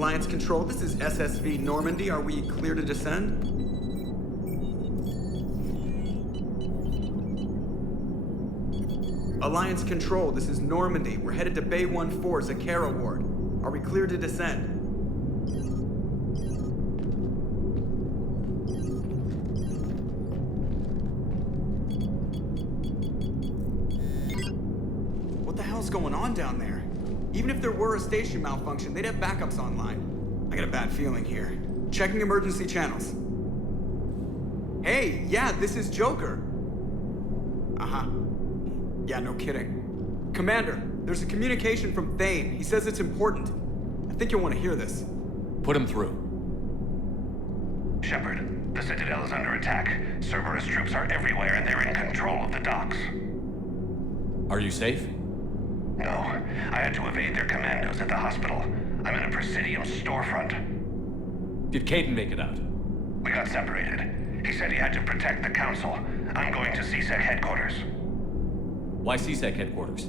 Alliance Control, this is SSV Normandy. Are we clear to descend? Alliance Control, this is Normandy. We're headed to Bay 1-4, Zakara Ward. Are we clear to descend? What the hell's going on down there? Even if there were a station malfunction, they'd have backups online. I got a bad feeling here. Checking emergency channels. Hey, yeah, this is Joker. Uh-huh. Yeah, no kidding. Commander, there's a communication from Thane. He says it's important. I think you'll want to hear this. Put him through. Shepard, the Citadel is under attack. Cerberus troops are everywhere and they're in control of the docks. Are you safe? No, I had to evade their commandos at the hospital. I'm in a Presidium storefront. Did Caden make it out? We got separated. He said he had to protect the Council. I'm going to CSEC headquarters. Why CSEC headquarters?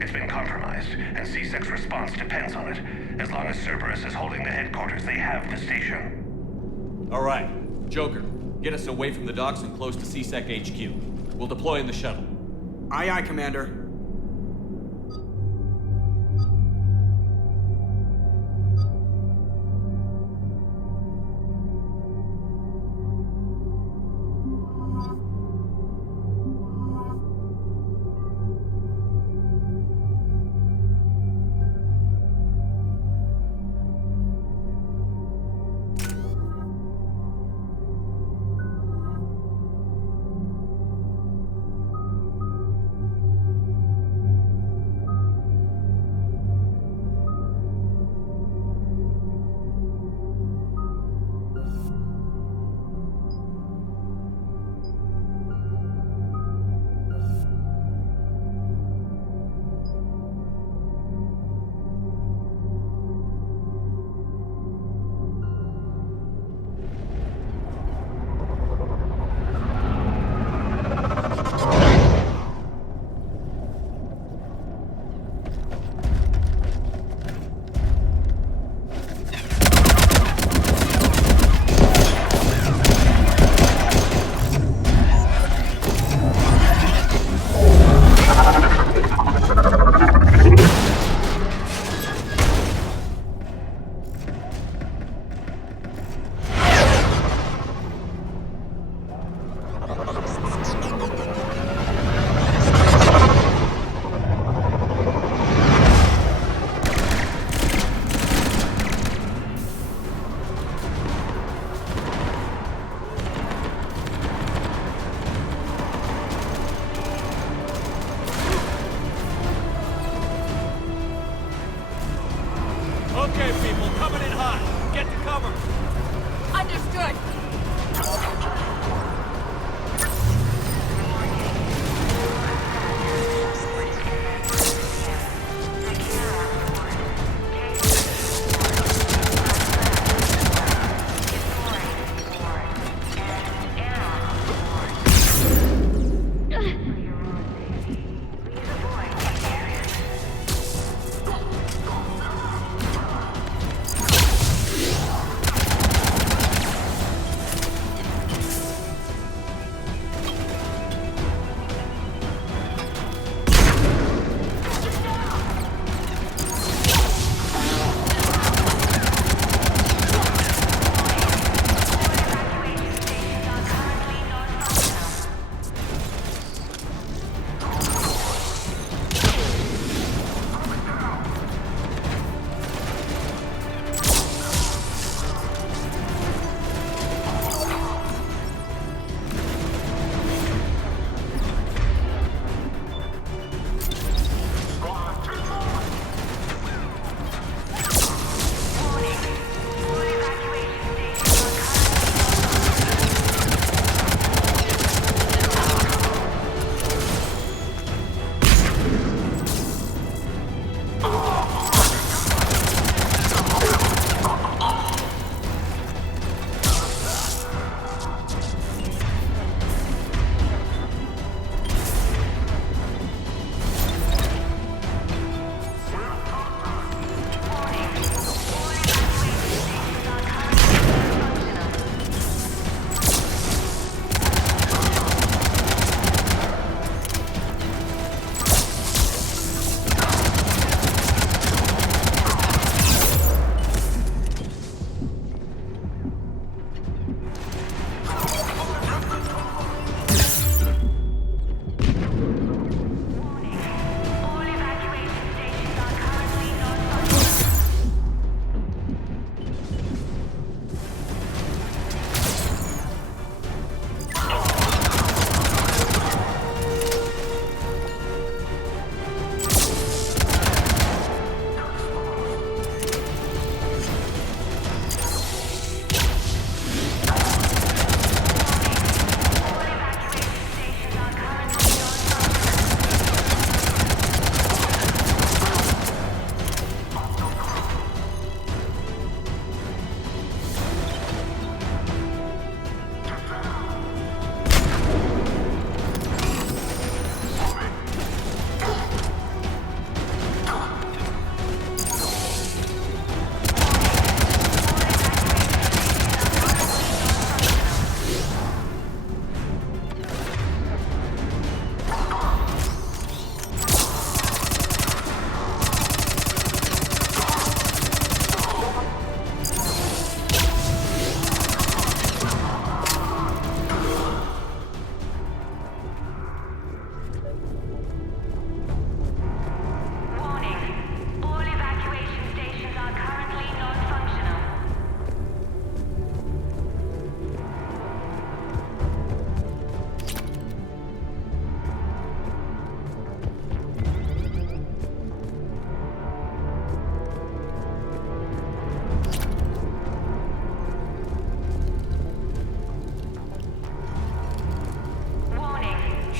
It's been compromised, and CSEC's response depends on it. As long as Cerberus is holding the headquarters, they have the station. All right. Joker, get us away from the docks and close to CSEC HQ. We'll deploy in the shuttle. Aye, aye, Commander.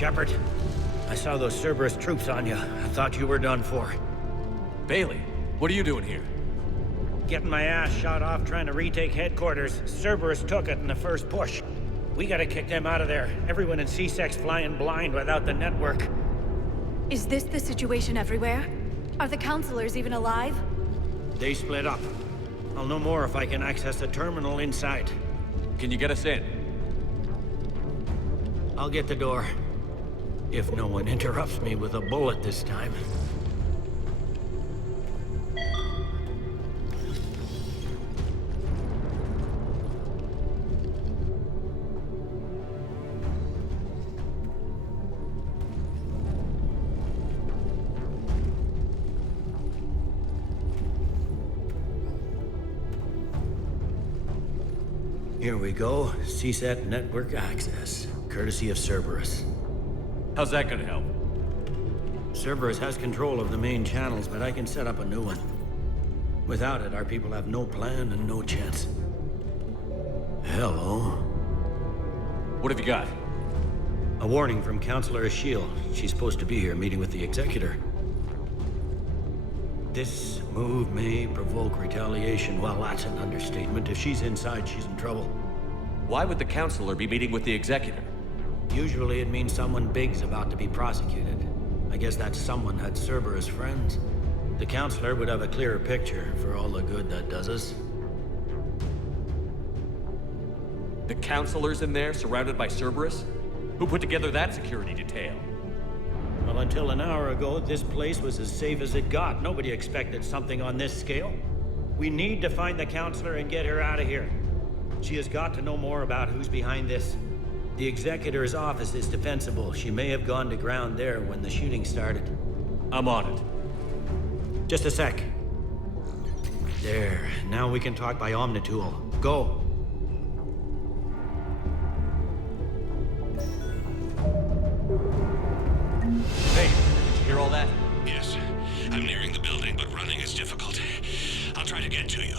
Shepard. I saw those Cerberus troops on you. I thought you were done for. Bailey, what are you doing here? Getting my ass shot off trying to retake headquarters. Cerberus took it in the first push. We gotta kick them out of there. Everyone in C-Sec's flying blind without the network. Is this the situation everywhere? Are the counselors even alive? They split up. I'll know more if I can access the terminal inside. Can you get us in? I'll get the door. If no one interrupts me with a bullet this time. Here we go. CSAT network access, courtesy of Cerberus. How's that gonna help? Cerberus has control of the main channels, but I can set up a new one. Without it, our people have no plan and no chance. Hello. What have you got? A warning from Counselor Ashiel. She's supposed to be here meeting with the Executor. This move may provoke retaliation. Well, that's an understatement. If she's inside, she's in trouble. Why would the counselor be meeting with the Executor? Usually it means someone big's about to be prosecuted. I guess that someone had Cerberus friends. The Counselor would have a clearer picture for all the good that does us. The counselor's in there, surrounded by Cerberus? Who put together that security detail? Well, until an hour ago, this place was as safe as it got. Nobody expected something on this scale. We need to find the Counselor and get her out of here. She has got to know more about who's behind this. The Executor's office is defensible. She may have gone to ground there when the shooting started. I'm on it. Just a sec. There. Now we can talk by Omnitool. Go. Hey, did you hear all that? Yes. I'm nearing the building, but running is difficult. I'll try to get to you.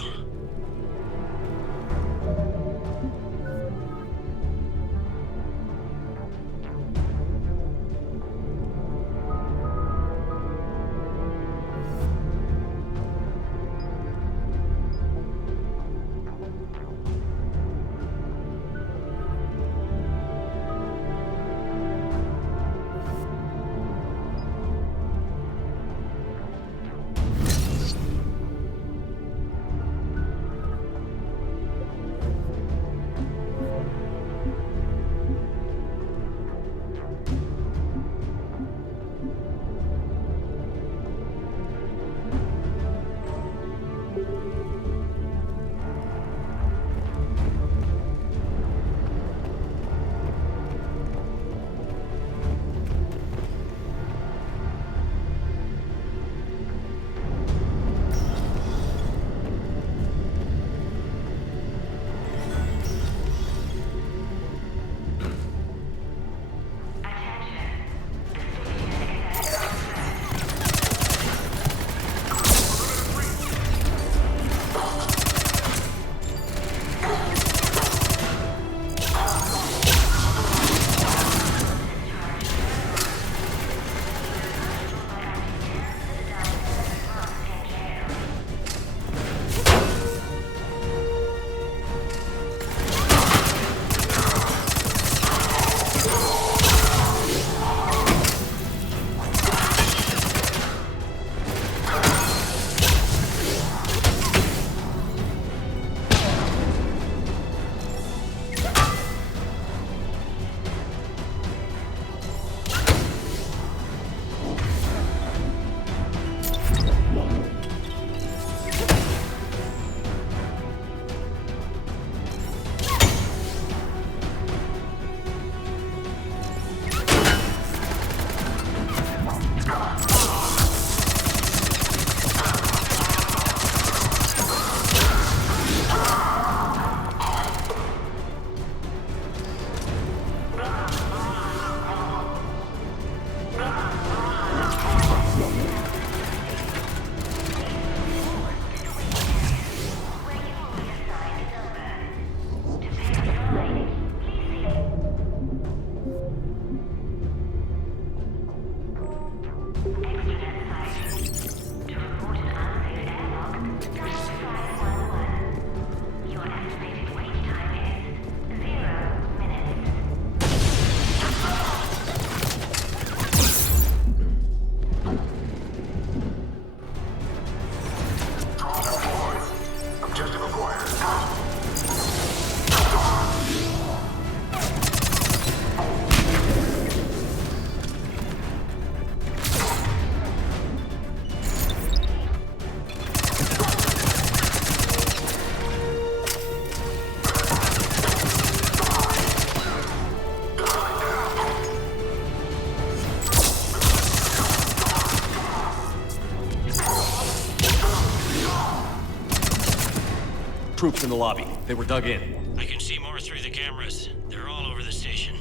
Troops in the lobby. They were dug in. I can see more through the cameras. They're all over the station.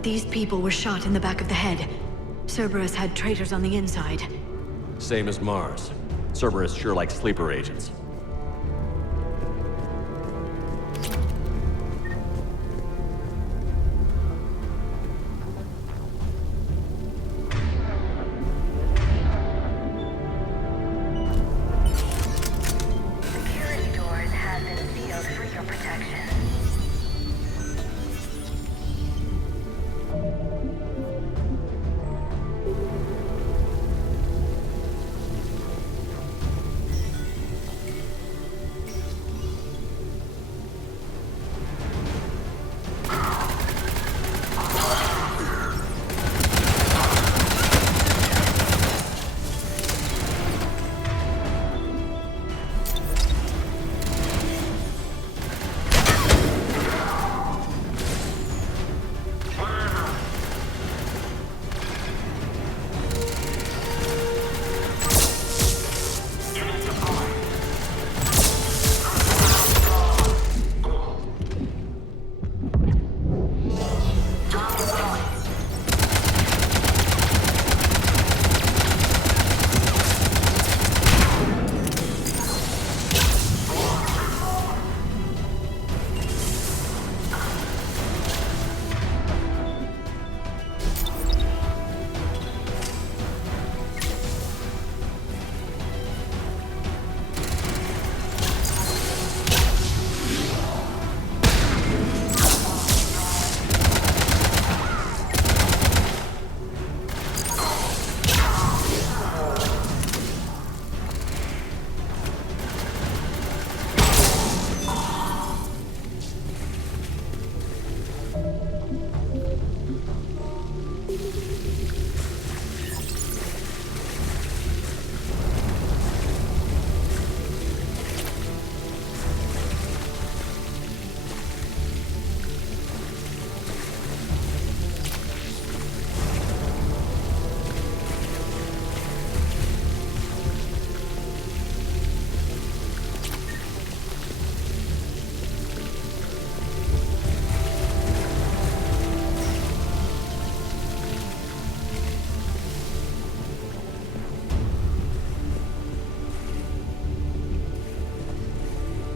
These people were shot in the back of the head. Cerberus had traitors on the inside. Same as Mars. Cerberus sure likes sleeper agents. Security doors have been sealed for your protection.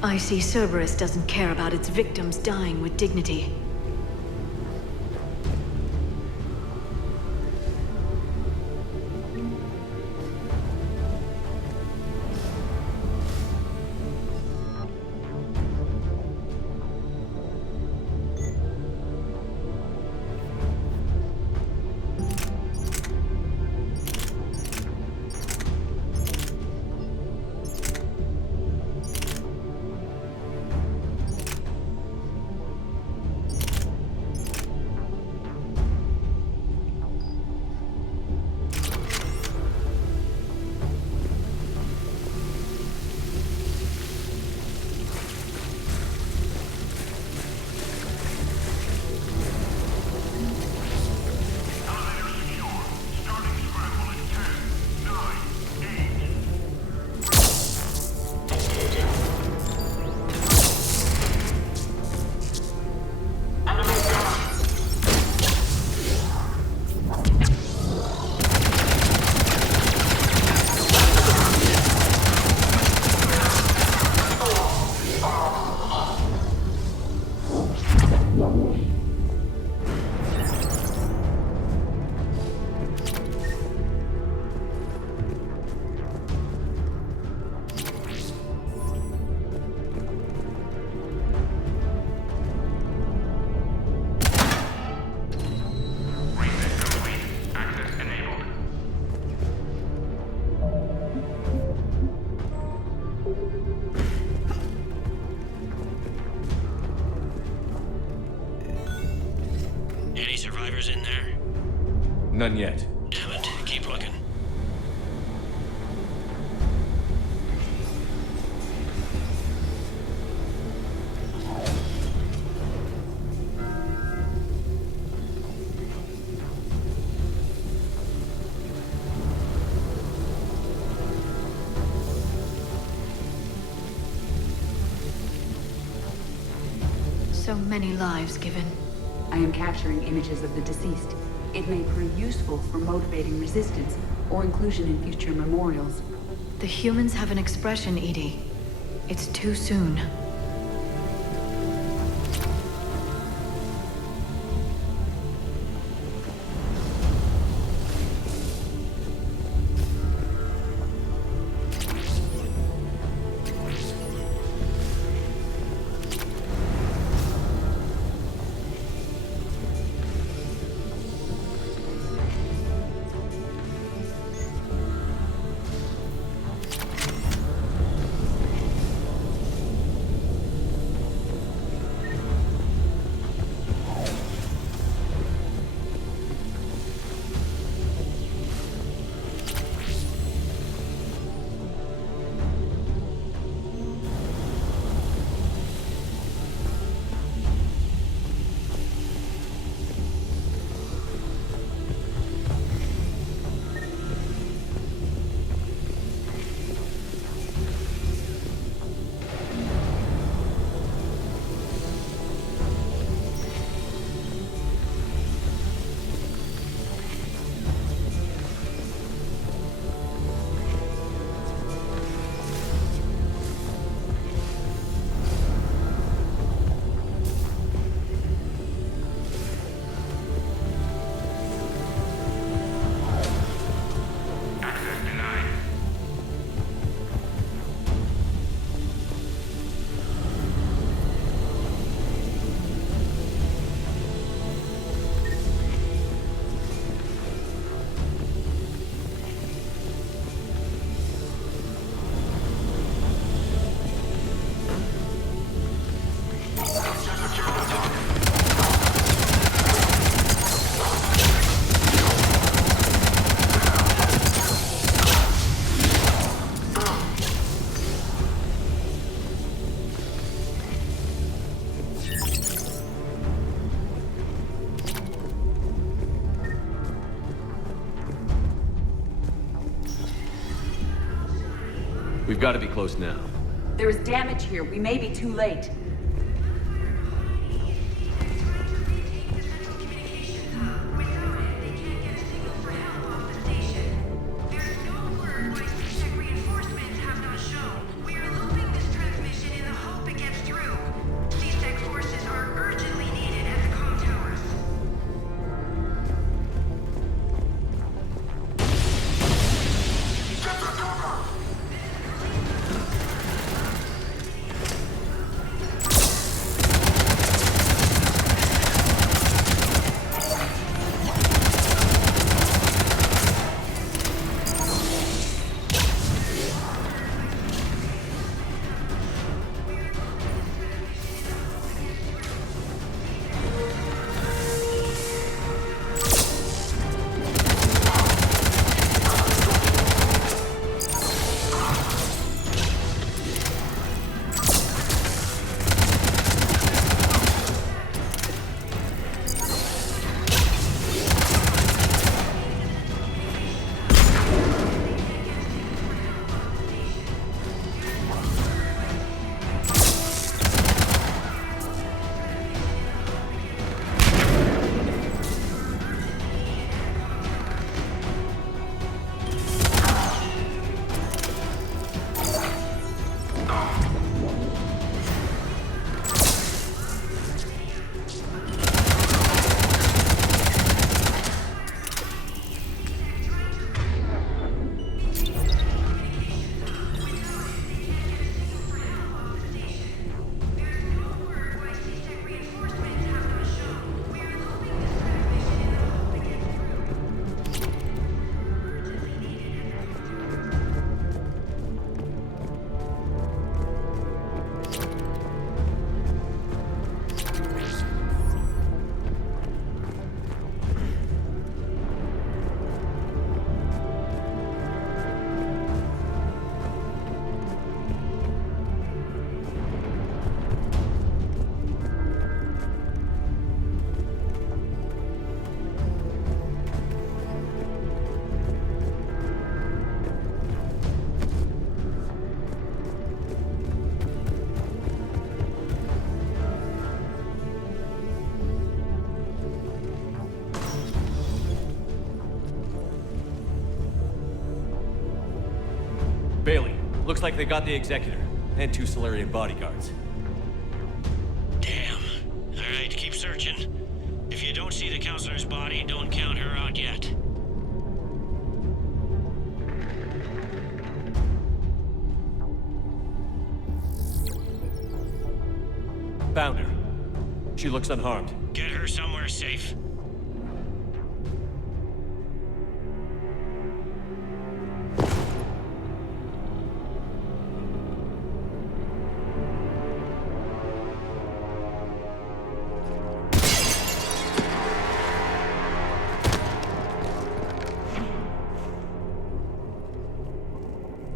I see Cerberus doesn't care about its victims dying with dignity. Any survivors in there? None yet. Damn it. Keep looking. So many lives given. I am capturing images of the deceased. It may prove useful for motivating resistance or inclusion in future memorials. The humans have an expression, Edie. It's too soon. We've got to be close now. There is damage here. We may be too late. Looks like they got the Executor, and 2 Solarian bodyguards. Damn. Alright, keep searching. If you don't see the counselor's body, don't count her out yet. Found her. She looks unharmed. Get her somewhere safe.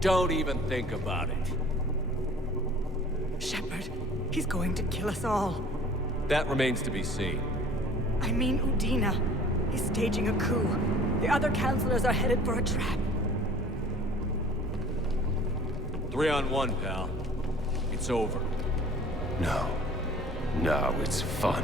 Don't even think about it. Shepard, he's going to kill us all. That remains to be seen. I mean Udina. He's staging a coup. The other counselors are headed for a trap. 3-on-1, pal. It's over. No. No, it's fun.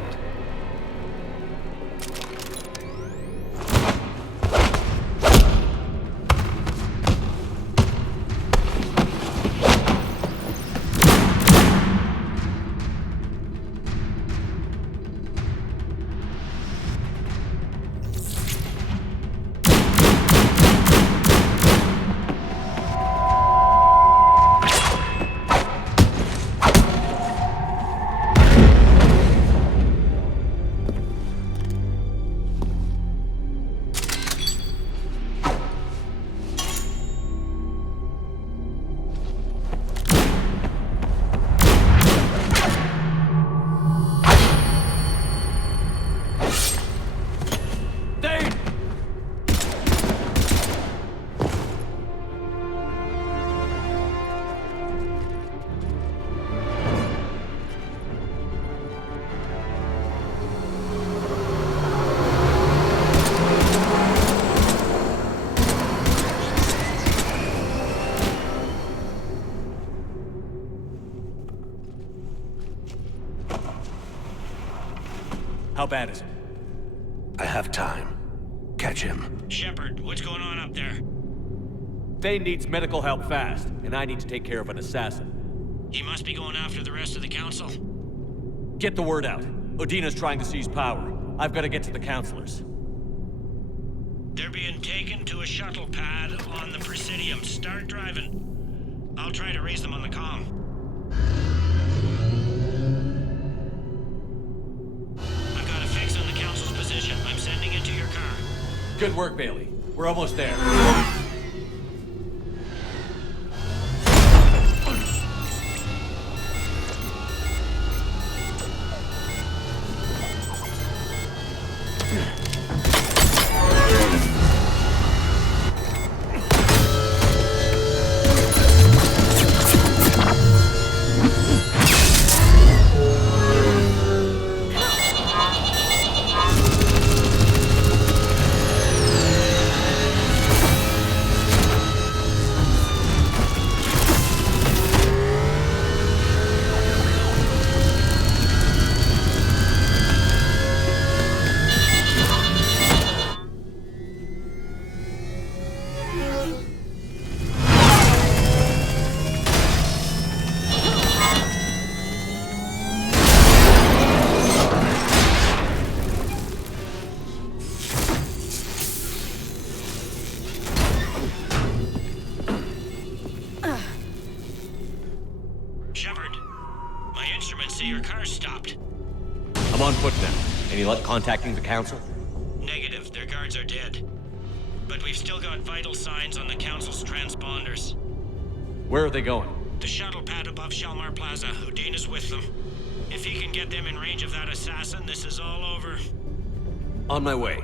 How bad is it? I have time. Catch him. Shepard, what's going on up there? Thane needs medical help fast, and I need to take care of an assassin. He must be going after the rest of the council. Get the word out. Udina's trying to seize power. I've got to get to the counselors. They're being taken to a shuttle pad on the Presidium. Start driving. I'll try to raise them on the comm. I've got a fix on the council's position. I'm sending it to your car. Good work, Bailey. We're almost there. I'm on foot now. Any luck contacting the council? Negative. Their guards are dead. But we've still got vital signs on the council's transponders. Where are they going? The shuttle pad above Shalmar Plaza. Udina's with them. If he can get them in range of that assassin, this is all over. On my way.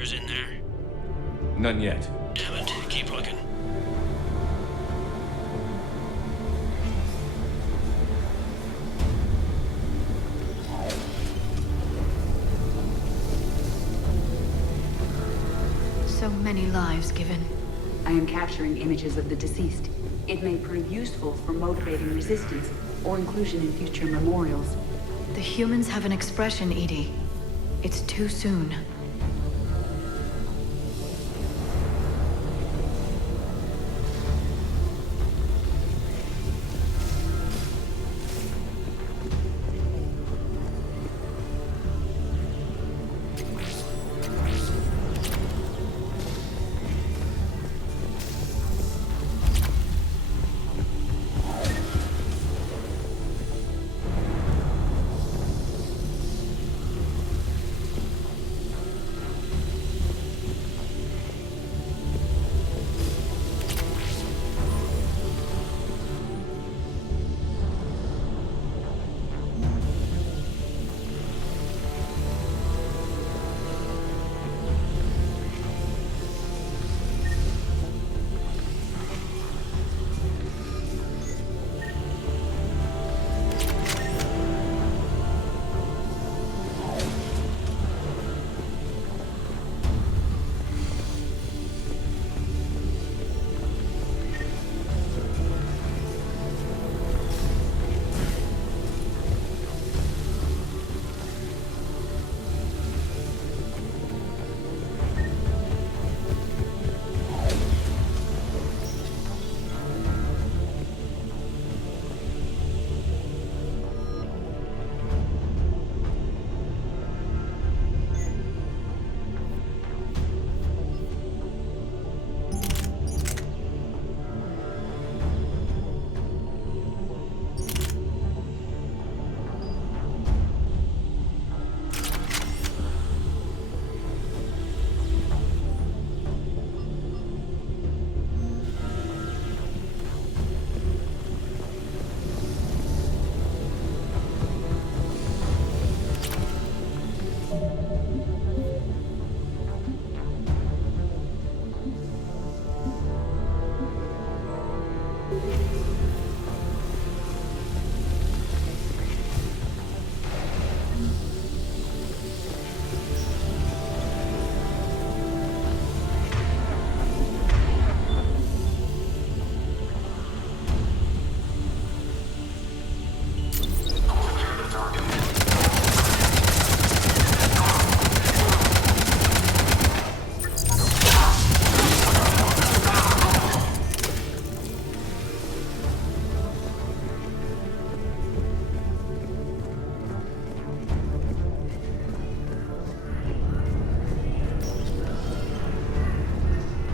survivors in there? None yet. Damn it, keep looking. So many lives given. I am capturing images of the deceased. It may prove useful for motivating resistance or inclusion in future memorials. The humans have an expression, Edie. It's too soon.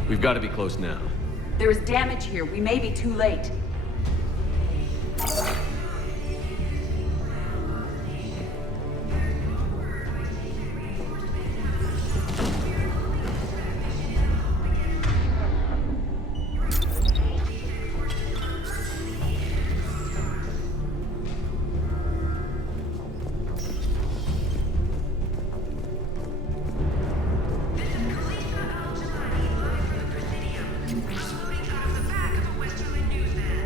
We've got to be close now. There is damage here. We may be too late. Coming out of the back of a Westerland newsman.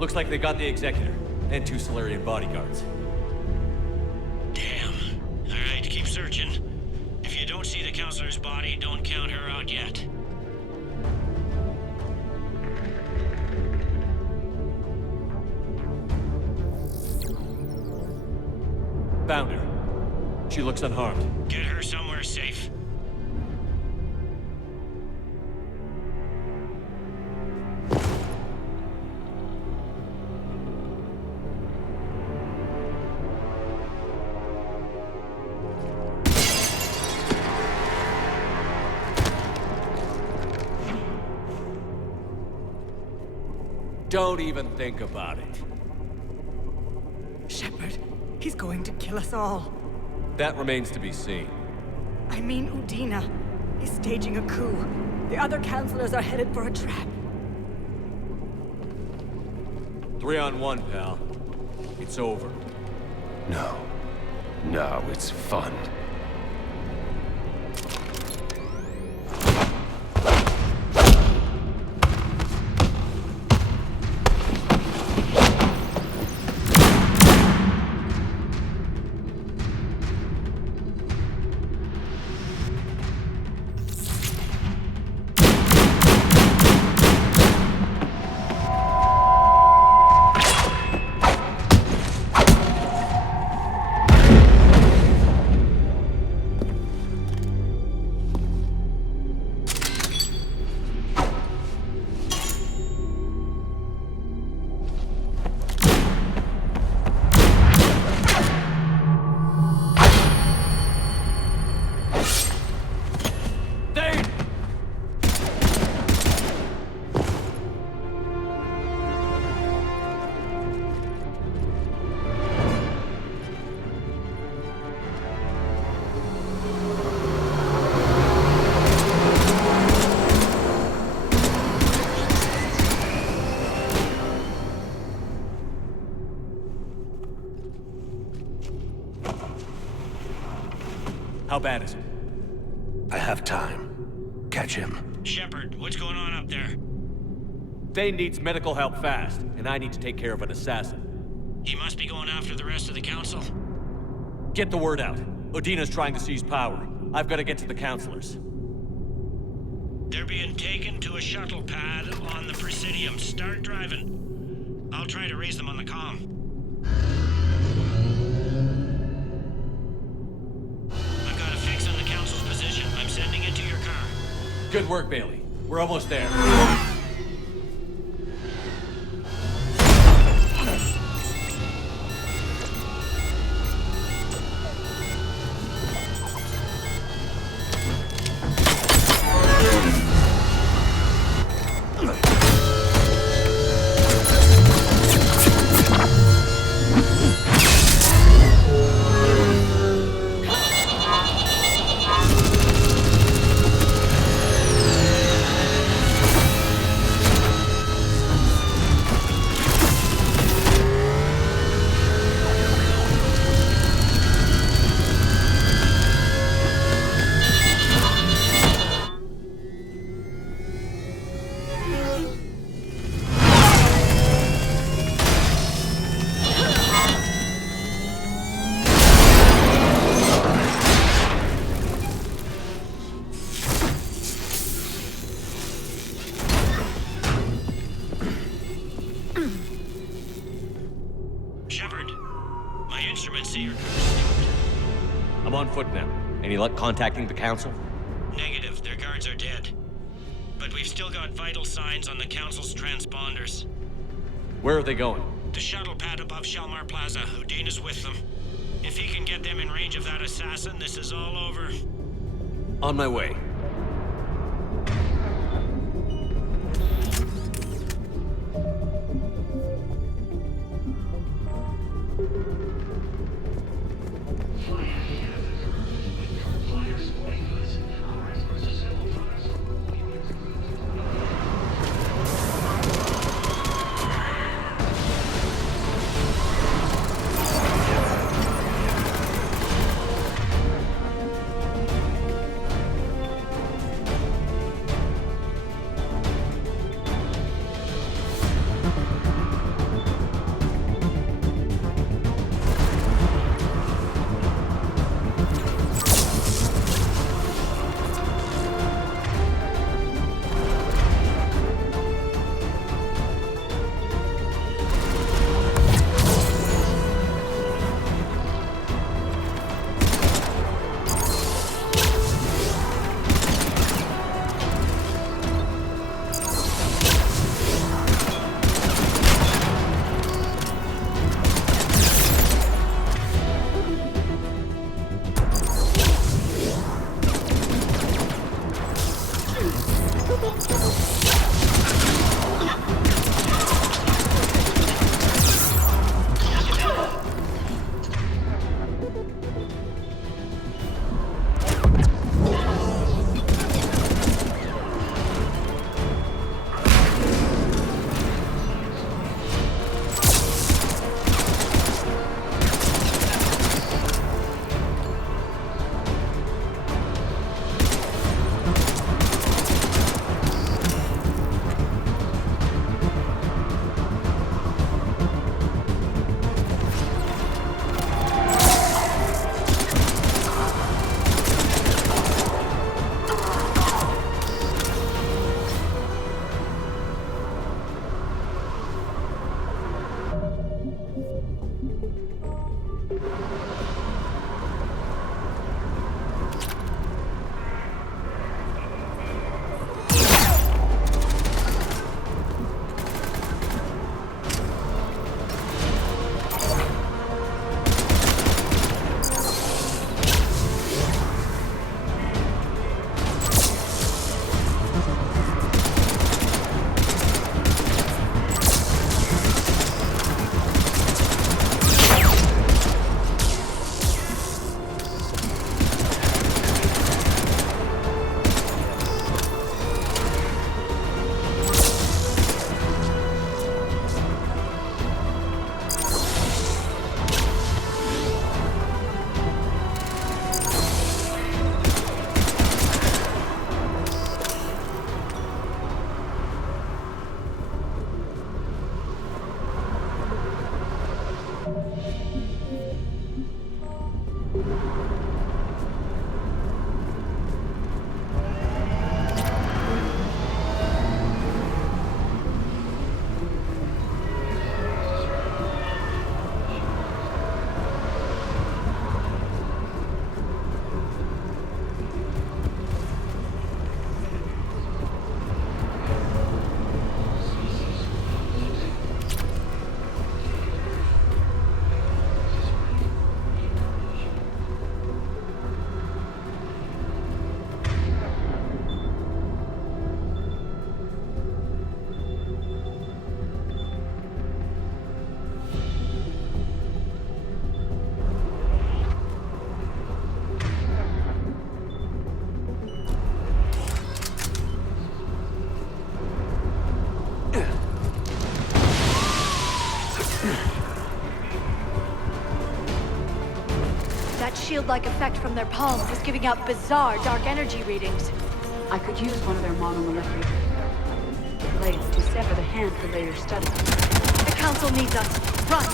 Looks like they got the Executor, and 2 Solarian bodyguards. Damn. Alright, keep searching. If you don't see the Counselor's body, don't count her out yet. Found her. She looks unharmed. Get her somewhere safe. Don't even think about it. Shepard, he's going to kill us all. That remains to be seen. I mean Udina. He's staging a coup. The other counselors are headed for a trap. 3-on-1, pal. It's over. No. No, it's fun. How bad is it? I have time. Catch him. Shepard, what's going on up there? Thane needs medical help fast, and I need to take care of an assassin. He must be going after the rest of the council. Get the word out. Udina's trying to seize power. I've got to get to the counselors. They're being taken to a shuttle pad on the Presidium. Start driving. I'll try to raise them on the comm. I've got a fix on the council's position. I'm sending it to your car. Good work, Bailey. We're almost there. I'm on foot now. Any luck contacting the council? Negative. Their guards are dead. But we've still got vital signs on the council's transponders. Where are they going? The shuttle pad above Shalmar Plaza. Udina's with them. If he can get them in range of that assassin, this is all over. On my way. shield-like effect from their palms is giving out bizarre dark energy readings. I could use one of their monomolecular blades to sever the hand for later study. The Council needs us. Run!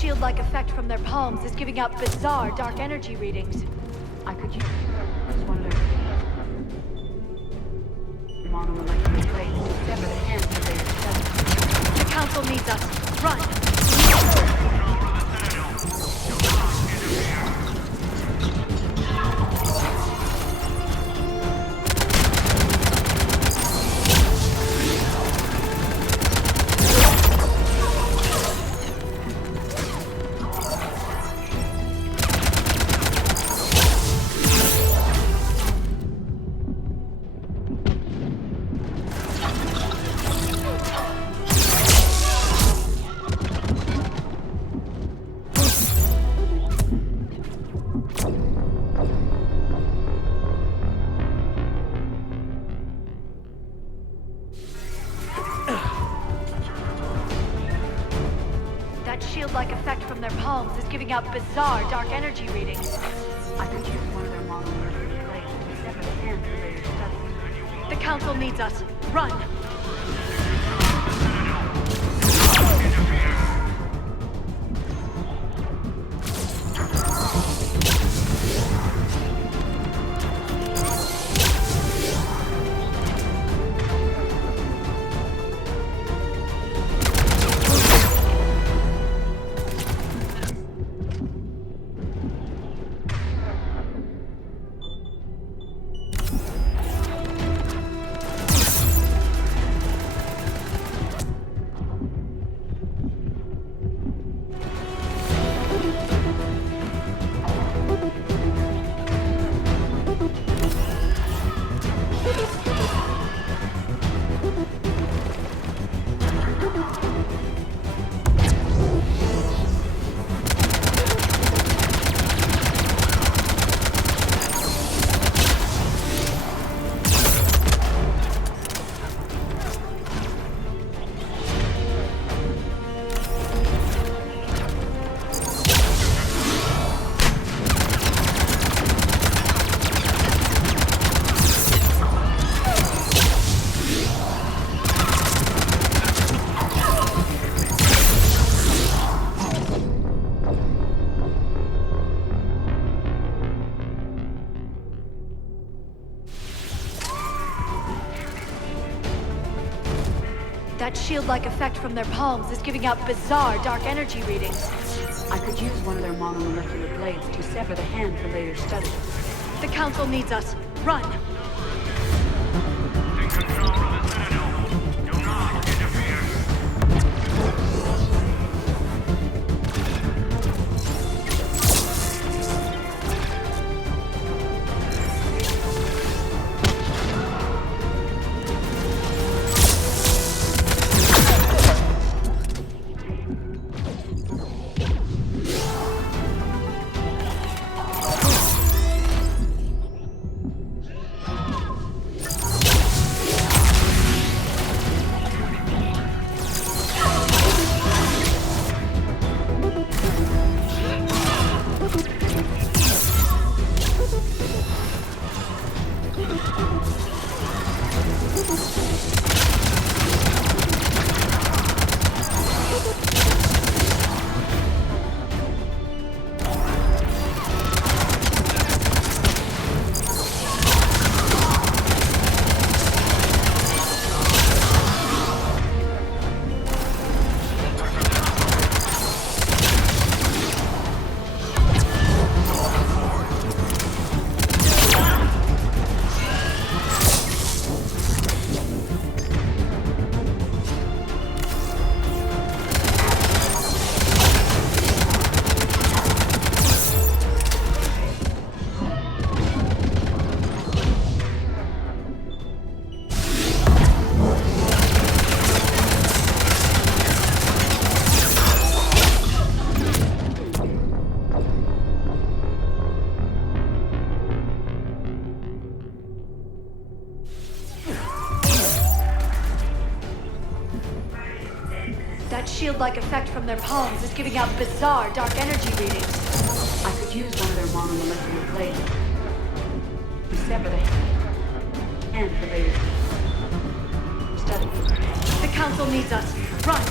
Shield-like effect from their palms is giving out bizarre dark energy readings. I could use one of their monomolecular blades to sever the hand for later study. The Council needs us. Run! Shield-like effect from their palms is giving out bizarre dark energy readings. I could use one of their monomolecular blades to sever the hand for later study. The Council needs us. Run! That shield-like effect from their palms is giving out bizarre dark energy readings. I could use one of their monomolecular blades to sever the hand for later study. The Council needs us. Run! Take control of the Citadel. Do not interfere. shield-like effect from their palms is giving out bizarre dark energy readings. I could use one of their monomolecular plates. We sever the head and for later study. The Council needs us. Run!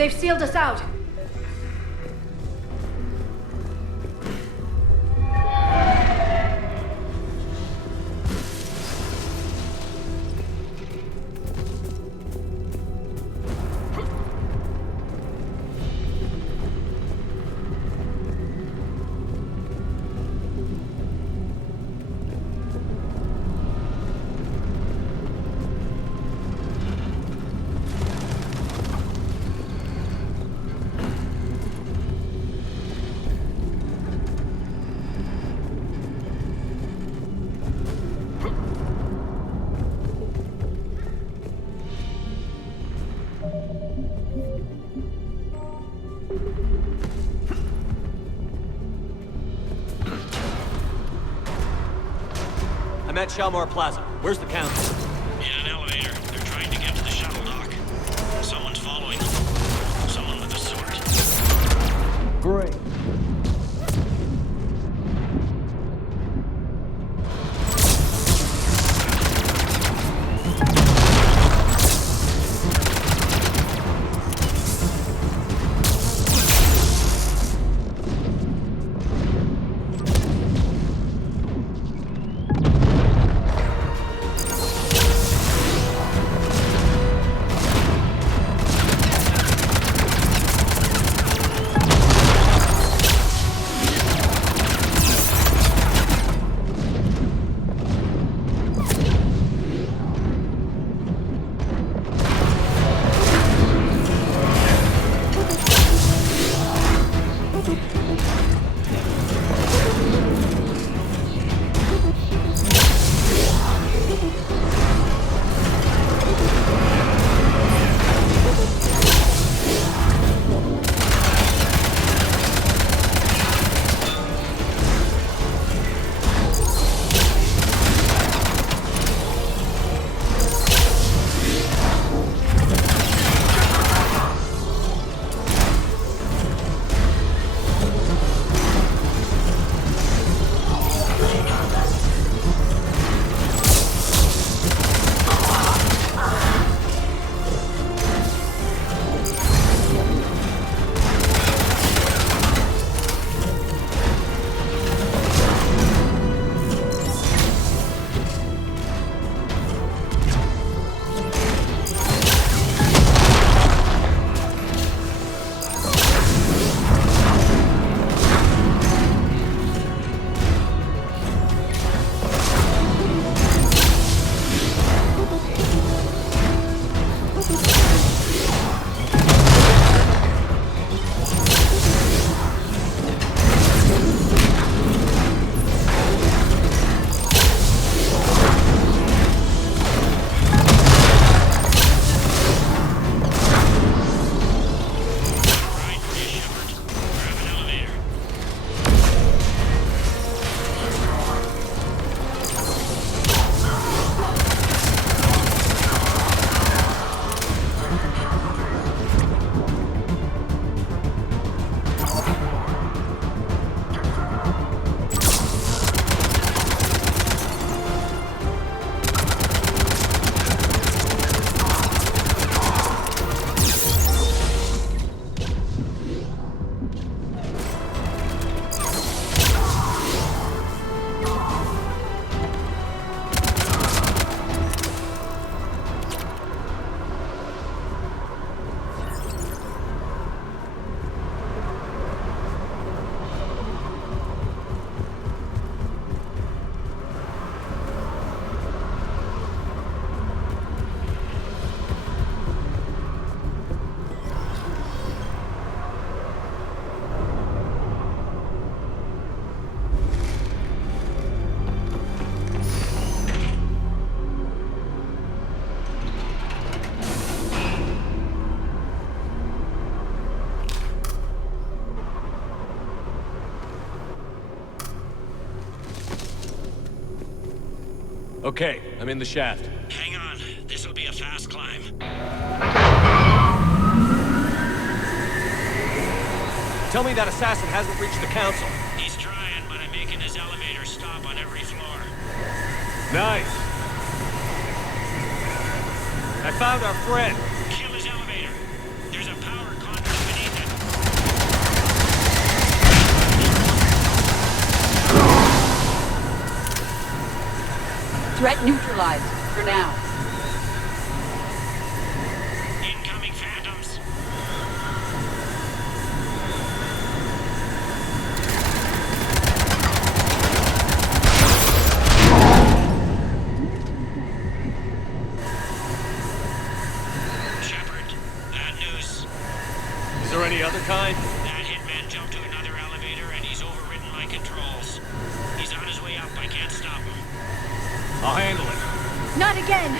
They've sealed us out. I'm at Shalmar Plaza. Where's the council? In an elevator. They're trying to get to the shuttle dock. Someone's following following them. Someone with a sword. Great. Okay, I'm in the shaft. Hang on. This'll be a fast climb. Tell me that assassin hasn't reached the council. He's trying, but I'm making his elevator stop on every floor. Nice. I found our friend. Kill his elevator. There's a power conduit beneath it. Threat neutralized, for now. Incoming phantoms. Shepard, bad news. Is there any other kind? That hitman jumped to another elevator and he's overridden my controls. He's on his way up. I can't stop him. I'll handle it. Not again!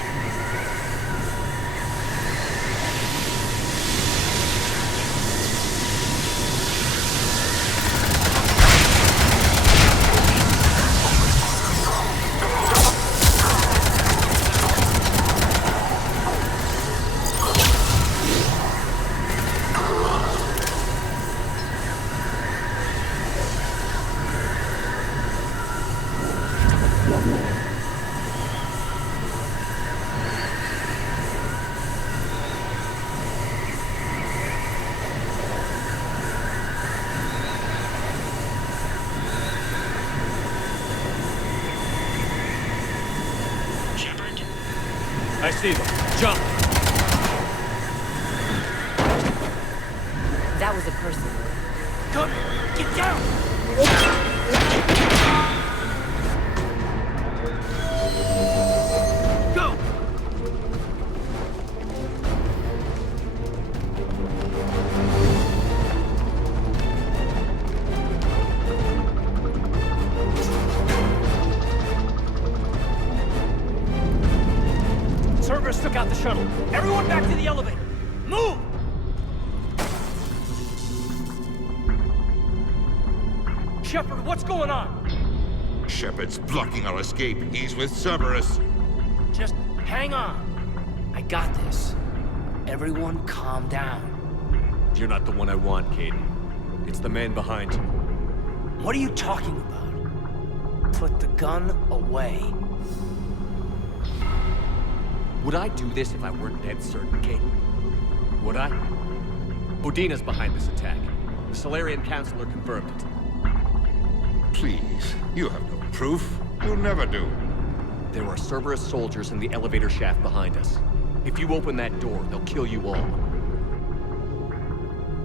I see them. Jump! That was a person. Good. Get down! Go! Cerberus took out the shuttle. Everyone back to the elevator. Move! Shepard, what's going on? Shepard's blocking our escape. He's with Cerberus. Just hang on. I got this. Everyone calm down. You're not the one I want, Caden. It's the man behind you. What are you talking about? Put the gun away. Would I do this if I weren't dead certain, Caden? Would I? Udina's behind this attack. The Solarian Councilor confirmed it. Please, you have no proof. You never do. There are Cerberus soldiers in the elevator shaft behind us. If you open that door, they'll kill you all.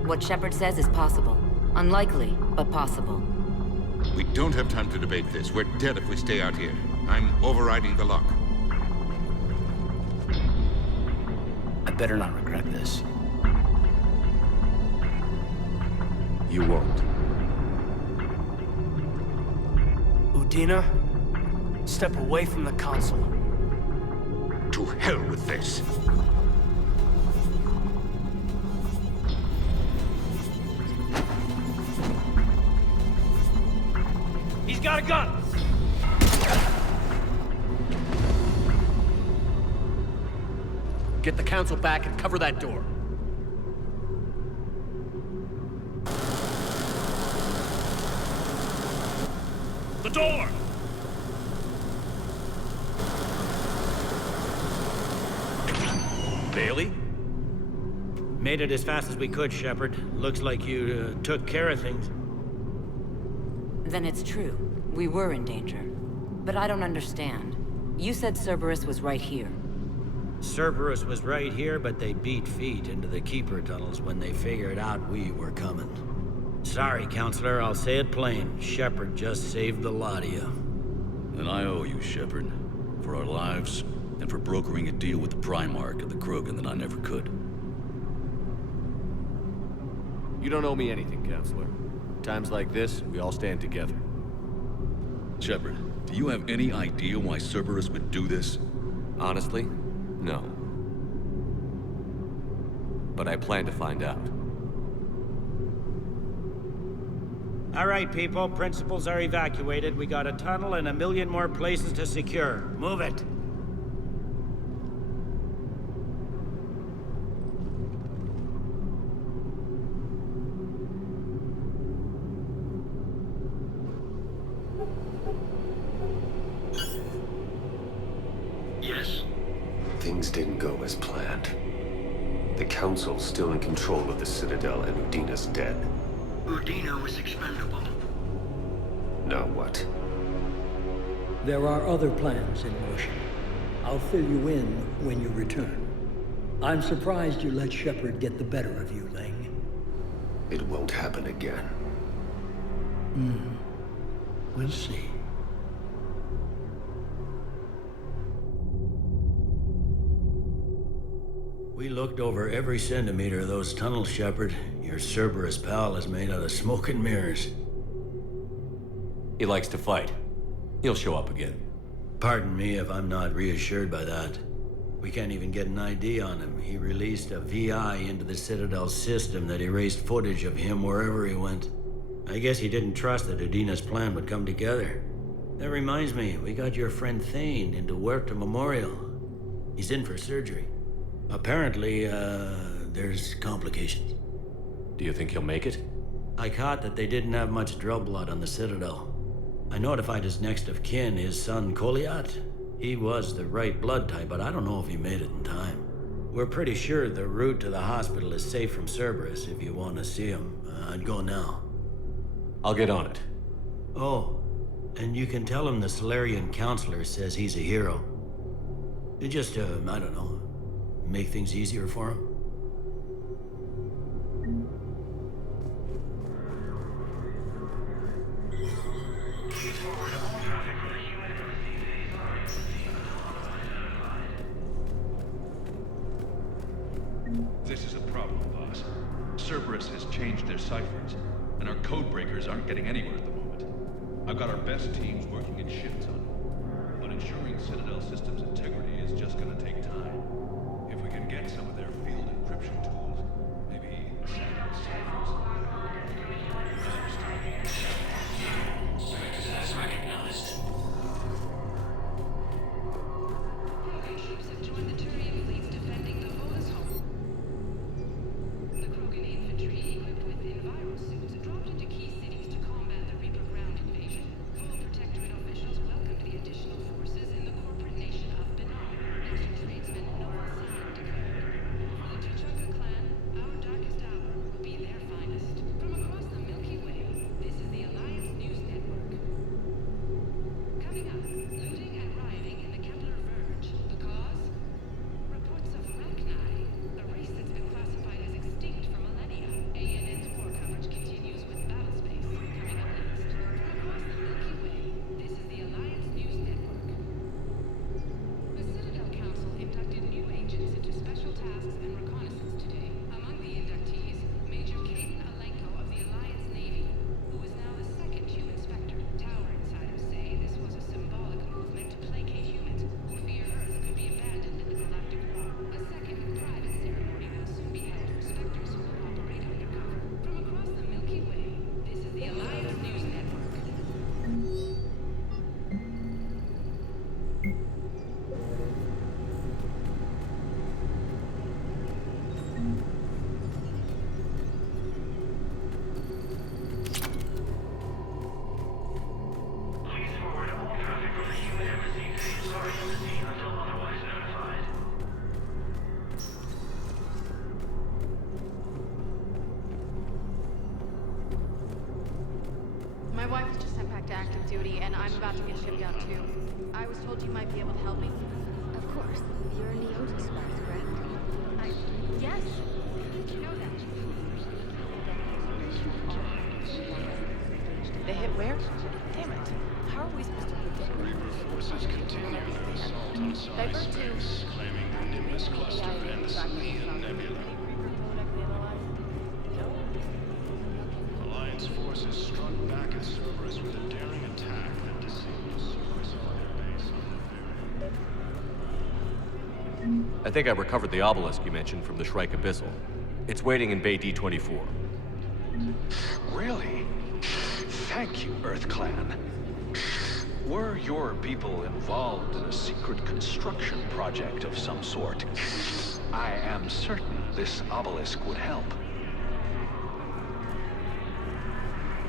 What Shepard says is possible. Unlikely, but possible. We don't have time to debate this. We're dead if we stay out here. I'm overriding the lock. I better not regret this. You won't. Udina, step away from the console. To hell with this. He's got a gun! Get the Council back and cover that door. The door! Bailey? Made it as fast as we could, Shepard. Looks like you took care of things. Then it's true. We were in danger. But I don't understand. You said Cerberus was right here. Cerberus was right here, but they beat feet into the Keeper tunnels when they figured out we were coming. Sorry, Counselor, I'll say it plain. Shepard just saved the lot of you. And I owe you, Shepard. For our lives, and for brokering a deal with the Primarch of the Krogan that I never could. You don't owe me anything, Counselor. Times like this, we all stand together. Shepard, do you have any idea why Cerberus would do this? Honestly, no. But I plan to find out. All right, people. Principals are evacuated. We got a tunnel and 1 million more places to secure. Move it. Yes? Things didn't go as planned. The Council's still in control of the Citadel and Udina's dead. Udina was expendable. Now what? There are other plans in motion. I'll fill you in when you return. I'm surprised you let Shepard get the better of you, Ling. It won't happen again. We'll see. We looked over every centimeter of those tunnels, Shepard. Your Cerberus pal is made out of smoke and mirrors. He likes to fight. He'll show up again. Pardon me if I'm not reassured by that. We can't even get an ID on him. He released a VI into the Citadel system that erased footage of him wherever he went. I guess he didn't trust that Udina's plan would come together. That reminds me, we got your friend Thane into Huerta Memorial. He's in for surgery. Apparently, there's complications. Do you think he'll make it? I caught that they didn't have much drill blood on the Citadel. I notified his next of kin, his son Koliat. He was the right blood type, but I don't know if he made it in time. We're pretty sure the route to the hospital is safe from Cerberus. If you want to see him, I'd go now. I'll get on it. Oh, and you can tell him the Solarian Councilor says he's a hero. It just, I don't know, make things easier for him? This is a problem, boss. Cerberus has changed their ciphers, and our code breakers aren't getting anywhere at the moment. I've got our best teams working in shifts on it, but ensuring Citadel systems integrity is just gonna take time. If we can get some of their field encryption tools, maybe sample ciphers. As recognized. Troops have joined the Turian fleets defending the Volus home. The Krogan infantry, equipped with enviro suits, dropped into key cities to combat the Reaper ground invasion. Full Protectorate officials welcomed the additional forces in the corporate nation of Benar. Master tradesman Noel San declared, "For the Tuchaka clan, our darkest hour will be their finest." From across the Milky Way, this is the Alliance News Network. Coming up, looting and rioting in the Kepler Verge. The cause? Reports of Rachni, a race that's been classified as extinct for millennia. ANN's war coverage continues with Battlespace. Coming up next. From across the Milky Way, this is the Alliance News Network. The Citadel Council inducted new agents into special tasks and reconnaissance today. Among the inductees, Major Caden Alenko of the Alliance Navy, who is now the second human Spectre. Tower insiders say this was a symbolic movement to placate humans who fear Earth could be abandoned in the galactic war. A second private ceremony will soon be held for Spectres who will operate undercover. From across the Milky Way, this is the Alliance News Network. Please forward all traffic from the human embassy to the Sorry Embassy until otherwise notified. My wife was just sent back to active duty, and I'm about to get shipped out too. I was told you might be able to help me. Of course. You're a Neota spouse, correct? Yes. You know that. They hit where? Damn it. How are we supposed to predict? Reaper forces continue their assault on Sorry Space, claiming the Nimbus Cluster and the Salian Nebula. Alliance forces struck back at Cerberus with a daring attack that disabled Cerberus airbase on the I think I recovered the obelisk you mentioned from the Shrike Abyssal. It's waiting in Bay D-24. Really? Thank you, Earth Clan. Were your people involved in a secret construction project of some sort? I am certain this obelisk would help.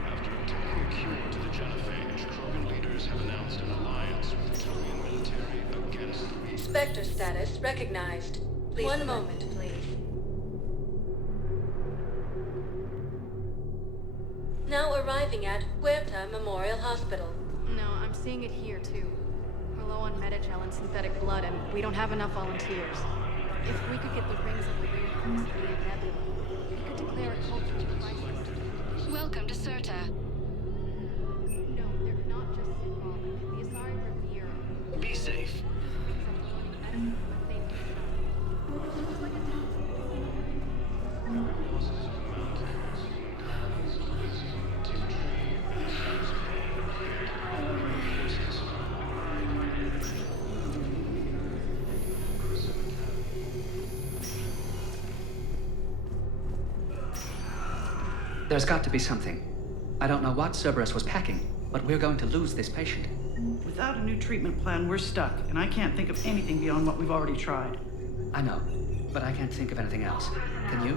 After obtaining a cure to the genophage, Krogan leaders have announced an alliance with the Turian military against the Reaper. Spectre status recognized. Please. One moment, please. Now arriving at Huerta Memorial Hospital. No, I'm seeing it here too. We're low on metagel and synthetic blood, and we don't have enough volunteers. If we could get the rings of the reinforced via Nebula, we could declare a cultural crisis. Welcome to Serta. No, they're not just symbolic. The Asari revere. Be safe. There's got to be something. I don't know what Cerberus was packing, but we're going to lose this patient. Without a new treatment plan, we're stuck, and I can't think of anything beyond what we've already tried. I know, but I can't think of anything else. Can you?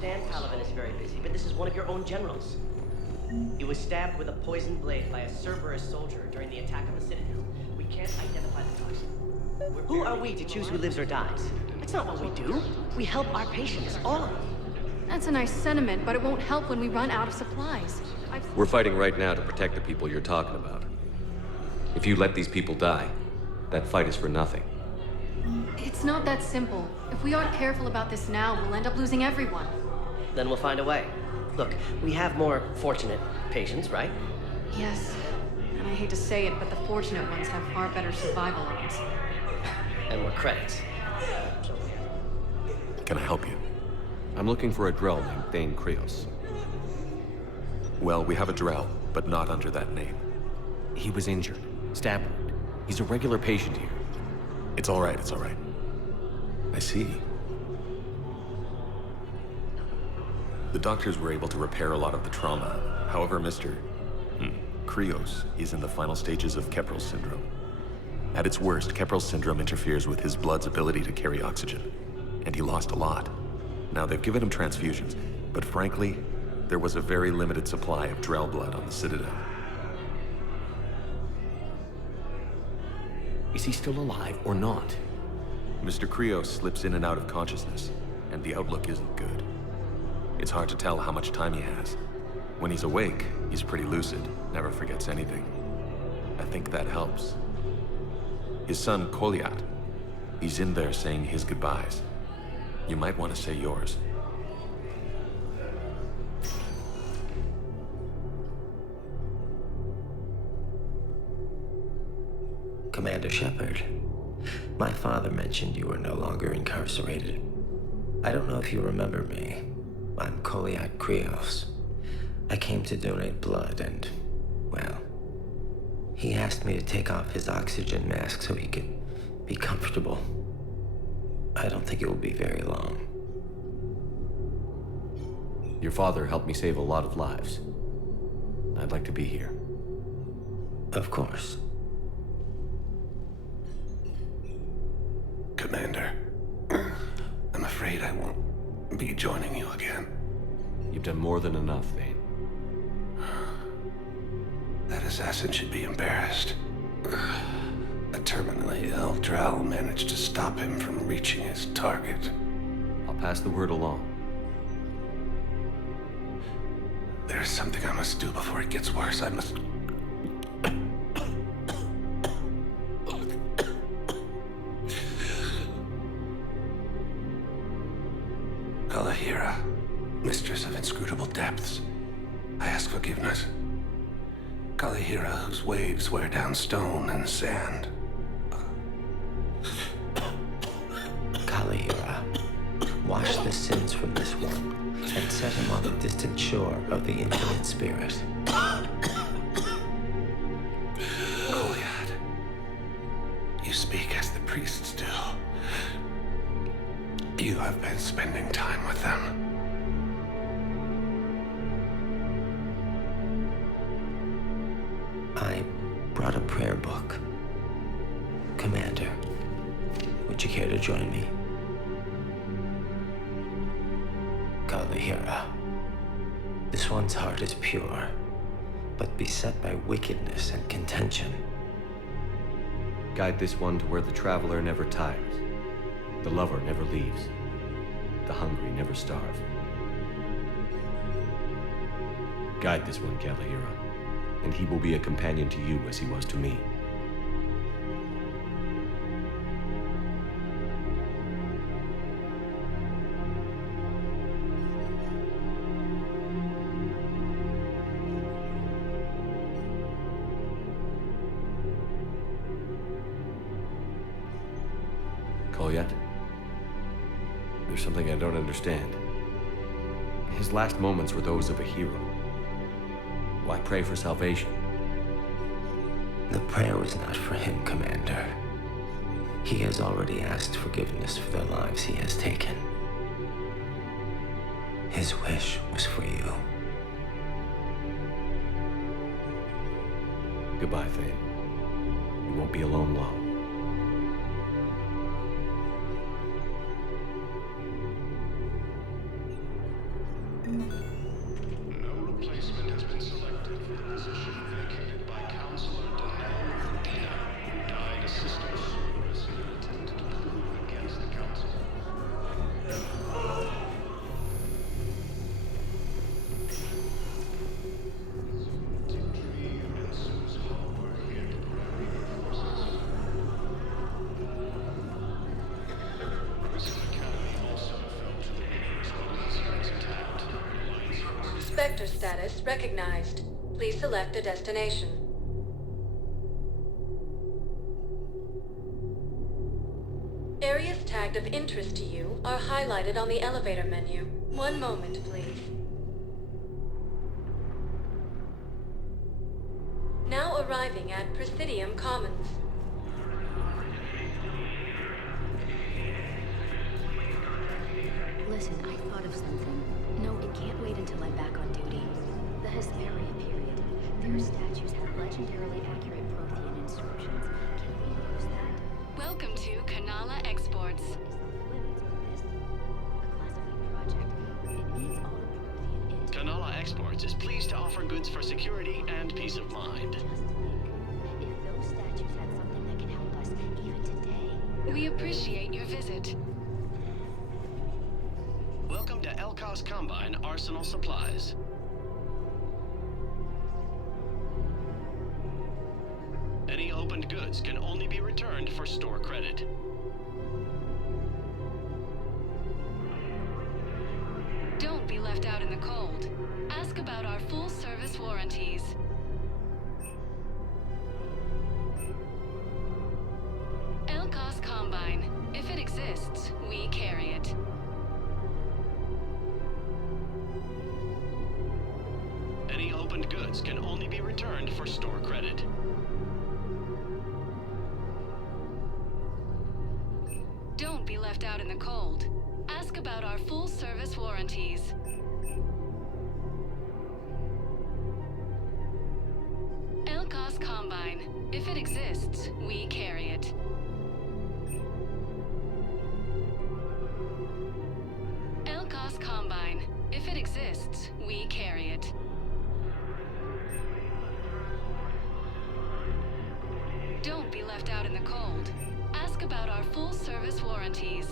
understand Paladin is very busy, but this is one of your own generals. He was stabbed with a poisoned blade by a Cerberus soldier during the attack on the Citadel. We can't identify the target. Who are we to choose who lives or dies? That's not what we do. We help our patients, all of them. That's a nice sentiment, but it won't help when we run out of supplies. We're fighting right now to protect the people you're talking about. If you let these people die, that fight is for nothing. It's not that simple. If we aren't careful about this now, we'll end up losing everyone. Then we'll find a way. Look, we have more fortunate patients, right? Yes. And I hate to say it, but the fortunate ones have far better survival odds. And more credits. Can I help you? I'm looking for a Drell named Thane Krios. Well, we have a Drell, but not under that name. He was injured. Stab wound. He's a regular patient here. It's all right, it's all right. I see. The doctors were able to repair a lot of the trauma. However, Mr. Krios is in the final stages of Kepral's syndrome. At its worst, Kepral's syndrome interferes with his blood's ability to carry oxygen, and he lost a lot. Now, they've given him transfusions, but frankly, there was a very limited supply of Drell blood on the Citadel. Is he still alive or not? Mr. Krios slips in and out of consciousness, and the outlook isn't good. It's hard to tell how much time he has. When he's awake, he's pretty lucid, never forgets anything. I think that helps. His son, Kolyat, he's in there saying his goodbyes. You might want to say yours. Commander Shepard, my father mentioned you were no longer incarcerated. I don't know if you remember me. I'm Kolyat Krios. I came to donate blood and, well, he asked me to take off his oxygen mask so he could be comfortable. I don't think it will be very long. Your father helped me save a lot of lives. I'd like to be here. Of course. Commander, I'm afraid I won't be joining you again. You've done more than enough, Thane. That assassin should be embarrassed. A terminally ill Drell managed to stop him from reaching his target. I'll pass the word along. There's something I must do before it gets worse. I must... Kalahira, mistress of inscrutable depths, I ask forgiveness. Kalahira, whose waves wear down stone and sand. Kalahira, wash the sins from this one and set him on the distant shore of the infinite spirit. Kolyat, you speak as the priests do. You have been spending time with them. I brought a prayer book. Commander, would you care to join me? Kalahira, this one's heart is pure, but beset by wickedness and contention. Guide this one to where the traveler never tires. The lover never leaves. The hungry never starve. Guide this one, Kalahira, and he will be a companion to you as he was to me. Kolyat? There's something I don't understand. His last moments were those of a hero. Why pray for salvation? The prayer was not for him, Commander. He has already asked forgiveness for the lives he has taken. His wish was for you. Goodbye, Thane. You won't be alone long. No replacement has been selected for the position vacated by Counselor Danelle Medina, who died assisting Cerberus in an attempt to coup against the Council. Spectre status recognized. Please select a destination. Areas tagged of interest to you are highlighted on the elevator menu. One moment, please. Now arriving at Presidium Commons. Listen, I thought of something. No, it can't wait until I'm back on duty. The Hesperia period. Their statues have legendarily accurate Prothean inscriptions. Can we use that? Welcome to Kanala Exports. Kanala Exports is pleased to offer goods for security and peace of mind. If those statues had something that can help us even today. We appreciate your visit. Welcome to Elkos Combine Arsenal Supplies. Any opened goods can only be returned for store credit. Don't be left out in the cold. Ask about our full-service warranties. Elkos Combine. If it exists, we carry it. Any opened goods can only be returned for store credit. Don't be left out in the cold. Ask about our full-service warranties. Elkos Combine. If it exists, we carry it. Elkos Combine. If it exists, we carry it. Don't be left out in the cold. Ask about our full-service warranties.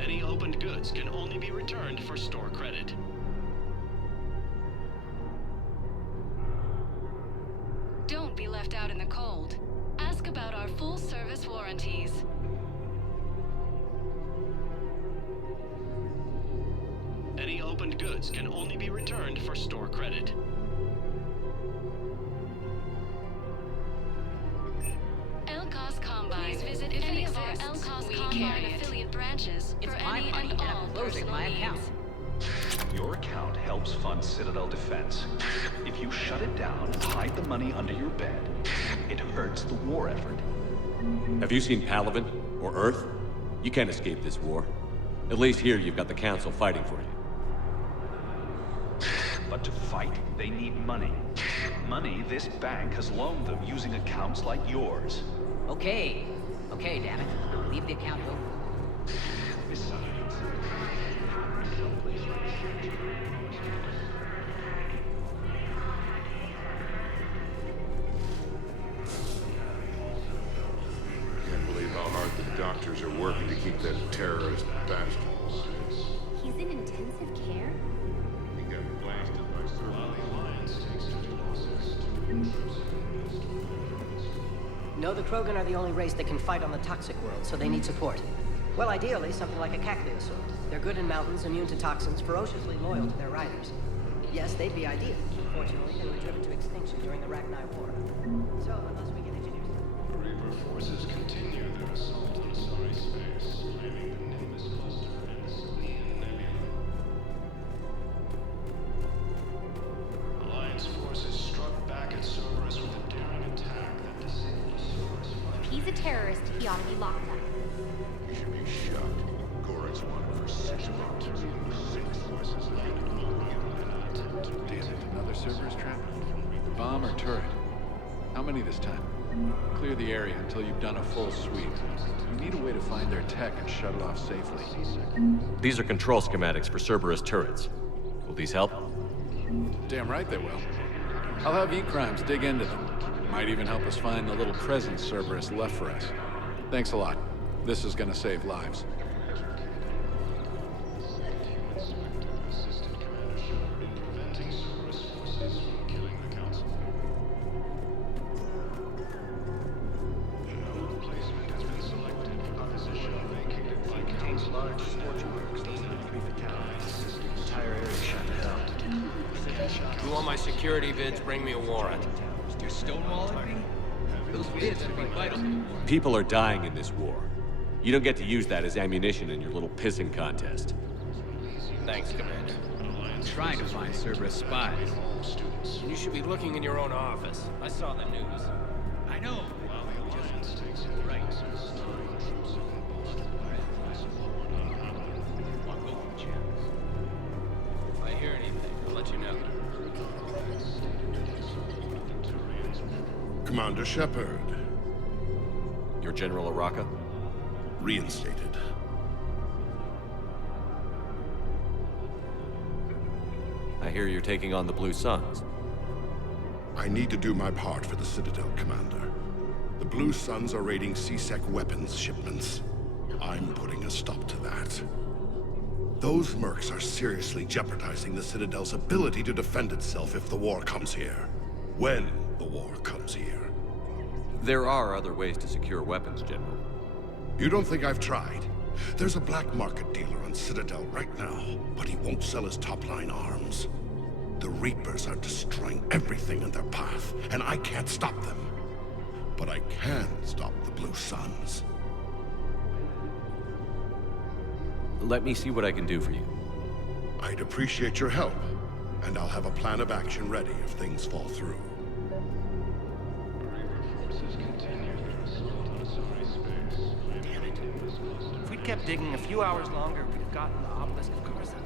Any opened goods can only be returned for store credit. Don't be left out in the cold. Ask about our full-service warranties. Any opened goods can only be returned for store credit. Elkos Combine. Please visit any of our Elkos Combine affiliate branches for any and all personal needs. Your account helps fund Citadel defense. If you shut it down and hide the money under your bed, it hurts the war effort. Have you seen Palaven or Earth? You can't escape this war. At least here you've got the Council fighting for you. But to fight, they need money. Money this bank has loaned them using accounts like yours. Okay, damn it. Leave the account open. Besides, Can't believe how hard the doctors are working to keep that terrorist bastard alive. He's in intensive care? He got blasted by while the Alliance takes to losses. No, the Krogan are the only race that can fight on the toxic world, so they need support. Well, ideally, something like a Cacleosaur. They're good in mountains, immune to toxins, ferociously loyal to their riders. Yes, they'd be ideal. Fortunately, they were driven to extinction during the Rachni War. So, unless we get engineers... Reaper forces continue their assault on Asari space, claiming the Nimbus cluster and Selene Nebula. Alliance forces struck back at Cerberus with a daring attack that disabled Cerberus. If he's a terrorist, he ought to be locked up. You should be shocked. Gorex wanted for 6 months. 6 forces landed. Damn it, another Cerberus trap? Bomb or turret? How many this time? Clear the area until you've done a full sweep. You need a way to find their tech and shut it off safely. These are control schematics for Cerberus turrets. Will these help? Damn right they will. I'll have E-Crimes dig into them. Might even help us find the little presents Cerberus left for us. Thanks a lot. This is gonna save lives. You want my security vids, bring me a warrant. You're stonewalling me? Those vids would be vital. People are dying in this war. You don't get to use that as ammunition in your little pissing contest. Thanks, Commander. I'm trying to find Cerberus spies. You should be looking in your own office. I saw the news. I know. Just right. I'll go for the chance. If I hear anything, I'll let you know. Commander Shepard. You're General Araka? Reinstated. I hear you're taking on the Blue Suns. I need to do my part for the Citadel, Commander. The Blue Suns are raiding C-Sec weapons shipments. I'm putting a stop to that. Those mercs are seriously jeopardizing the Citadel's ability to defend itself if the war comes here. When the war comes here. There are other ways to secure weapons, General. You don't think I've tried? There's a black market dealer on Citadel right now, but he won't sell his top-line arms. The Reapers are destroying everything in their path, and I can't stop them. But I can stop the Blue Suns. Let me see what I can do for you. I'd appreciate your help, and I'll have a plan of action ready if things fall through. If we'd kept digging a few hours longer, we'd have gotten the obelisk of Carson.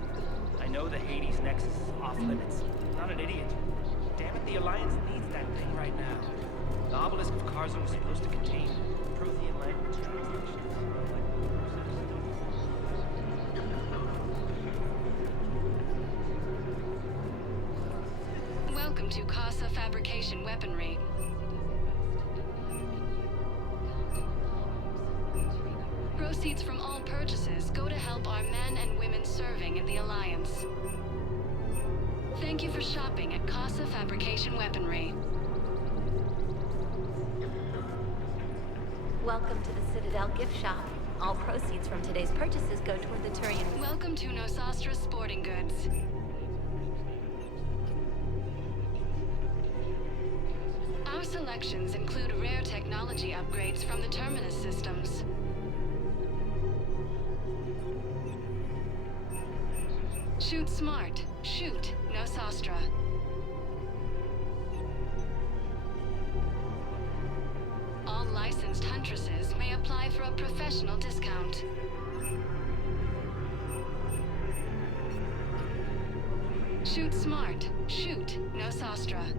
I know the Hades Nexus is off limits. I'm not an idiot. Damn it, the Alliance needs that thing right now. The obelisk of Carson was supposed to contain Prothean language translations. Welcome to Casa Fabrication Weaponry. Proceeds from all purchases go to help our men and women serving in the Alliance. Thank you for shopping at Casa Fabrication Weaponry. Welcome to the Citadel gift shop. All proceeds from today's purchases go toward the Turian. Welcome to Nosastra Sporting Goods. Our selections include rare technology upgrades from the Terminus systems. Shoot smart. Shoot Nosastra. All licensed huntresses may apply for a professional discount. Shoot smart. Shoot Nosastra.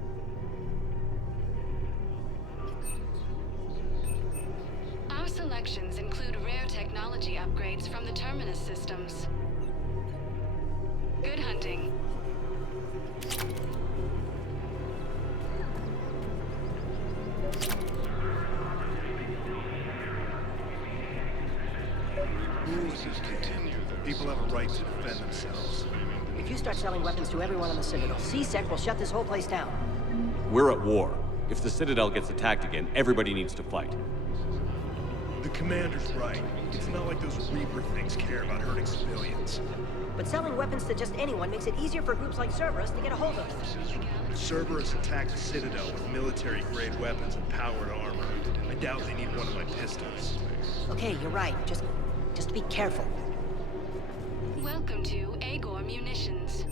Our selections include rare technology upgrades from the Terminus systems. Good hunting. People have a right to defend themselves. If you start selling weapons to everyone on the Citadel, C-Sec will shut this whole place down. We're at war. If the Citadel gets attacked again, everybody needs to fight. The commander's right. It's not like those Reaper things care about hurting civilians. But selling weapons to just anyone makes it easier for groups like Cerberus to get a hold of them. Cerberus attacked the Citadel with military-grade weapons and powered armor. I doubt they need one of my pistols. Okay, you're right. Just be careful. Welcome to Agor Munitions.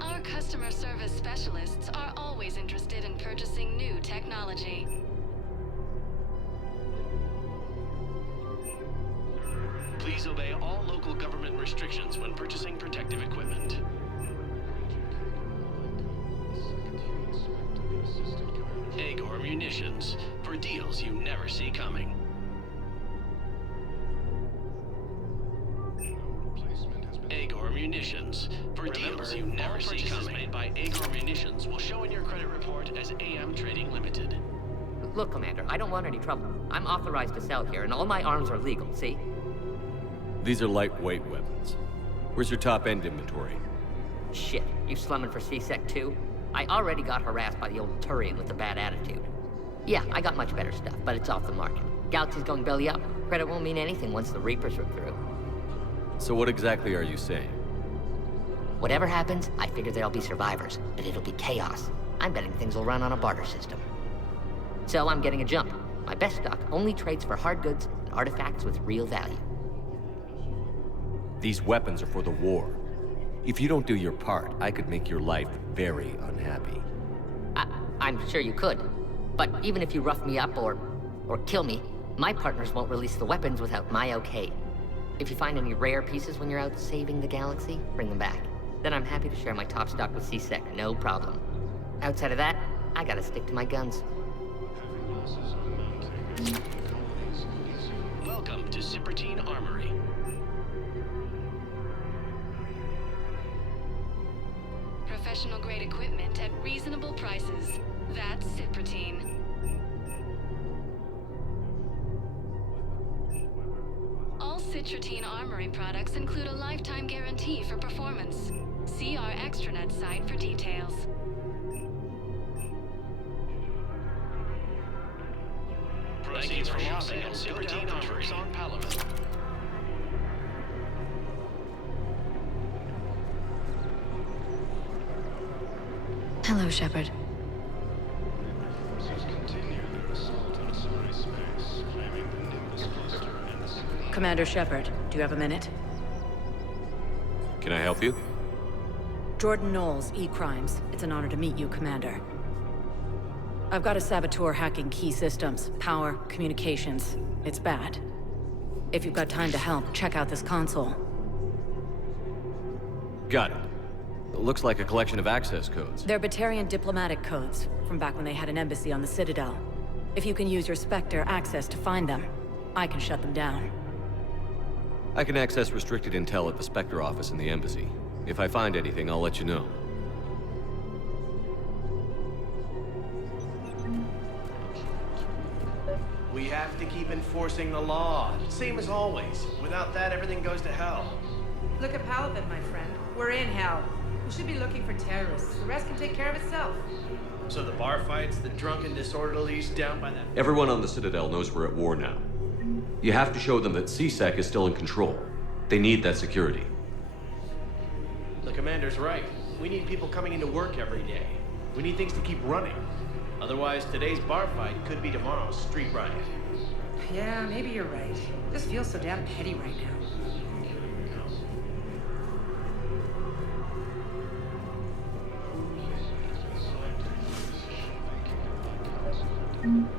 Our customer service specialists are always interested in purchasing new technology. Please obey all local government restrictions when purchasing protective equipment. Agor munitions for deals you never see coming. Agor munitions for deals you never see coming. Made by Agor munitions will show in your credit report as AM Trading Limited. Look, Commander, I don't want any trouble. I'm authorized to sell here, and all my arms are legal, see? These are lightweight weapons. Where's your top-end inventory? Shit, you slumming for C-Sec too? I already got harassed by the old Turian with a bad attitude. Yeah, I got much better stuff, but it's off the market. Galaxy's going belly up. Credit won't mean anything once the Reapers rip through. So what exactly are you saying? Whatever happens, I figure there'll be survivors, but it'll be chaos. I'm betting things will run on a barter system. So I'm getting a jump. My best stock only trades for hard goods and artifacts with real value. These weapons are for the war. If you don't do your part, I could make your life very unhappy. I'm sure you could. But even if you rough me up or kill me, my partners won't release the weapons without my okay. If you find any rare pieces when you're out saving the galaxy, bring them back. Then I'm happy to share my top stock with C-Sec, no problem. Outside of that, I gotta stick to my guns. Welcome to Cyprtine Armory. Professional-grade equipment at reasonable prices. That's Cyprtine. All Cyprtine Armory products include a lifetime guarantee for performance. See our extranet site for details. Proceeds from housing at Cyprtine Armory on Palaven. Hello, Shepard. Commander Shepard, do you have a minute? Can I help you? Jordan Knowles, E-Crimes. It's an honor to meet you, Commander. I've got a saboteur hacking key systems, power, communications. It's bad. If you've got time to help, check out this console. Got it. It looks like a collection of access codes. They're Batarian diplomatic codes, from back when they had an embassy on the Citadel. If you can use your Spectre access to find them, I can shut them down. I can access restricted intel at the Spectre office in the embassy. If I find anything, I'll let you know. We have to keep enforcing the law. Same as always. Without that, everything goes to hell. Look at Palaven, my friend. We're in hell. We should be looking for terrorists. The rest can take care of itself. So the bar fights, the drunken disorderlies down by that... Everyone on the Citadel knows we're at war now. You have to show them that C-Sec is still in control. They need that security. The commander's right. We need people coming into work every day. We need things to keep running. Otherwise, today's bar fight could be tomorrow's street riot. Yeah, maybe you're right. This feels so damn petty right now.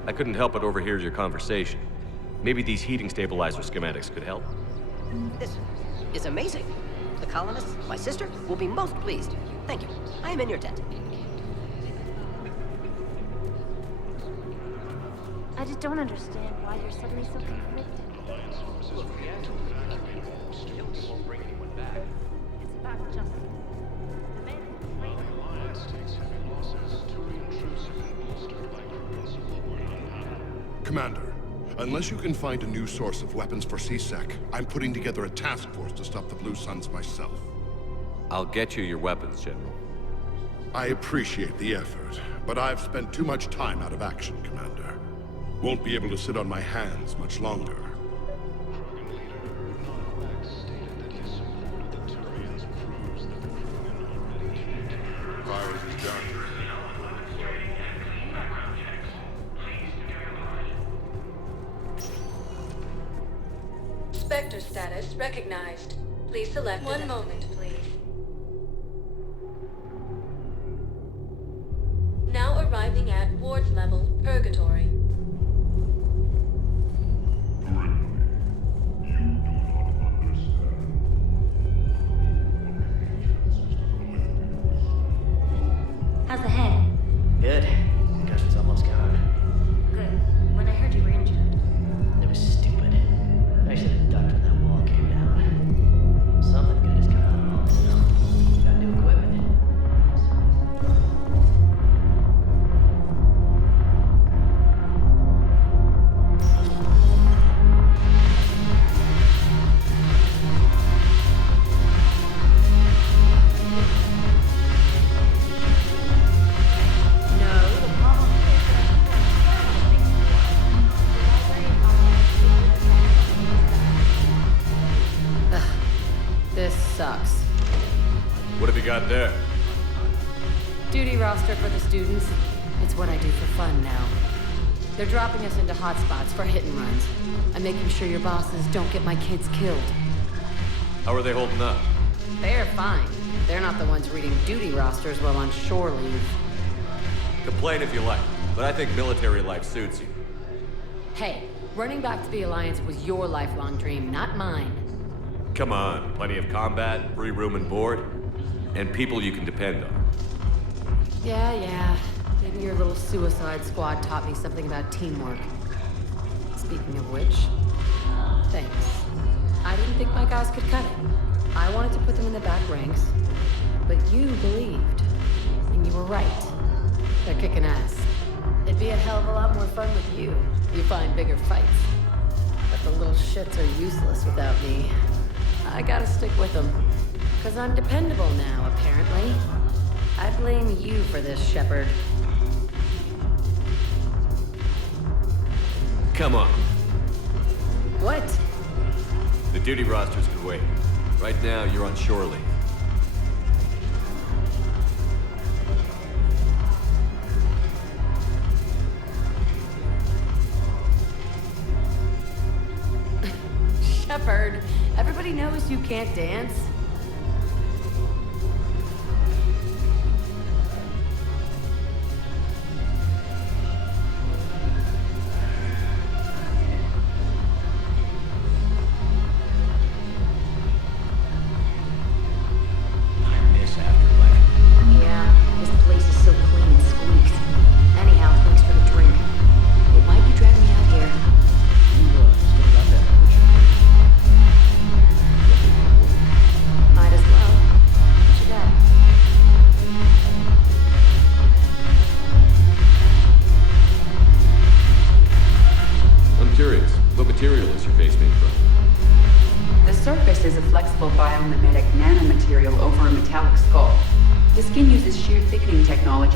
I couldn't help but overhear your conversation. Maybe these heating stabilizer schematics could help. This is amazing. The colonists, my sister, will be most pleased. Thank you. I am in your tent. I just don't understand why you're suddenly so conflicted. Look, the actual fact that people won't bring anyone back. It's about justice. While the Alliance takes heavy losses, Turian troops have been bolstered by recruits lower on. Commander, unless you can find a new source of weapons for C-Sec, I'm putting together a task force to stop the Blue Suns myself. I'll get you your weapons, General. I appreciate the effort, but I've spent too much time out of action, Commander. Won't be able to sit on my hands much longer. Krogan leader Unofficial stated that his support of the Turians proves that the Krogan are ready to engage. Fire is done. Spectre status recognized. Please select one moment, please. Now arriving at Ward's level, Purgatory. How's the head? Good. Duty roster for the students. It's what I do for fun now. They're dropping us into hotspots for hit and runs. I'm making sure your bosses don't get my kids killed. How are they holding up? They're fine. They're not the ones reading duty rosters while on shore leave. Complain if you like, but I think military life suits you. Hey, running back to the Alliance was your lifelong dream, not mine. Come on, plenty of combat, free room and board, and people you can depend on. Yeah. Maybe your little suicide squad taught me something about teamwork. Speaking of which, thanks. I didn't think my guys could cut it. I wanted to put them in the back ranks, but you believed. And you were right. They're kicking ass. It'd be a hell of a lot more fun with you. You find bigger fights. But the little shits are useless without me. I gotta stick with them. 'Cause I'm dependable now, apparently. I blame you for this, Shepard. Come on. What? The duty rosters can wait. Right now, you're on shore leave. Shepard, everybody knows you can't dance.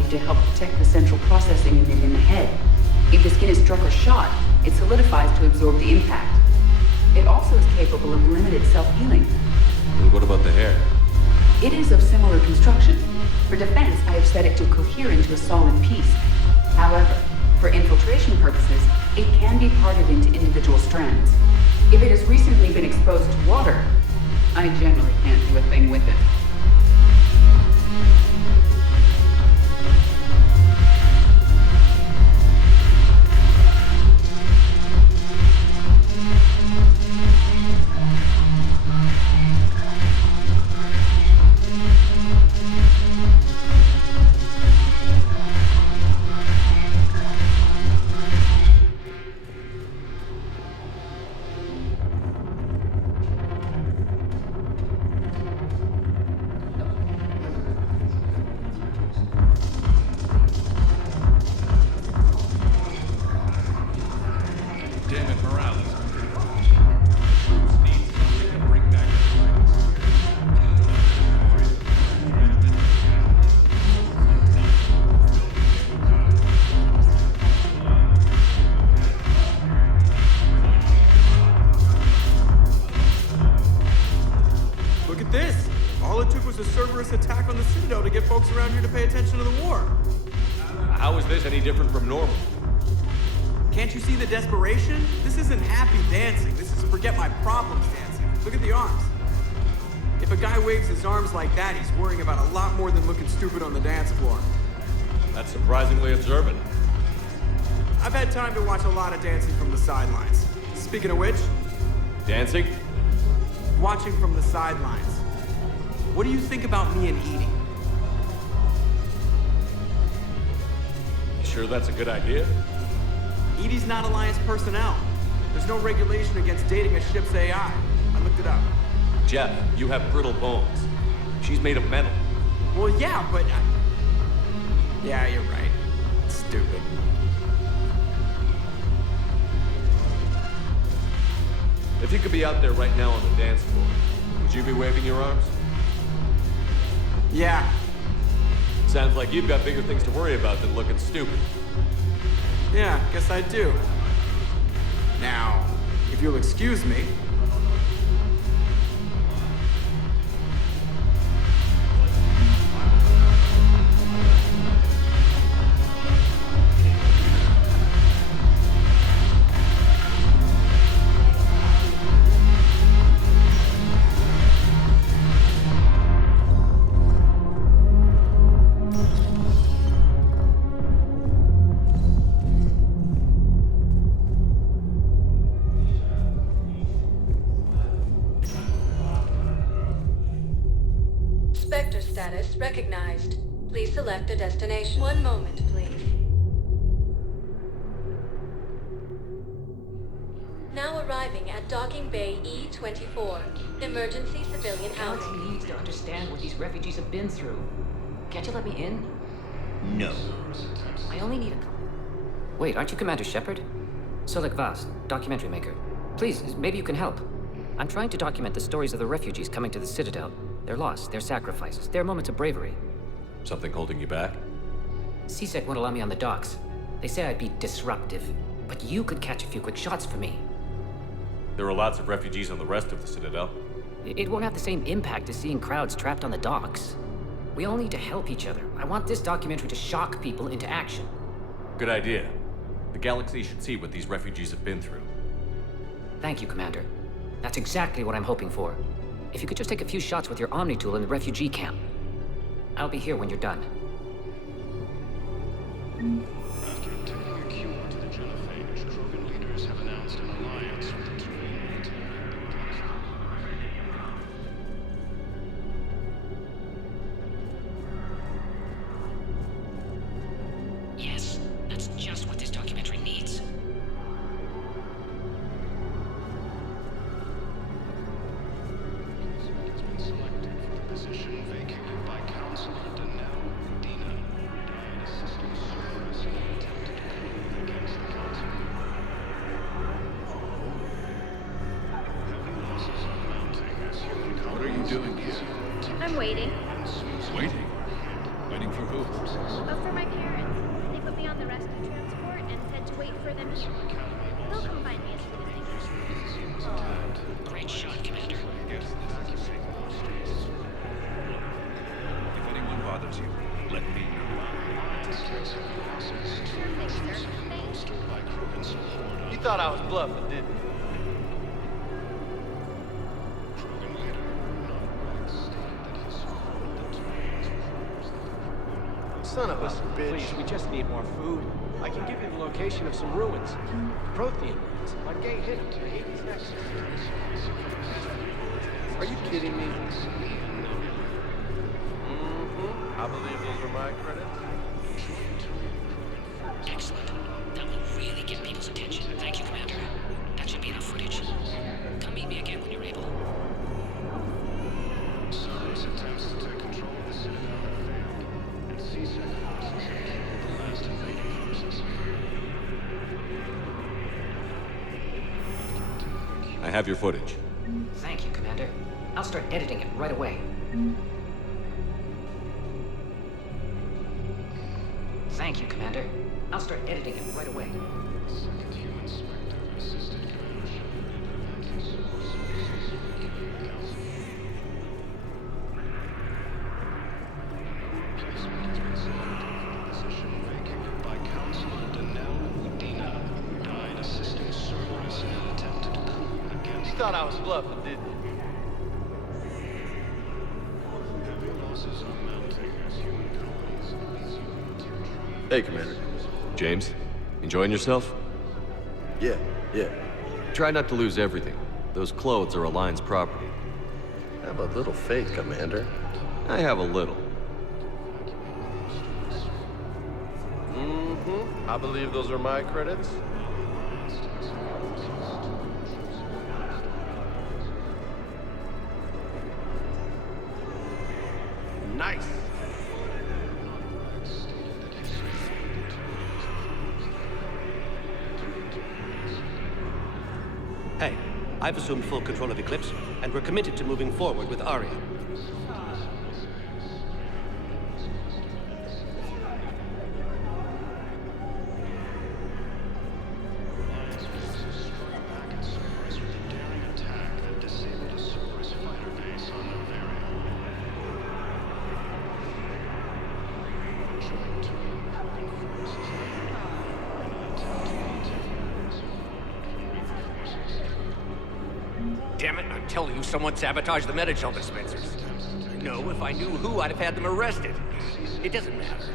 To help protect the central processing unit in the head. If the skin is struck or shot, it solidifies to absorb the impact. It also is capable of limited self-healing. And what about the hair? It is of similar construction. For defense, I have set it to cohere into a solid piece. However, for infiltration purposes, it can be parted into individual strands. If it has recently been exposed to water, I generally can't do a thing with it. Attack on the Citadel to get folks around here to pay attention to the war. How is this any different from normal? Can't you see the desperation? This isn't happy dancing. This is forget my problems dancing. Look at the arms. If a guy waves his arms like that, he's worrying about a lot more than looking stupid on the dance floor. That's surprisingly observant. I've had time to watch a lot of dancing from the sidelines. Speaking of which... Dancing? Watching from the sidelines. What do you think about me and Edie? You sure that's a good idea? Edie's not Alliance personnel. There's no regulation against dating a ship's AI. I looked it up. Jeff, you have brittle bones. She's made of metal. Well, yeah, but... Yeah, you're right. It's stupid. If you could be out there right now on the dance floor, would you be waving your arms? Yeah. Sounds like you've got bigger things to worry about than looking stupid. Yeah, guess I do. Now, if you'll excuse me... recognized. Please select a destination. One moment, please. Now arriving at Docking Bay E24. Emergency civilian Galaxy housing. needs to understand what these refugees have been through. Can't you let me in? No. I only need a couple. Wait, aren't you Commander Shepard? Solik Vast, documentary maker. Please, maybe you can help. I'm trying to document the stories of the refugees coming to the Citadel. Their loss, their sacrifices, their moments of bravery. Something holding you back? CSEC won't allow me on the docks. They say I'd be disruptive. But you could catch a few quick shots for me. There are lots of refugees on the rest of the Citadel. It won't have the same impact as seeing crowds trapped on the docks. We all need to help each other. I want this documentary to shock people into action. Good idea. The galaxy should see what these refugees have been through. Thank you, Commander. That's exactly what I'm hoping for. If you could just take a few shots with your Omni tool in the refugee camp. I'll be here when you're done. After obtaining a cure to the genophage, Krogan leaders have announced an alliance with the Turian military. Yes, that's just what this documentary needs. Has been selected for the position vacated by Counselor Danelle Medina, who died assisting Cerberus in an attempted coup against the Council. Heavy losses are mounting as human colonies... What are you doing here? I'm waiting. Waiting? Waiting for who? Oh, for my parents. They put me on the rescue transport and said to wait for them here. They'll come find me as soon as they can. Great shot, Commander. If anyone bothers you, let me know. You thought I was bluffing, didn't you? Son of a bitch. Please, we just need more food. I can give you the location of some ruins. Prothean ruins. On Gay Hidden, the Hades Nexus. Are you kidding me? I believe those are my credits. Excellent. That will really get people's attention. Thank you, Commander. That should be enough footage. Come meet me again when you're able. Cerberus attempts to take control of the Citadel have failed, and CSEC forces have killed the last invading forces. I have your footage. Thank you, Commander. I'll start editing it right away. Thank you, Commander. I'll start editing it right away. Second human Spectre assisted Commander Shepard in preventing Cerberus forces from killing the Council. Placement has been selected for the position vacated by Counselor Danelle Medina, who died assisting Cerberus in an attempted coup against... You thought I was bluffing, didn't you? Heavy losses are mounting as human colonies resume territory. Hey, Commander. James, enjoying yourself? Yeah. Try not to lose everything. Those clothes are Alliance property. Have a little faith, Commander. I have a little. I believe those are my credits. Nice. Hey, I've assumed full control of Eclipse, and we're committed to moving forward with Aria. Alliance forces struck back at Cerberus with a daring attack that disabled a Cerberus fighter base on Novaria. Joint Turian Krogan forces landed in an attempt to maintain forces. Damn it, I'm telling you, someone sabotaged the Metagel dispensers. No, if I knew who, I'd have had them arrested. It doesn't matter.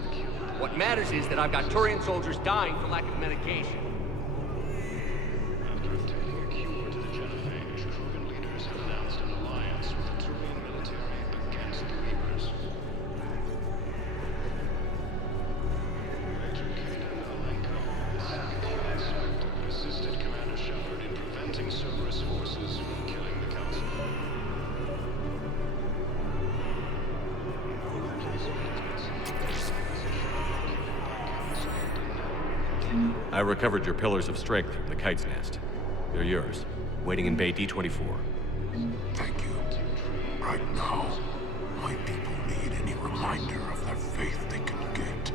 What matters is that I've got Turian soldiers dying for lack of medication. After obtaining a cure to the genophage, Krogan leaders have announced an alliance with the Turian military against the Reapers. I recovered your pillars of strength from the kite's nest. They're yours, waiting in Bay D-24. Thank you. Right now, my people need any reminder of their faith they can get.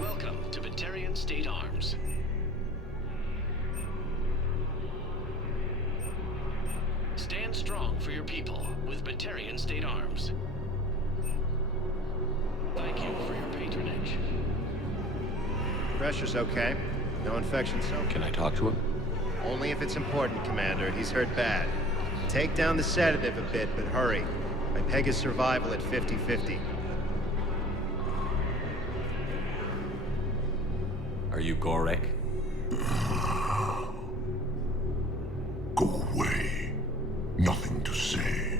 Welcome to Batarian State Arms. Stand strong for your people with Batarian State Arms. Thank you for your patronage. Pressure's okay. No infection, so. Can I talk to him? Only if it's important, Commander. He's hurt bad. Take down the sedative a bit, but hurry. I peg his survival at 50-50. Are you Gorek? Go away. Nothing to say.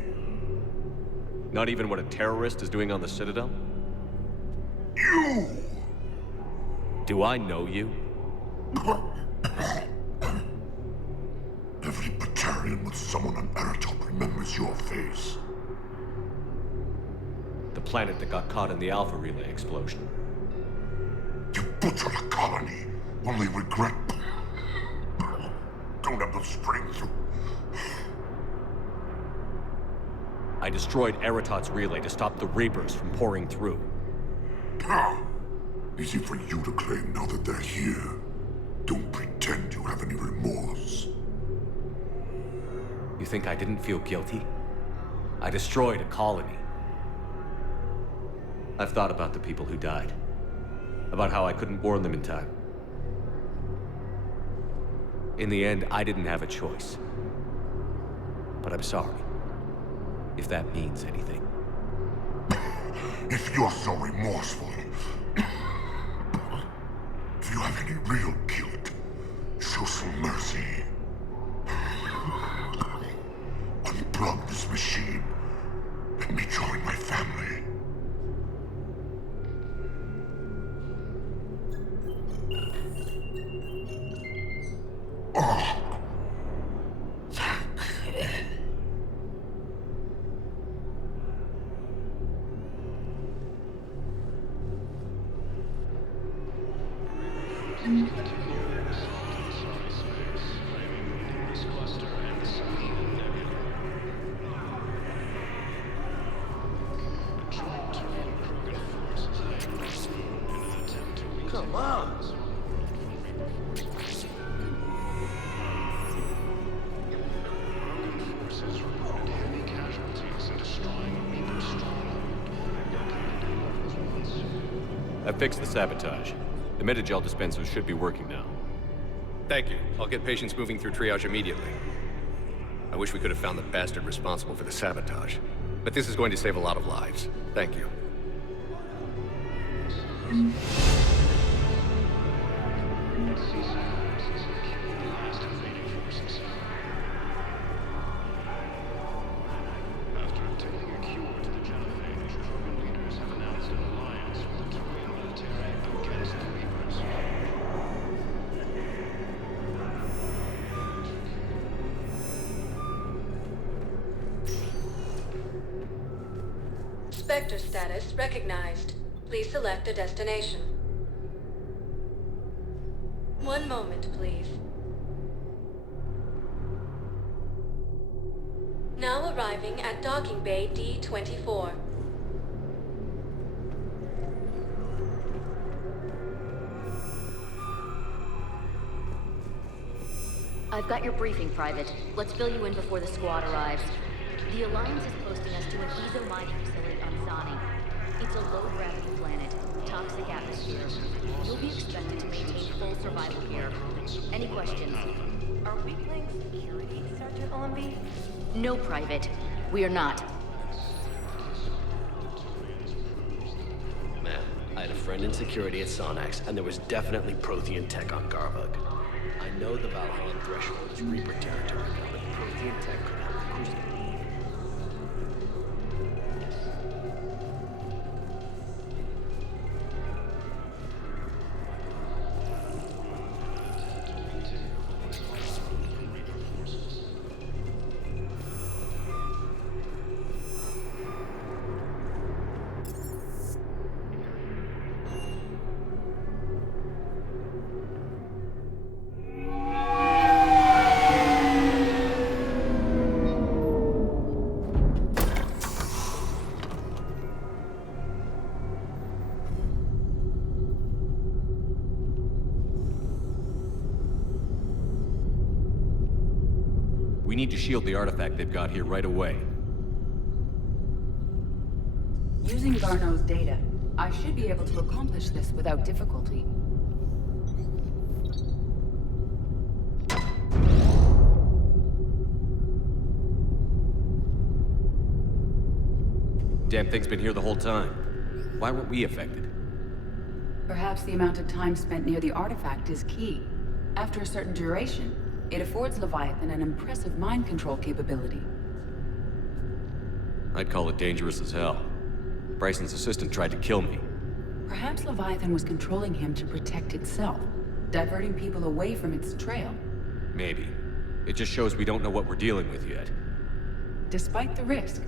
Not even what a terrorist is doing on the Citadel? You! Do I know you? Every Batarian with someone on ALOT remembers your face. The planet that got caught in the Alpha Relay explosion. You butchered a colony. Only regret. Don't have the strength to... I destroyed Eratot's relay to stop the Reapers from pouring through. Easy for you to claim now that they're here. Don't pretend you have any remorse. You think I didn't feel guilty? I destroyed a colony. I've thought about the people who died. About how I couldn't warn them in time. In the end, I didn't have a choice. But I'm sorry. If that means anything. If you're so remorseful, if you have any real guilt, show some mercy. Unplug this machine. Let me join my family. Oh. Come on! Forces reported heavy casualties in destroying a Reaper stronghold. Your commander levels once. I fixed the sabotage. The metagel dispensers should be working now. Thank you. I'll get patients moving through triage immediately. I wish we could have found the bastard responsible for the sabotage. But this is going to save a lot of lives. Thank you. After obtaining a cure to the genophage, Krogan leaders have announced an alliance with the Turian military against the Reapers. Spectre status recognized. Please select a destination. One moment, please. Now arriving at docking bay D-24. I've got your briefing, Private. Let's fill you in before the squad arrives. The Alliance is posting us to an ezo mining facility on Zani. It's a low-gravity planet, toxic atmosphere. You'll be expected to maintain full survival here. Any questions? Are we playing security, Sergeant Allenby? No, Private. We are not. Man, I had a friend in security at Sonax, and there was definitely Prothean tech on Garvug. I know the Valhallan threshold is Reaper territory, but Prothean tech could help the Crucible. We need to shield the artifact they've got here right away. Using Garneau's data, I should be able to accomplish this without difficulty. Damn thing's been here the whole time. Why weren't we affected? Perhaps the amount of time spent near the artifact is key. After a certain duration, it affords Leviathan an impressive mind control capability. I'd call it dangerous as hell. Bryson's assistant tried to kill me. Perhaps Leviathan was controlling him to protect itself, diverting people away from its trail. Maybe. It just shows we don't know what we're dealing with yet. Despite the risk,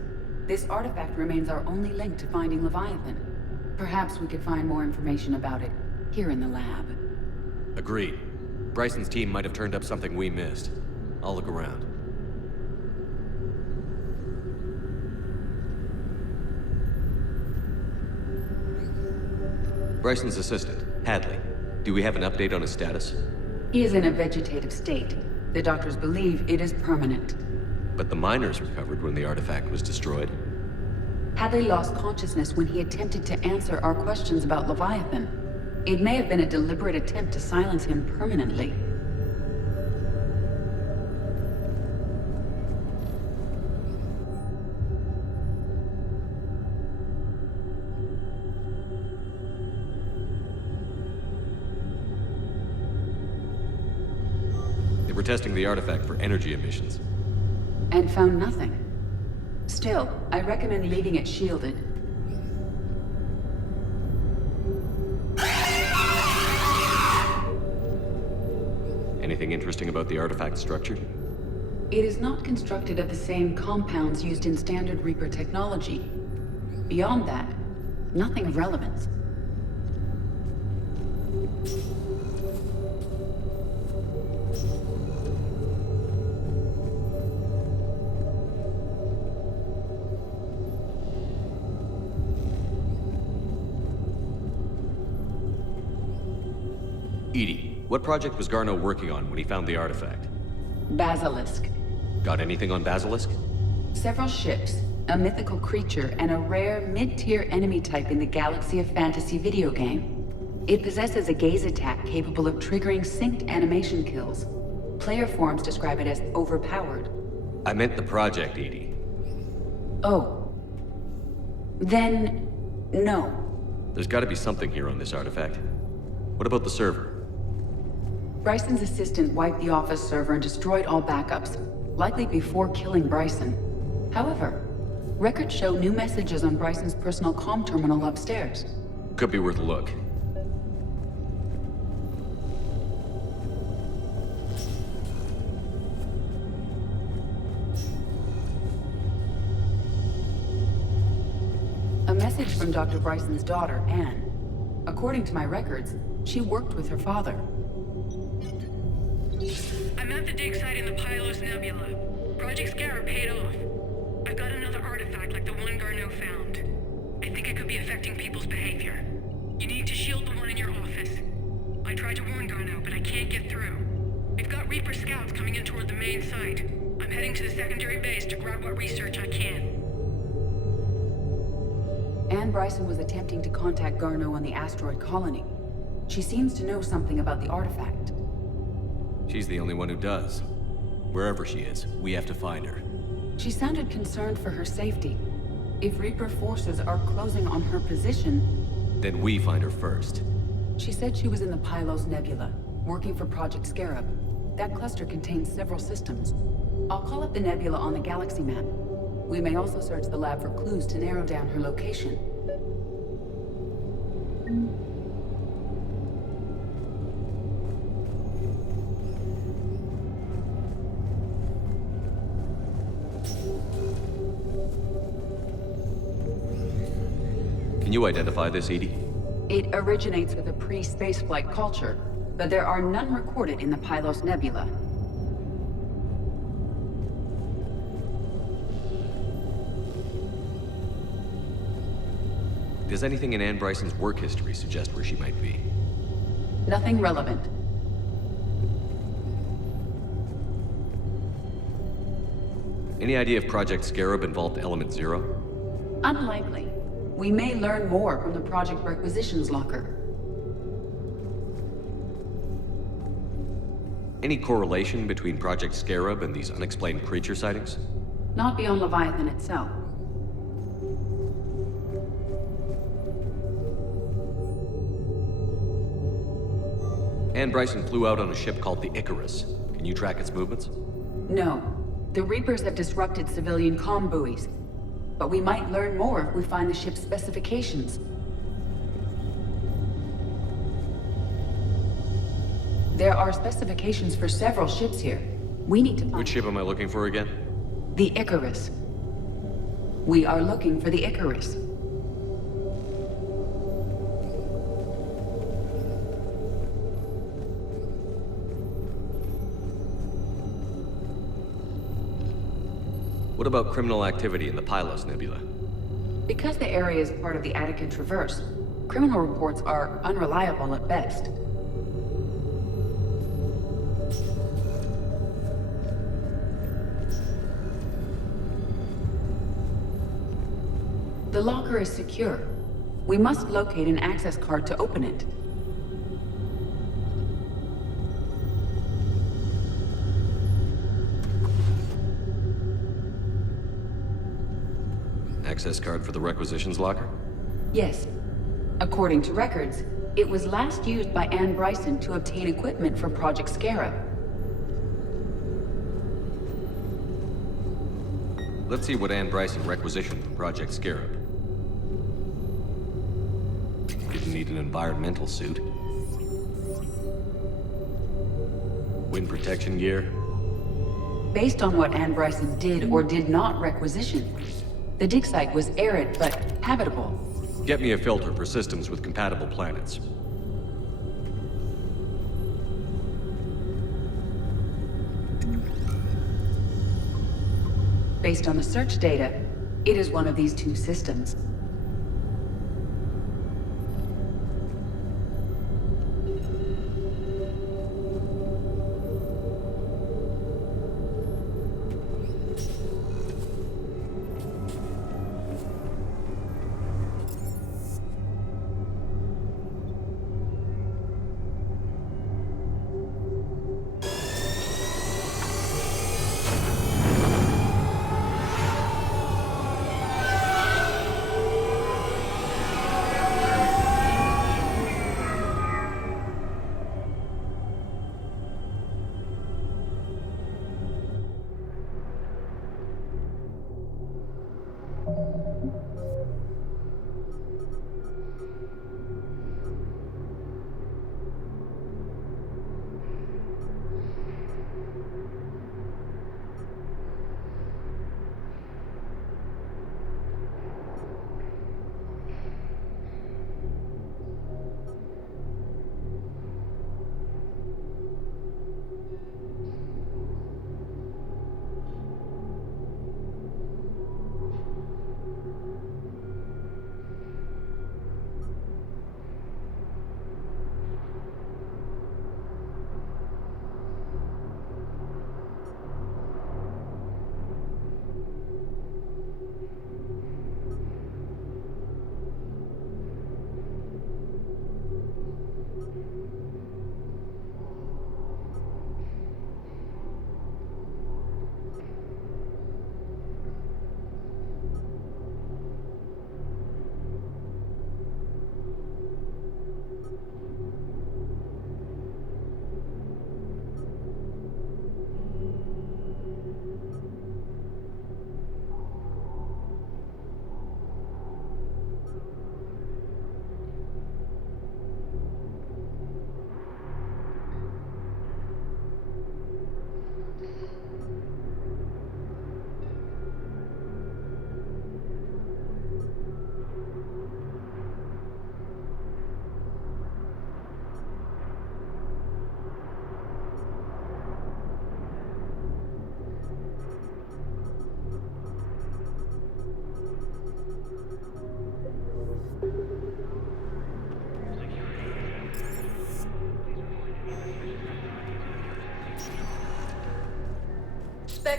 this artifact remains our only link to finding Leviathan. Perhaps we could find more information about it here in the lab. Agreed. Bryson's team might have turned up something we missed. I'll look around. Bryson's assistant, Hadley. Do we have an update on his status? He is in a vegetative state. The doctors believe it is permanent. But the miners recovered when the artifact was destroyed. Hadley lost consciousness when he attempted to answer our questions about Leviathan. It may have been a deliberate attempt to silence him permanently. They were testing the artifact for energy emissions. And found nothing. Still, I recommend leaving it shielded. Anything interesting about the artifact structure? It is not constructed of the same compounds used in standard Reaper technology. Beyond that, nothing of relevance. Edie, what project was Garneau working on when he found the artifact? Basilisk. Got anything on Basilisk? Several ships, a mythical creature, and a rare mid-tier enemy type in the Galaxy of Fantasy video game. It possesses a gaze attack capable of triggering synced animation kills. Player forums describe it as overpowered. I meant the project, Edie. Oh. Then, no. There's gotta be something here on this artifact. What about the server? Bryson's assistant wiped the office server and destroyed all backups, likely before killing Bryson. However, records show new messages on Bryson's personal comm terminal upstairs. Could be worth a look. A message from Dr. Bryson's daughter, Anne. According to my records, she worked with her father. I'm at the dig site in the Pylos Nebula. Project Scarab paid off. I've got another artifact like the one Garneau found. I think it could be affecting people's behavior. You need to shield the one in your office. I tried to warn Garneau, but I can't get through. We've got Reaper scouts coming in toward the main site. I'm heading to the secondary base to grab what research I can. Anne Bryson was attempting to contact Garneau on the asteroid colony. She seems to know something about the artifact. She's the only one who does. Wherever she is, we have to find her. She sounded concerned for her safety. If Reaper forces are closing on her position... Then we find her first. She said she was in the Pylos Nebula, working for Project Scarab. That cluster contains several systems. I'll call up the nebula on the galaxy map. We may also search the lab for clues to narrow down her location. Can you identify this, Edie? It originates with a pre-spaceflight culture, but there are none recorded in the Pylos Nebula. Does anything in Anne Bryson's work history suggest where she might be? Nothing relevant. Any idea if Project Scarab involved Element Zero? Unlikely. We may learn more from the Project Requisitions Locker. Any correlation between Project Scarab and these unexplained creature sightings? Not beyond Leviathan itself. Ann Bryson flew out on a ship called the Icarus. Can you track its movements? No. The Reapers have disrupted civilian comm buoys. But we might learn more if we find the ship's specifications. There are specifications for several ships here. We need to find... Which ship am I looking for again? The Icarus. We are looking for the Icarus. What about criminal activity in the Pylos Nebula? Because the area is part of the Attica Traverse, criminal reports are unreliable at best. The locker is secure. We must locate an access card to open it. Access card for the Requisitions Locker? Yes. According to records, it was last used by Ann Bryson to obtain equipment for Project Scarab. Let's see what Ann Bryson requisitioned from Project Scarab. Didn't need an environmental suit. Wind protection gear. Based on what Ann Bryson did or did not requisition, the dig site was arid but habitable. Get me a filter for systems with compatible planets. Based on the search data, it is one of these two systems.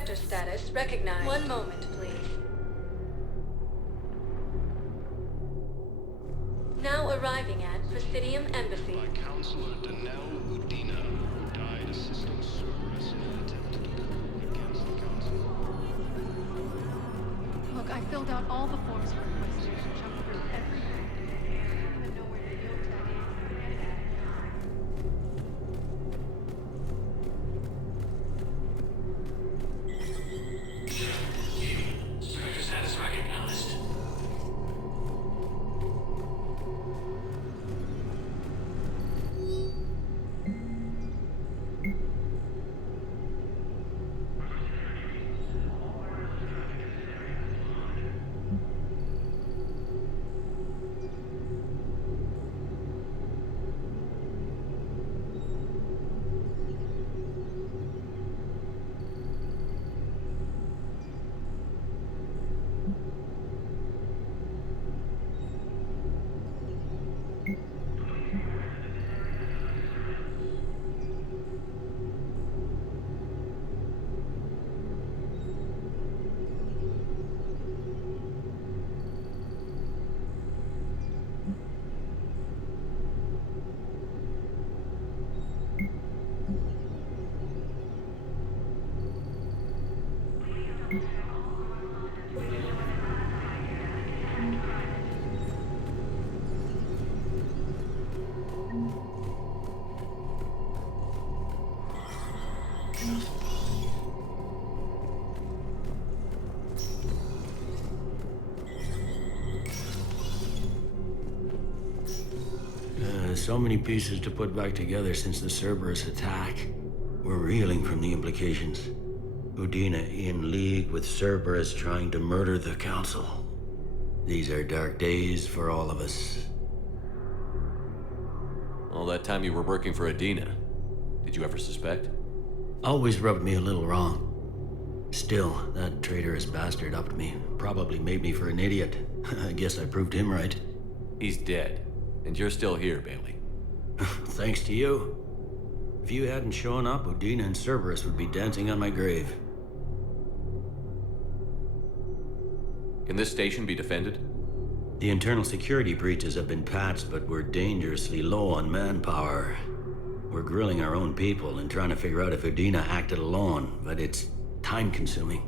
Spectre status recognized. One moment, please. Now arriving at Presidium Embassy. By Counselor Danelle Udina, who died assisting Cerberus in an attempt to prove against the Council. Look, I filled out all the forms requested and jumped through everything. I don't even know where the yield tag is. Spectre status recognized. So many pieces to put back together since the Cerberus attack. We're reeling from the implications. Udina in league with Cerberus trying to murder the Council. These are dark days for all of us. All that time you were working for Udina, did you ever suspect? Always rubbed me a little wrong. Still, that traitorous bastard upped me. Probably made me for an idiot. I guess I proved him right. He's dead, and you're still here, Bailey. Thanks to you. If you hadn't shown up, Udina and Cerberus would be dancing on my grave. Can this station be defended? The internal security breaches have been patched, but we're dangerously low on manpower. We're grilling our own people and trying to figure out if Udina acted alone, but it's time-consuming.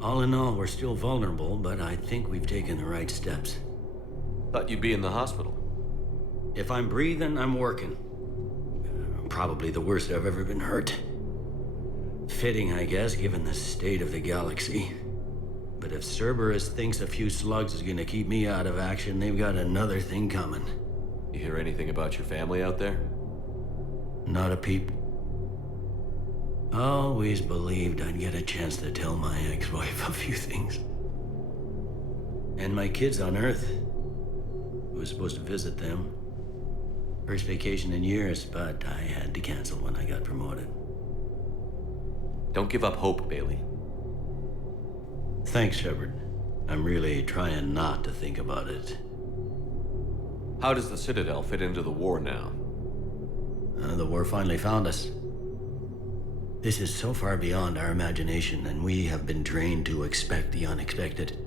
All in all, we're still vulnerable, but I think we've taken the right steps. Thought you'd be in the hospital. If I'm breathing, I'm working. Probably the worst I've ever been hurt. Fitting, I guess, given the state of the galaxy. But if Cerberus thinks a few slugs is gonna keep me out of action, they've got another thing coming. You hear anything about your family out there? Not a peep. Always believed I'd get a chance to tell my ex-wife a few things. And my kids on Earth. I was supposed to visit them. First vacation in years, but I had to cancel when I got promoted. Don't give up hope, Bailey. Thanks, Shepard. I'm really trying not to think about it. How does the Citadel fit into the war now? The war finally found us. This is so far beyond our imagination, and we have been trained to expect the unexpected.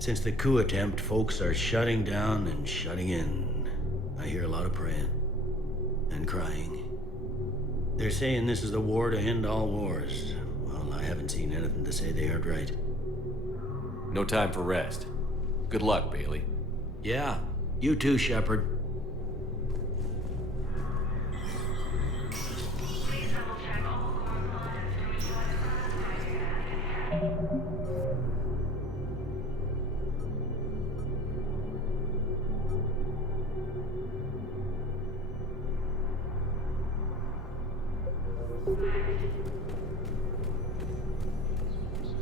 Since the coup attempt, folks are shutting down and shutting in. I hear a lot of praying and crying. They're saying this is the war to end all wars. Well, I haven't seen anything to say they aren't right. No time for rest. Good luck, Bailey. Yeah, you too, Shepard.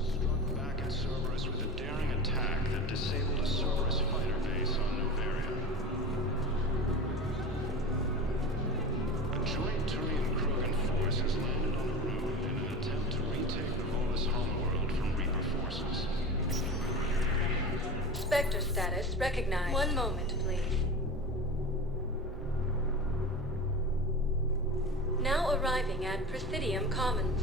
Struck back at Cerberus with a daring attack that disabled a Cerberus fighter base on Noveria. A joint Turian-Krogan force has landed on Aru in an attempt to retake the Volus homeworld from Reaper forces. Spectre status recognized. One moment, please. Now arriving at Presidium Commons.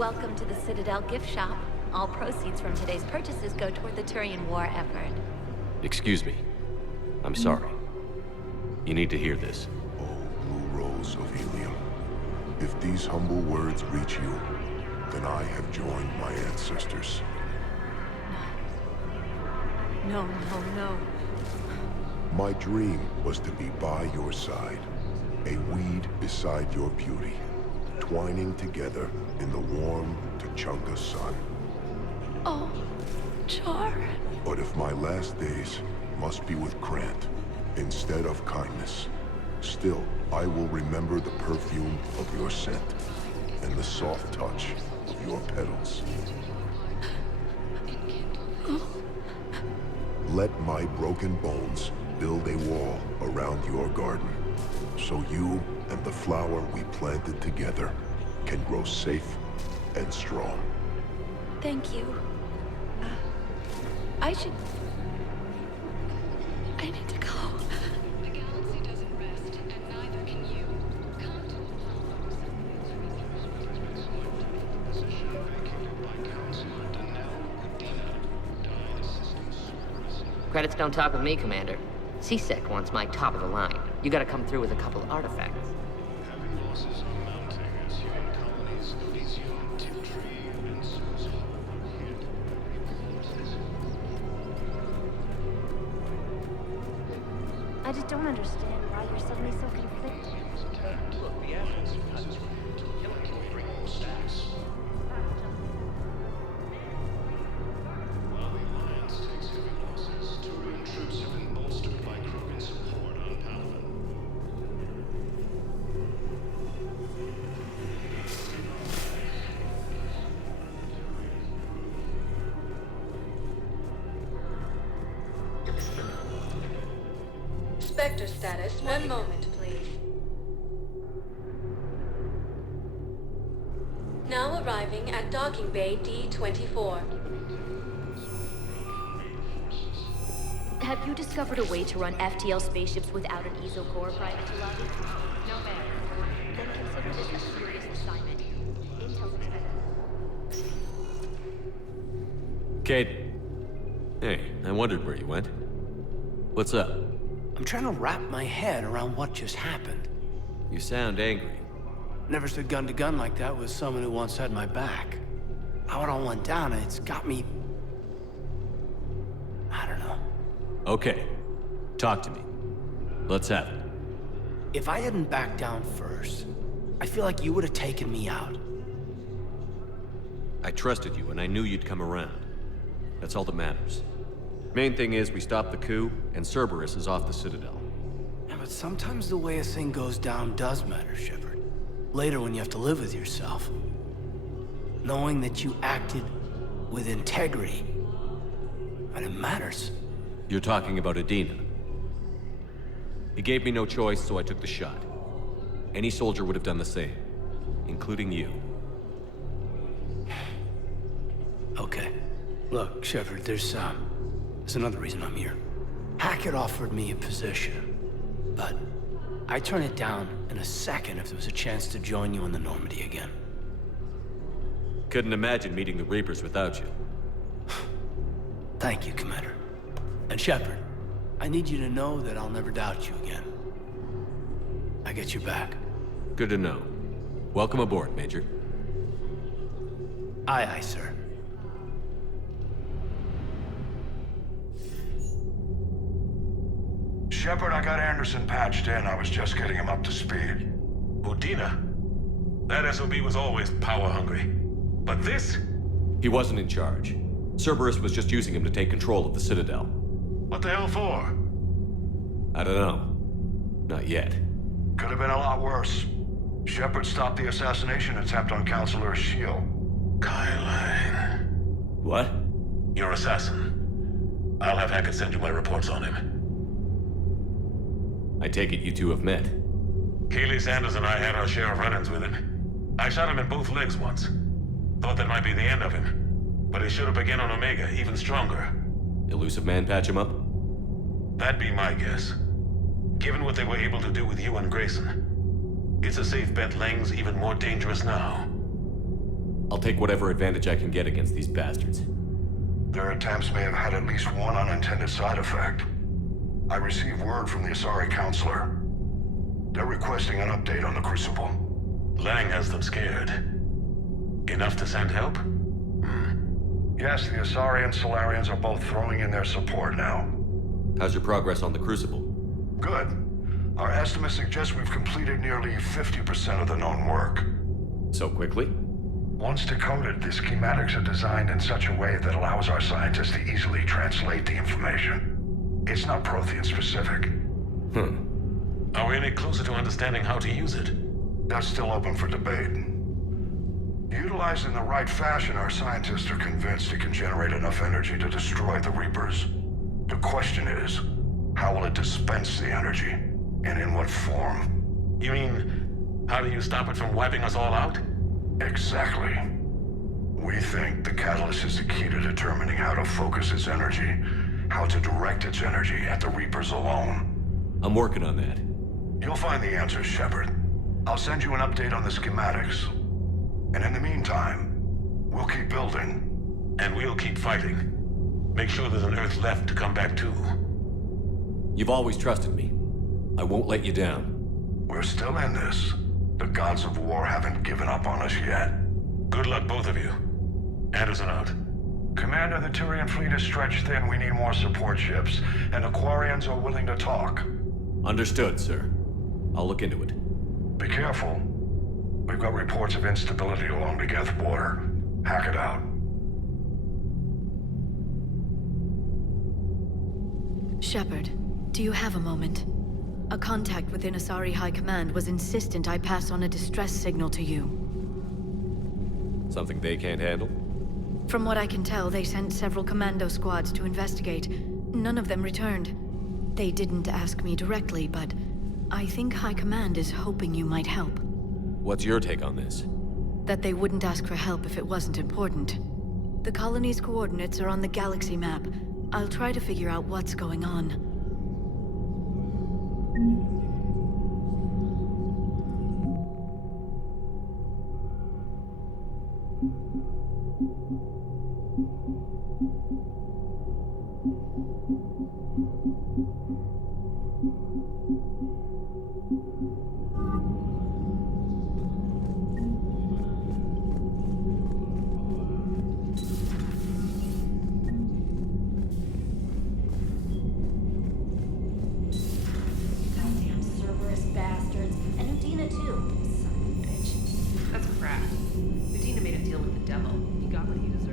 Welcome to the Citadel gift shop. All proceeds from today's purchases go toward the Turian war effort. Excuse me. I'm sorry. You need to hear this. Blue Rose of helium. If these humble words reach you, then I have joined my ancestors. No. My dream was to be by your side, a weed beside your beauty, twining together in the warm Tachunga sun. Oh, Char. But if my last days must be with Grant instead of kindness, still I will remember the perfume of your scent and the soft touch of your petals. Let my broken bones build a wall around your garden, so you and the flower we planted together can grow safe and strong. Thank you. I need to go. The galaxy doesn't rest, and neither can you. Come to Credits don't talk with me, Commander. CSEC wants my top of the line. You gotta come through with a couple artifacts. Having losses are mounting as human colonies of Elysium, Tiptree, and Susan hit. I just don't understand why you're suddenly so conflicted. Look, the evidence is killing will bring more stacks. While the Alliance takes heavy losses, Turian troops have been bolstered by Krogan support on Palaven. Spectre status, one moment, please. Now arriving at docking bay D-24. Have you discovered a way to run FTL spaceships without an ESO core, Private Lobby? No, ma'am. Then consider this a serious assignment. Intel's expected. Kate. Hey, I wondered where you went. What's up? I'm trying to wrap my head around what just happened. You sound angry. Never stood gun to gun like that with someone who once had my back. How it all went down, it's got me... I don't know. Okay. Talk to me. Let's have it. If I hadn't backed down first, I feel like you would have taken me out. I trusted you, and I knew you'd come around. That's all that matters. Main thing is we stopped the coup, and Cerberus is off the Citadel. Yeah, but sometimes the way a thing goes down does matter, Shepard. Later when you have to live with yourself. Knowing that you acted with integrity. And it matters. You're talking about Adina. He gave me no choice, so I took the shot. Any soldier would have done the same, including you. Okay. Look, Shepard, there's another reason I'm here. Hackett offered me a position, but I'd turn it down in a second if there was a chance to join you on the Normandy again. Couldn't imagine meeting the Reapers without you. Thank you, Commander. And Shepard, I need you to know that I'll never doubt you again. I get your back. Good to know. Welcome aboard, Major. Aye, aye, sir. Shepard, I got Anderson patched in. I was just getting him up to speed. Udina? That SOB was always power-hungry. But this? He wasn't in charge. Cerberus was just using him to take control of the Citadel. What the hell for? I don't know. Not yet. Could have been a lot worse. Shepard stopped the assassination attempt on Counselor Shield. Kyle. What? Your assassin. I'll have Hackett send you my reports on him. I take it you two have met. Keeley Sanders and I had our share of run-ins with him. I shot him in both legs once. Thought that might be the end of him. But he should have begun on Omega, even stronger. Elusive Man patch him up? That'd be my guess. Given what they were able to do with you and Grayson, it's a safe bet Lang's even more dangerous now. I'll take whatever advantage I can get against these bastards. Their attempts may have had at least one unintended side effect. I received word from the Asari Counselor. They're requesting an update on the Crucible. Lang has them scared. Enough to send help? Yes, the Asari and Solarians are both throwing in their support now. How's your progress on the Crucible? Good. Our estimates suggest we've completed nearly 50% of the known work. So quickly? Once decoded, the schematics are designed in such a way that allows our scientists to easily translate the information. It's not Prothean specific. Are we any closer to understanding how to use it? That's still open for debate. Utilized in the right fashion, our scientists are convinced it can generate enough energy to destroy the Reapers. The question is, how will it dispense the energy? And in what form? You mean, how do you stop it from wiping us all out? Exactly. We think the catalyst is the key to determining how to focus its energy, how to direct its energy at the Reapers alone. I'm working on that. You'll find the answers, Shepard. I'll send you an update on the schematics. And in the meantime, we'll keep building. And we'll keep fighting. Make sure there's an Earth left to come back to. You've always trusted me. I won't let you down. We're still in this. The gods of war haven't given up on us yet. Good luck, both of you. Anderson out. Commander, the Turian fleet is stretched thin. We need more support ships. And the Quarians are willing to talk. Understood, sir. I'll look into it. Be careful. We've got reports of instability along the Geth border. Hack it out. Shepard, do you have a moment? A contact within Asari High Command was insistent I pass on a distress signal to you. Something they can't handle? From what I can tell, they sent several commando squads to investigate. None of them returned. They didn't ask me directly, but I think High Command is hoping you might help. What's your take on this? That they wouldn't ask for help if it wasn't important. The colony's coordinates are on the galaxy map. I'll try to figure out what's going on.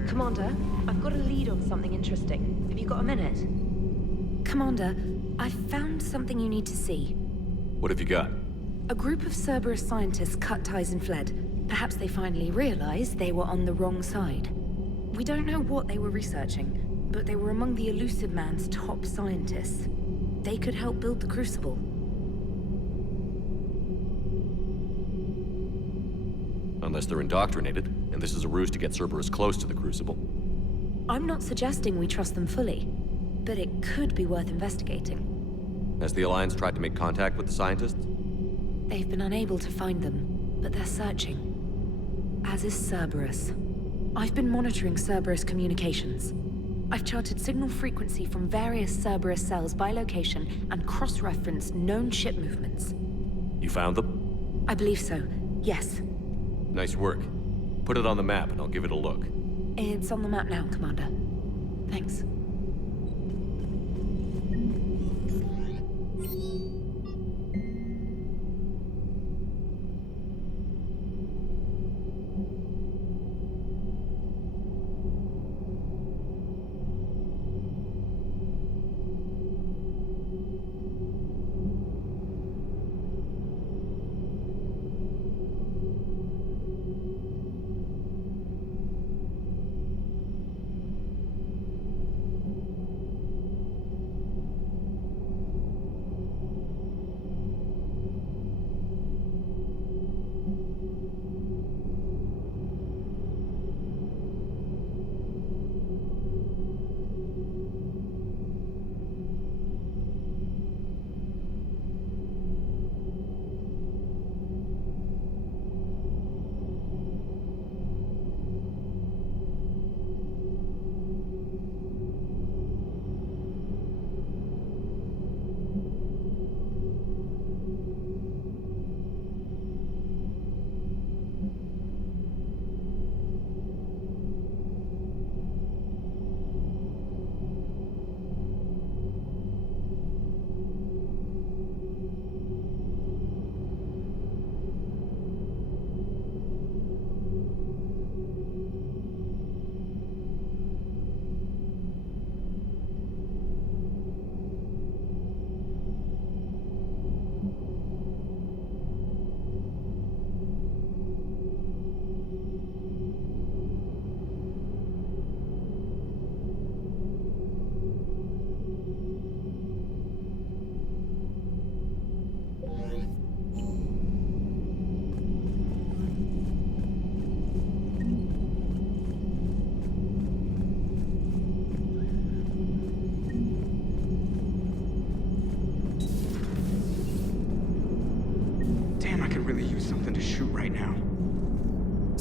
Commander, I've got a lead on something interesting. Have you got a minute? Commander, I've found something you need to see. What have you got? A group of Cerberus scientists cut ties and fled. Perhaps they finally realized they were on the wrong side. We don't know what they were researching, but they were among the Elusive Man's top scientists. They could help build the Crucible. Unless they're indoctrinated, and this is a ruse to get Cerberus close to the Crucible. I'm not suggesting we trust them fully, but it could be worth investigating. Has the Alliance tried to make contact with the scientists? They've been unable to find them, but they're searching. As is Cerberus. I've been monitoring Cerberus communications. I've charted signal frequency from various Cerberus cells by location and cross-referenced known ship movements. You found them? I believe so, yes. Nice work. Put it on the map and I'll give it a look. It's on the map now, Commander. Thanks.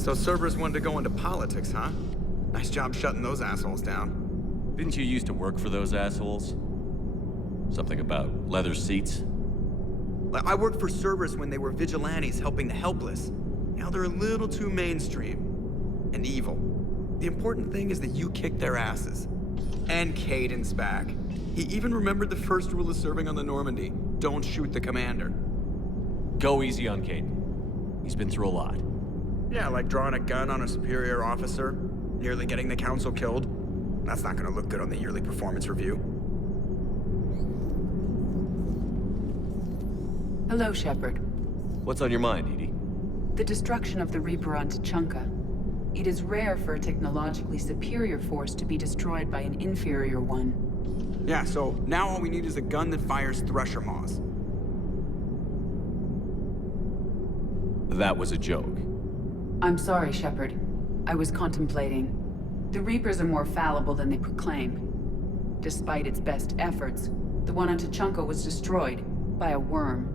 So Cerberus wanted to go into politics, huh? Nice job shutting those assholes down. Didn't you used to work for those assholes? Something about leather seats? I worked for Cerberus when they were vigilantes helping the helpless. Now they're a little too mainstream. And evil. The important thing is that you kicked their asses. And Caden's back. He even remembered the first rule of serving on the Normandy. Don't shoot the commander. Go easy on Caden. He's been through a lot. Yeah, like drawing a gun on a superior officer, nearly getting the council killed. That's not gonna look good on the yearly performance review. Hello, Shepard. What's on your mind, Edie? The destruction of the Reaper on Tuchanka. It is rare for a technologically superior force to be destroyed by an inferior one. Yeah, so now all we need is a gun that fires Thresher Maws. That was a joke. I'm sorry, Shepard. I was contemplating. The Reapers are more fallible than they proclaim. Despite its best efforts, the one on Tuchanka was destroyed by a worm.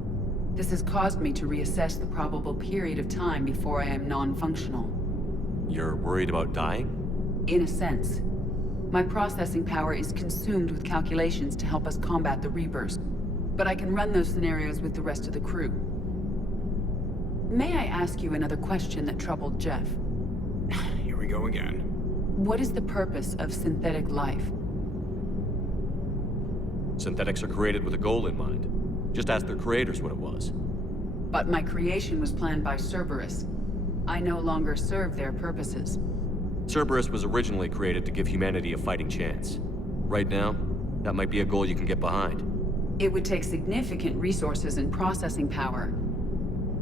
This has caused me to reassess the probable period of time before I am non-functional. You're worried about dying? In a sense. My processing power is consumed with calculations to help us combat the Reapers. But I can run those scenarios with the rest of the crew. May I ask you another question that troubled Jeff? Here we go again. What is the purpose of synthetic life? Synthetics are created with a goal in mind. Just ask their creators what it was. But my creation was planned by Cerberus. I no longer serve their purposes. Cerberus was originally created to give humanity a fighting chance. Right now, that might be a goal you can get behind. It would take significant resources and processing power.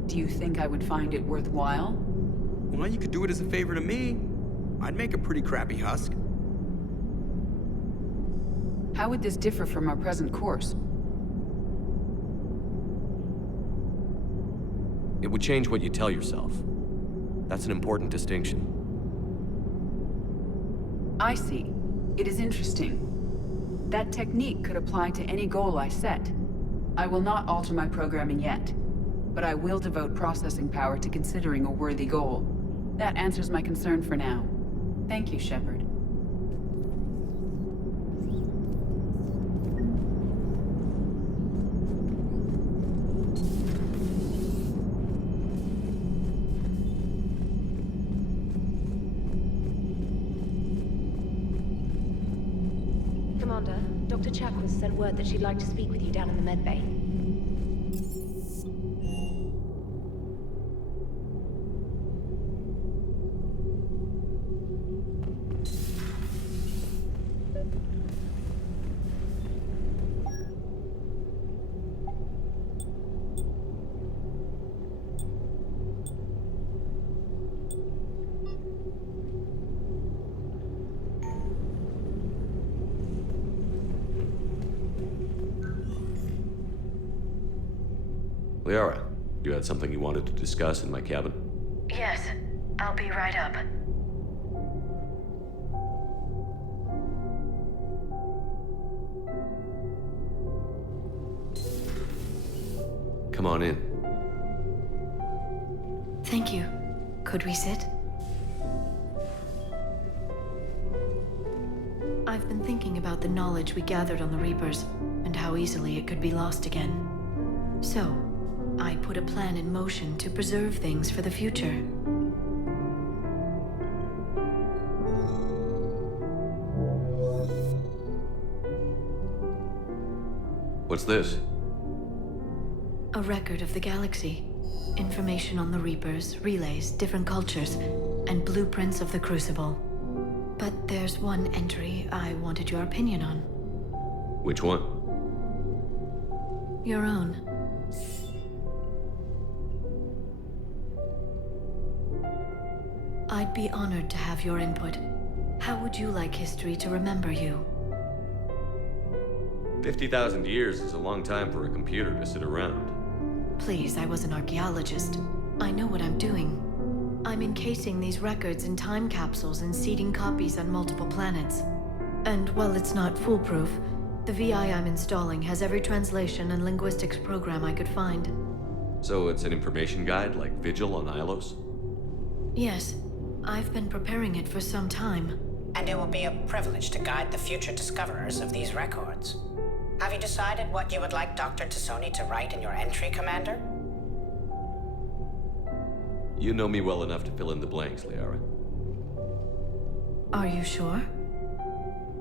Do you think I would find it worthwhile? Well, you could do it as a favor to me. I'd make a pretty crappy husk. How would this differ from our present course? It would change what you tell yourself. That's an important distinction. I see. It is interesting. That technique could apply to any goal I set. I will not alter my programming yet, but I will devote processing power to considering a worthy goal. That answers my concern for now. Thank you, Shepard. Commander, Dr. Chakwas sent word that she'd like to speak with you down in the med bay. Liara, you had something you wanted to discuss in my cabin? Yes, I'll be right up. Come on in. Thank you. Could we sit? I've been thinking about the knowledge we gathered on the Reapers, and how easily it could be lost again. So, I put a plan in motion to preserve things for the future. What's this? A record of the galaxy. Information on the Reapers, relays, different cultures, and blueprints of the Crucible. But there's one entry I wanted your opinion on. Which one? Your own. I'd be honored to have your input. How would you like history to remember you? 50,000 years is a long time for a computer to sit around. Please, I was an archaeologist. I know what I'm doing. I'm encasing these records in time capsules and seeding copies on multiple planets. And while it's not foolproof, the VI I'm installing has every translation and linguistics program I could find. So it's an information guide like Vigil on Ilos? Yes, I've been preparing it for some time. And it will be a privilege to guide the future discoverers of these records. Have you decided what you would like Dr. Tassoni to write in your entry, Commander? You know me well enough to fill in the blanks, Liara. Are you sure?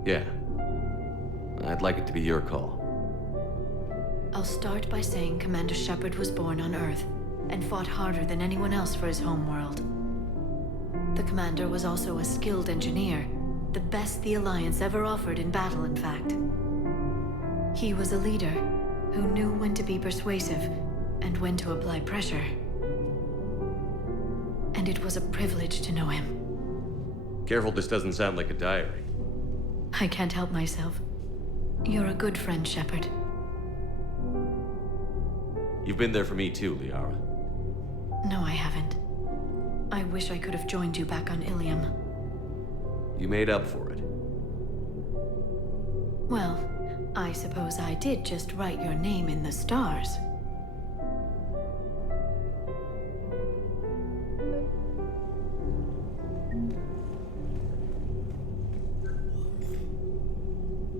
Yeah. I'd like it to be your call. I'll start by saying Commander Shepard was born on Earth and fought harder than anyone else for his homeworld. The Commander was also a skilled engineer, the best the Alliance ever offered in battle, in fact. He was a leader who knew when to be persuasive and when to apply pressure. And it was a privilege to know him. Careful this doesn't sound like a diary. I can't help myself. You're a good friend, Shepard. You've been there for me too, Liara. No, I haven't. I wish I could have joined you back on Ilium. You made up for it. Well, I suppose I did just write your name in the stars.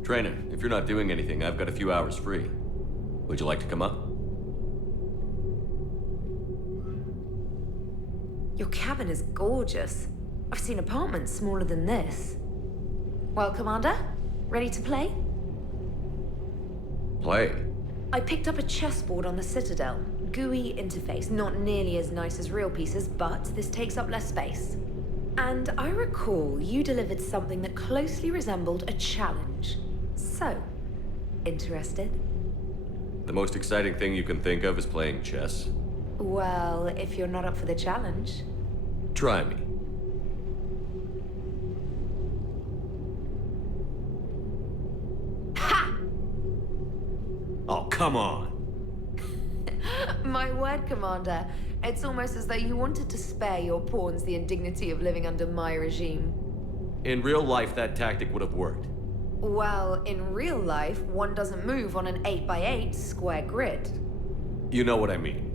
Trainer, if you're not doing anything, I've got a few hours free. Would you like to come up? Your cabin is gorgeous. I've seen apartments smaller than this. Well, Commander, ready to play? Play? I picked up a chessboard on the Citadel. GUI interface, not nearly as nice as real pieces, but this takes up less space. And I recall you delivered something that closely resembled a challenge. So, interested? The most exciting thing you can think of is playing chess. Well, if you're not up for the challenge. Try me. Ha! Oh, come on! My word, Commander. It's almost as though you wanted to spare your pawns the indignity of living under my regime. In real life, that tactic would have worked. Well, in real life, one doesn't move on an 8x8 square grid. You know what I mean.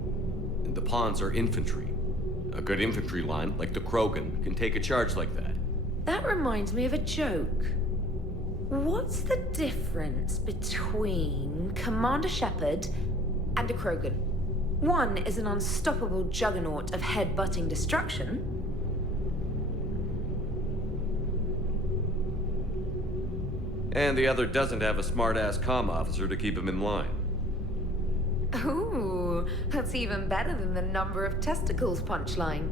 The pawns are infantry. A good infantry line, like the Krogan, can take a charge like that. That reminds me of a joke. What's the difference between Commander Shepard and a Krogan? One is an unstoppable juggernaut of head-butting destruction. And the other doesn't have a smart-ass comm officer to keep him in line. Ooh, that's even better than the number of testicles punchline.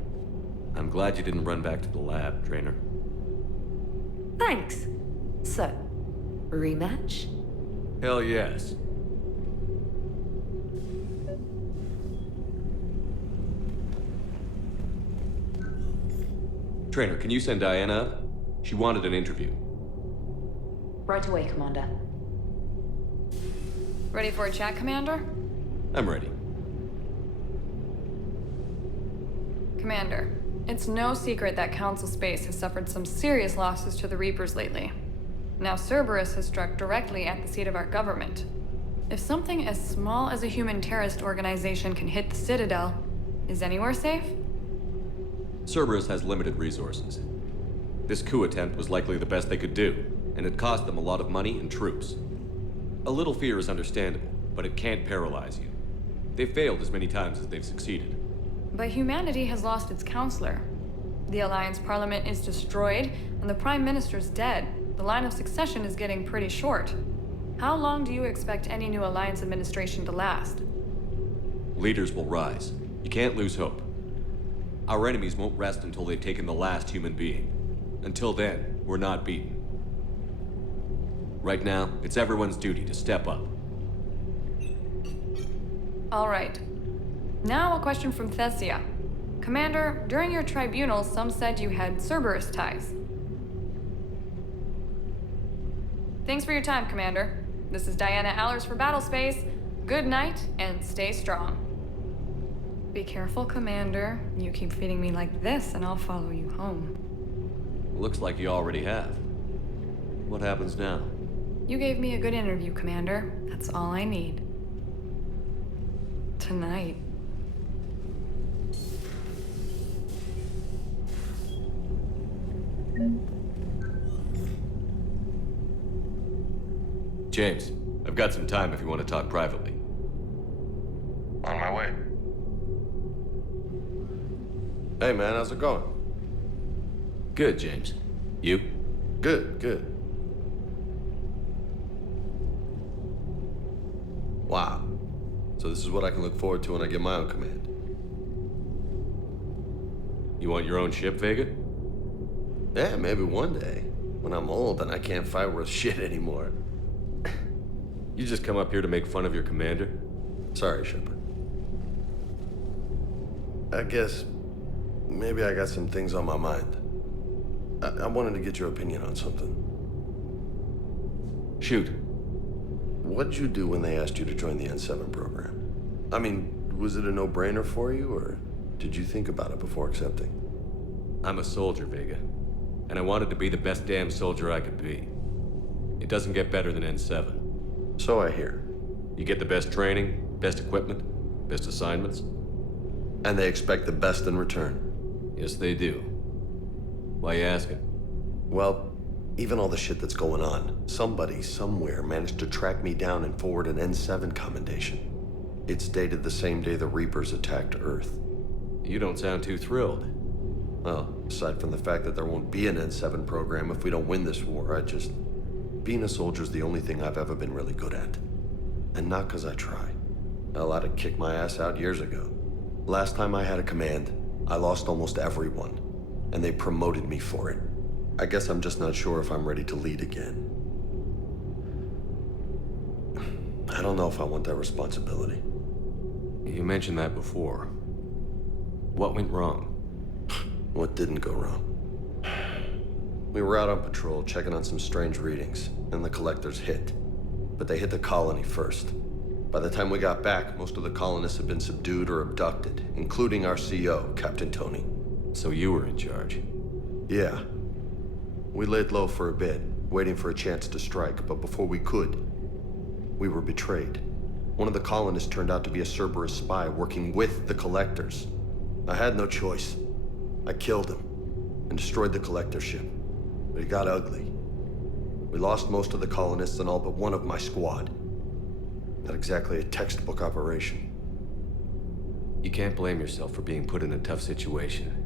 I'm glad you didn't run back to the lab, Trainer. Thanks. So, rematch? Hell yes. Trainer, can you send Diana up? She wanted an interview. Right away, Commander. Ready for a chat, Commander? I'm ready. Commander, it's no secret that Council Space has suffered some serious losses to the Reapers lately. Now Cerberus has struck directly at the seat of our government. If something as small as a human terrorist organization can hit the Citadel, is anywhere safe? Cerberus has limited resources. This coup attempt was likely the best they could do, and it cost them a lot of money and troops. A little fear is understandable, but it can't paralyze you. They've failed as many times as they've succeeded. But humanity has lost its counselor. The Alliance Parliament is destroyed, and the Prime Minister's dead. The line of succession is getting pretty short. How long do you expect any new Alliance administration to last? Leaders will rise. You can't lose hope. Our enemies won't rest until they've taken the last human being. Until then, we're not beaten. Right now, it's everyone's duty to step up. All right. Now a question from Thessia. Commander, during your tribunal, some said you had Cerberus ties. Thanks for your time, Commander. This is Diana Allers for Battlespace. Good night, and stay strong. Be careful, Commander. You keep feeding me like this, and I'll follow you home. Looks like you already have. What happens now? You gave me a good interview, Commander. That's all I need. Tonight. James, I've got some time if you want to talk privately. On my way. Hey man, how's it going? Good, James. You? Good, good. Wow. So this is what I can look forward to when I get my own command. You want your own ship, Vega? Yeah, maybe one day. When I'm old and I can't fight worth shit anymore. You just come up here to make fun of your commander? Sorry, Shepard. I guess maybe I got some things on my mind. I wanted to get your opinion on something. Shoot. What'd you do when they asked you to join the N7 program? I mean, was it a no-brainer for you, or did you think about it before accepting? I'm a soldier, Vega. And I wanted to be the best damn soldier I could be. It doesn't get better than N7. So I hear. You get the best training, best equipment, best assignments. And they expect the best in return. Yes, they do. Why you asking? Well, even all the shit that's going on, somebody somewhere managed to track me down and forward an N7 commendation. It's dated the same day the Reapers attacked Earth. You don't sound too thrilled. Well, aside from the fact that there won't be an N7 program if we don't win this war, being a soldier's the only thing I've ever been really good at. And not because I try. ALOT had kicked my ass out years ago. Last time I had a command, I lost almost everyone, and they promoted me for it. I guess I'm just not sure if I'm ready to lead again. I don't know if I want that responsibility. You mentioned that before. What went wrong? What didn't go wrong? We were out on patrol, checking on some strange readings, and the collectors hit. But they hit the colony first. By the time we got back, most of the colonists had been subdued or abducted, including our CO, Captain Tony. So you were in charge? Yeah. We laid low for a bit, waiting for a chance to strike, but before we could, we were betrayed. One of the colonists turned out to be a Cerberus spy working with the collectors. I had no choice. I killed him and destroyed the collector ship. But it got ugly. We lost most of the colonists and all but one of my squad. Not exactly a textbook operation. You can't blame yourself for being put in a tough situation.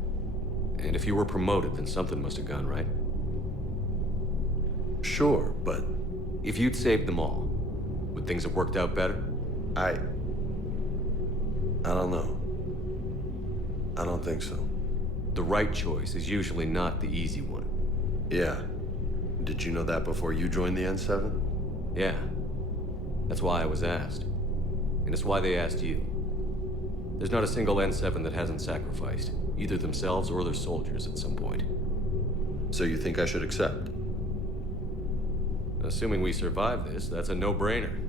And if you were promoted, then something must have gone right. Sure, but... If you'd saved them all, would things have worked out better? I don't know. I don't think so. The right choice is usually not the easy one. Yeah. Did you know that before you joined the N7? Yeah. That's why I was asked. And it's why they asked you. There's not a single N7 that hasn't sacrificed, either themselves or their soldiers at some point. So you think I should accept? Assuming we survive this, that's a no-brainer.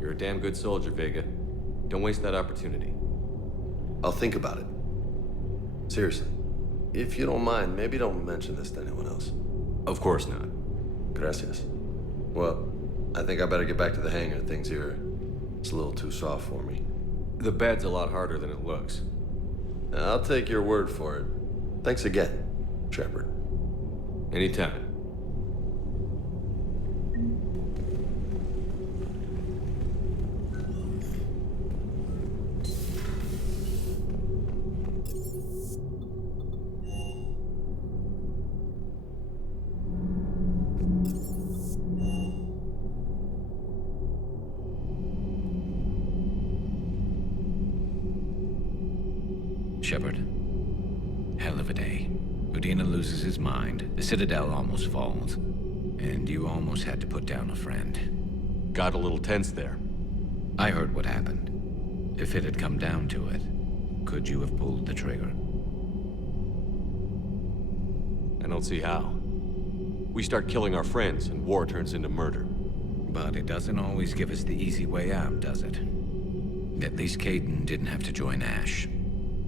You're a damn good soldier, Vega. Don't waste that opportunity. I'll think about it. Seriously. If you don't mind, maybe don't mention this to anyone else. Of course not. Gracias. Well, I think I better get back to the hangar. Things here, it's a little too soft for me. The bed's a lot harder than it looks. I'll take your word for it. Thanks again, Shepard. Anytime. Shepard. Hell of a day. Udina loses his mind, the Citadel almost falls, and you almost had to put down a friend. Got a little tense there. I heard what happened. If it had come down to it, could you have pulled the trigger? I don't see how. We start killing our friends, and war turns into murder. But it doesn't always give us the easy way out, does it? At least Kaidan didn't have to join Ash.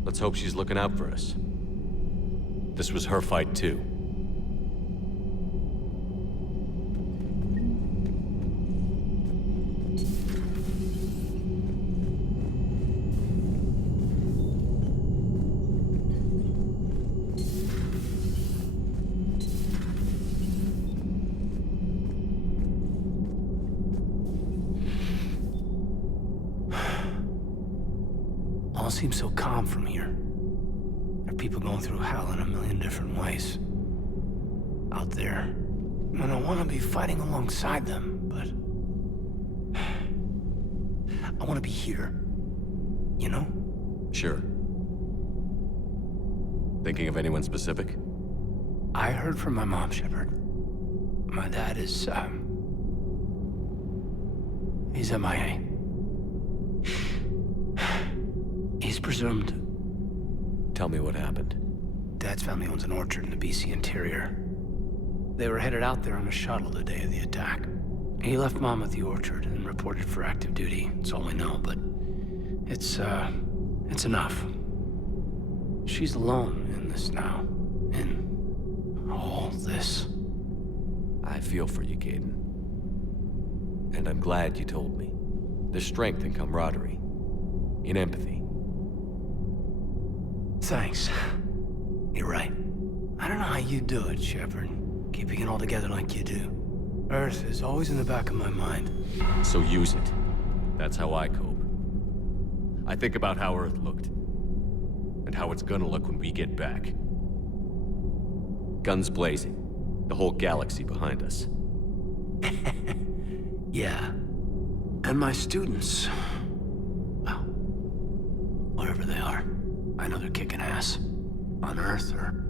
Let's hope she's looking out for us. This was her fight, too. all seems so calm from here. There are people going through hell in a million different ways. Out there. And I want to be fighting alongside them, but... I want to be here. You know? Sure. Thinking of anyone specific? I heard from my mom, Shepard. My dad is, he's MIA. He's presumed. Tell me what happened. Dad's family owns an orchard in the BC interior. They were headed out there on a shuttle the day of the attack. He left Mom at the orchard and reported for active duty. That's all we know, but it's enough. She's alone in this now. In all this. I feel for you, Caden. And I'm glad you told me. There's strength in camaraderie. In empathy. Thanks. You're right. I don't know how you do it, Shepard. Keeping it all together like you do. Earth is always in the back of my mind. So use it. That's how I cope. I think about how Earth looked. And how it's gonna look when we get back. Guns blazing. The whole galaxy behind us. Yeah. And my students... well, wherever they are. I know they're kicking ass. On Earth or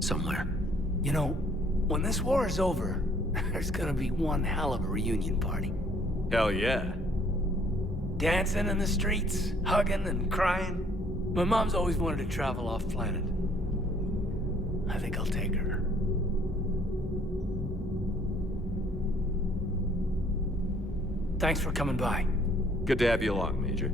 somewhere. You know, when this war is over, there's gonna be one hell of a reunion party. Hell yeah. Dancing in the streets, hugging and crying. My mom's always wanted to travel off-planet. I think I'll take her. Thanks for coming by. Good to have you along, Major.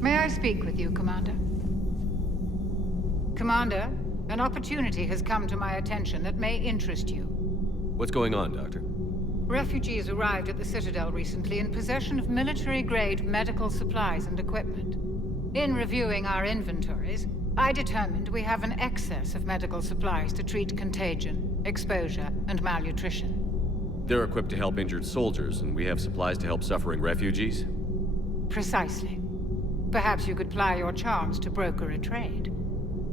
May I speak with you, Commander? Commander, an opportunity has come to my attention that may interest you. What's going on, Doctor? Refugees arrived at the Citadel recently in possession of military-grade medical supplies and equipment. In reviewing our inventories, I determined we have an excess of medical supplies to treat contagion, exposure, and malnutrition. They're equipped to help injured soldiers, and we have supplies to help suffering refugees? Precisely. Perhaps you could ply your charms to broker a trade.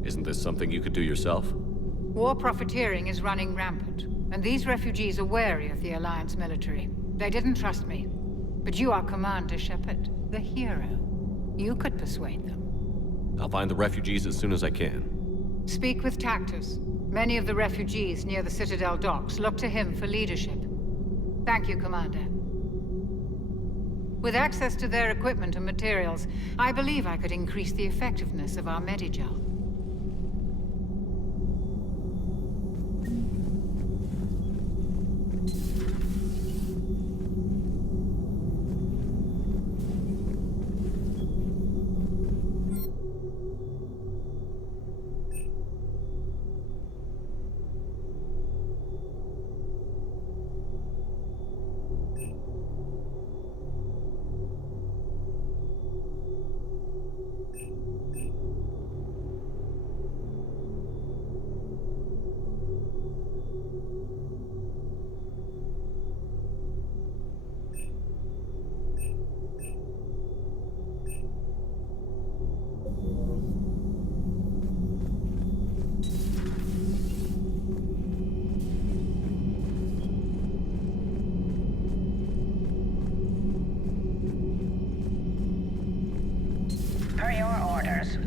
Isn't this something you could do yourself? War profiteering is running rampant, and these refugees are wary of the Alliance military. They didn't trust me. But you are Commander Shepard, the hero. You could persuade them. I'll find the refugees as soon as I can. Speak with Tactus. Many of the refugees near the Citadel docks look to him for leadership. Thank you, Commander. With access to their equipment and materials, I believe I could increase the effectiveness of our Medigel.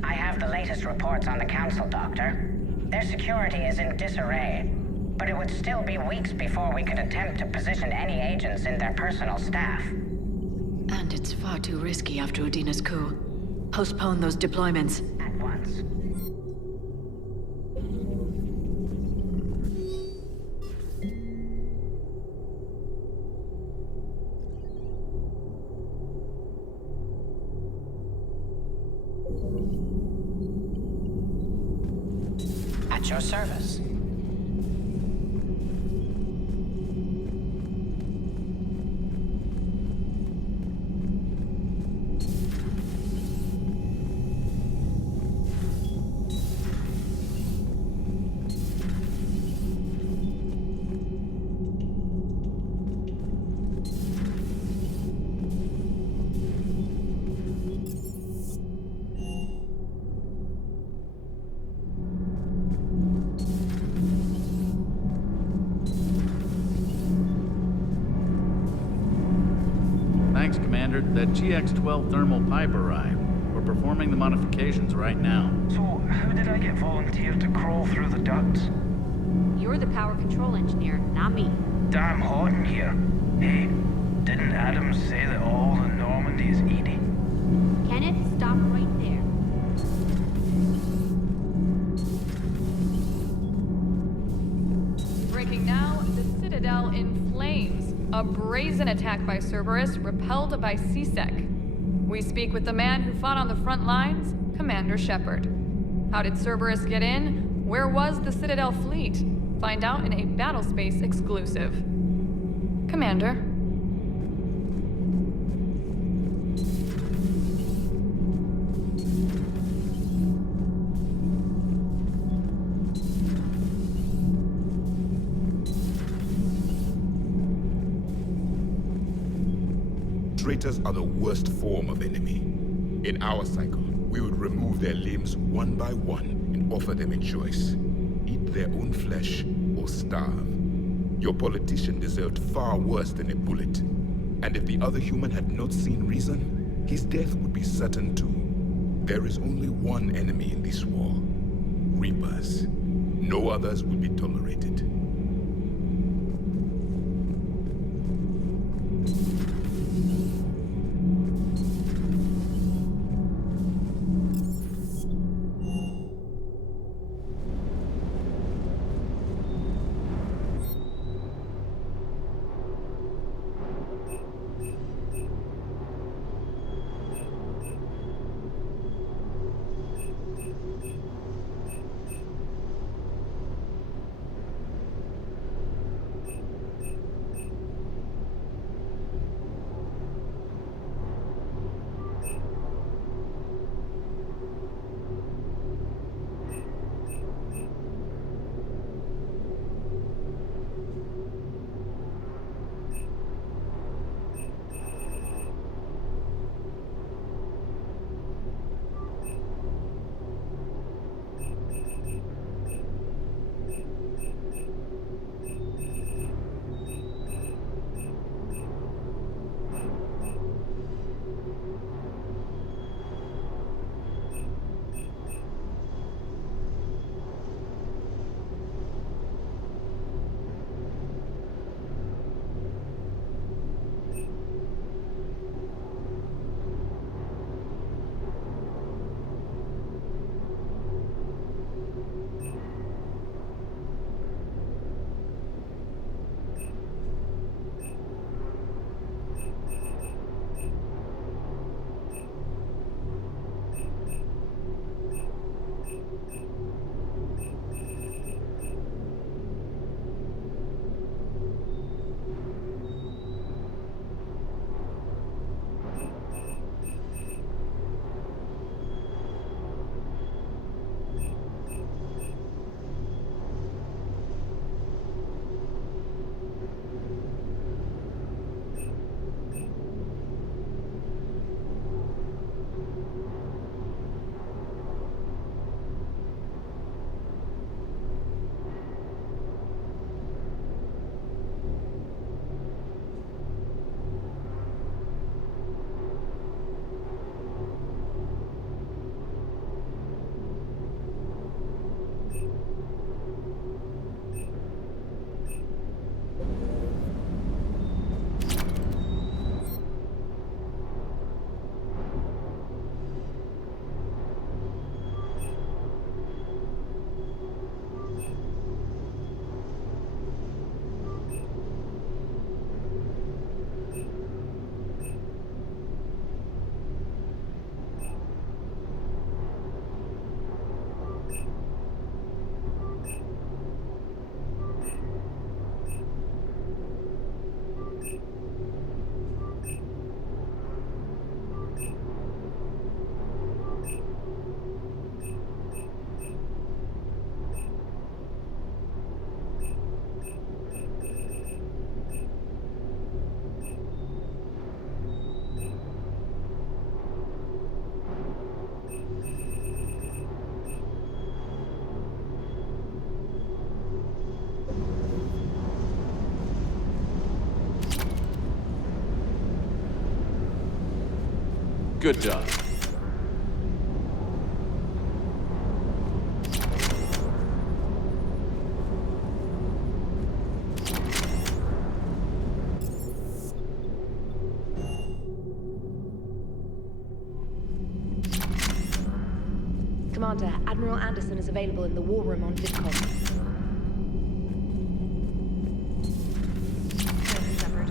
I have the latest reports on the Council, Doctor. Their security is in disarray, but it would still be weeks before we could attempt to position any agents in their personal staff. And it's far too risky after Udina's coup. Postpone those deployments. At once. At your service. Commander. That GX-12 thermal pipe arrived. We're performing the modifications right now. So, how did I get volunteered to crawl through the ducts? You're the power control engineer, not me. Damn hot in here. Hey, didn't Adams say that all in Normandy is Edie? Kenneth, stop right there. Breaking now, the Citadel in flames. A brazen attack by Cerberus, repelled by C-Sec. We speak with the man who fought on the front lines, Commander Shepard. How did Cerberus get in? Where was the Citadel fleet? Find out in a Battlespace exclusive. Commander. Traitors are the worst form of enemy. In our cycle, we would remove their limbs one by one and offer them a choice. Eat their own flesh or starve. Your politician deserved far worse than a bullet. And if the other human had not seen reason, his death would be certain too. There is only one enemy in this war. Reapers. No others will be tolerated. Good job. Commander, Admiral Anderson is available in the war room on VidCom. Shepard.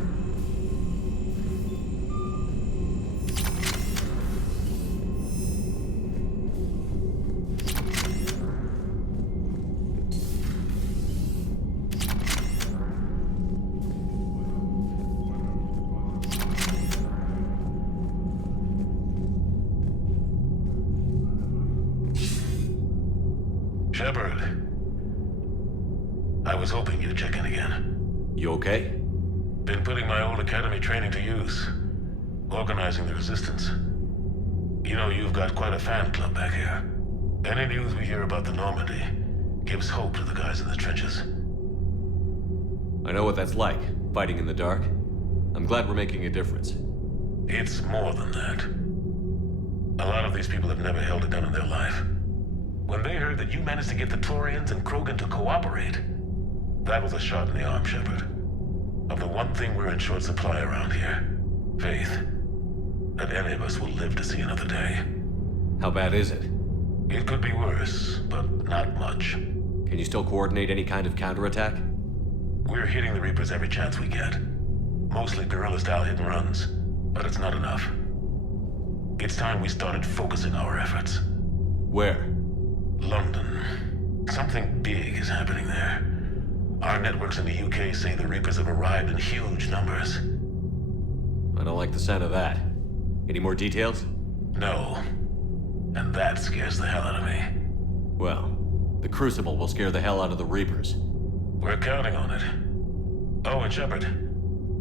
Shepard. I was hoping you'd check in again. You okay? Been putting my old academy training to use. Organizing the resistance. You know, you've got quite a fan club back here. Any news we hear about the Normandy gives hope to the guys in the trenches. I know what that's like, fighting in the dark. I'm glad we're making a difference. It's more than that. A lot of these people have never held a gun in their life. When they heard that you managed to get the Quarians and Krogan to cooperate, that was a shot in the arm, Shepard. Of the one thing we're in short supply around here, faith. That any of us will live to see another day. How bad is it? It could be worse, but not much. Can you still coordinate any kind of counterattack? We're hitting the Reapers every chance we get. Mostly guerrilla-style hit-and-runs, but it's not enough. It's time we started focusing our efforts. Where? London. Something big is happening there. Our networks in the UK say the Reapers have arrived in huge numbers. I don't like the sound of that. Any more details? No. And that scares the hell out of me. Well, the Crucible will scare the hell out of the Reapers. We're counting on it. Oh, and Shepard,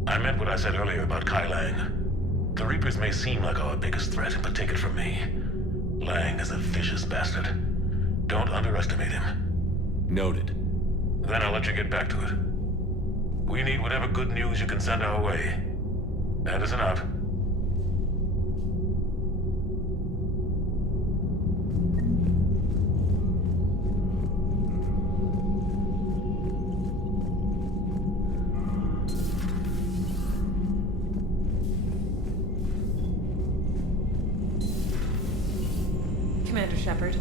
I meant what I said earlier about Kai Lang. The Reapers may seem like our biggest threat, but take it from me. Lang is a vicious bastard. Don't underestimate him. Noted. Then I'll let you get back to it. We need whatever good news you can send our way. Anderson out. Commander Shepard.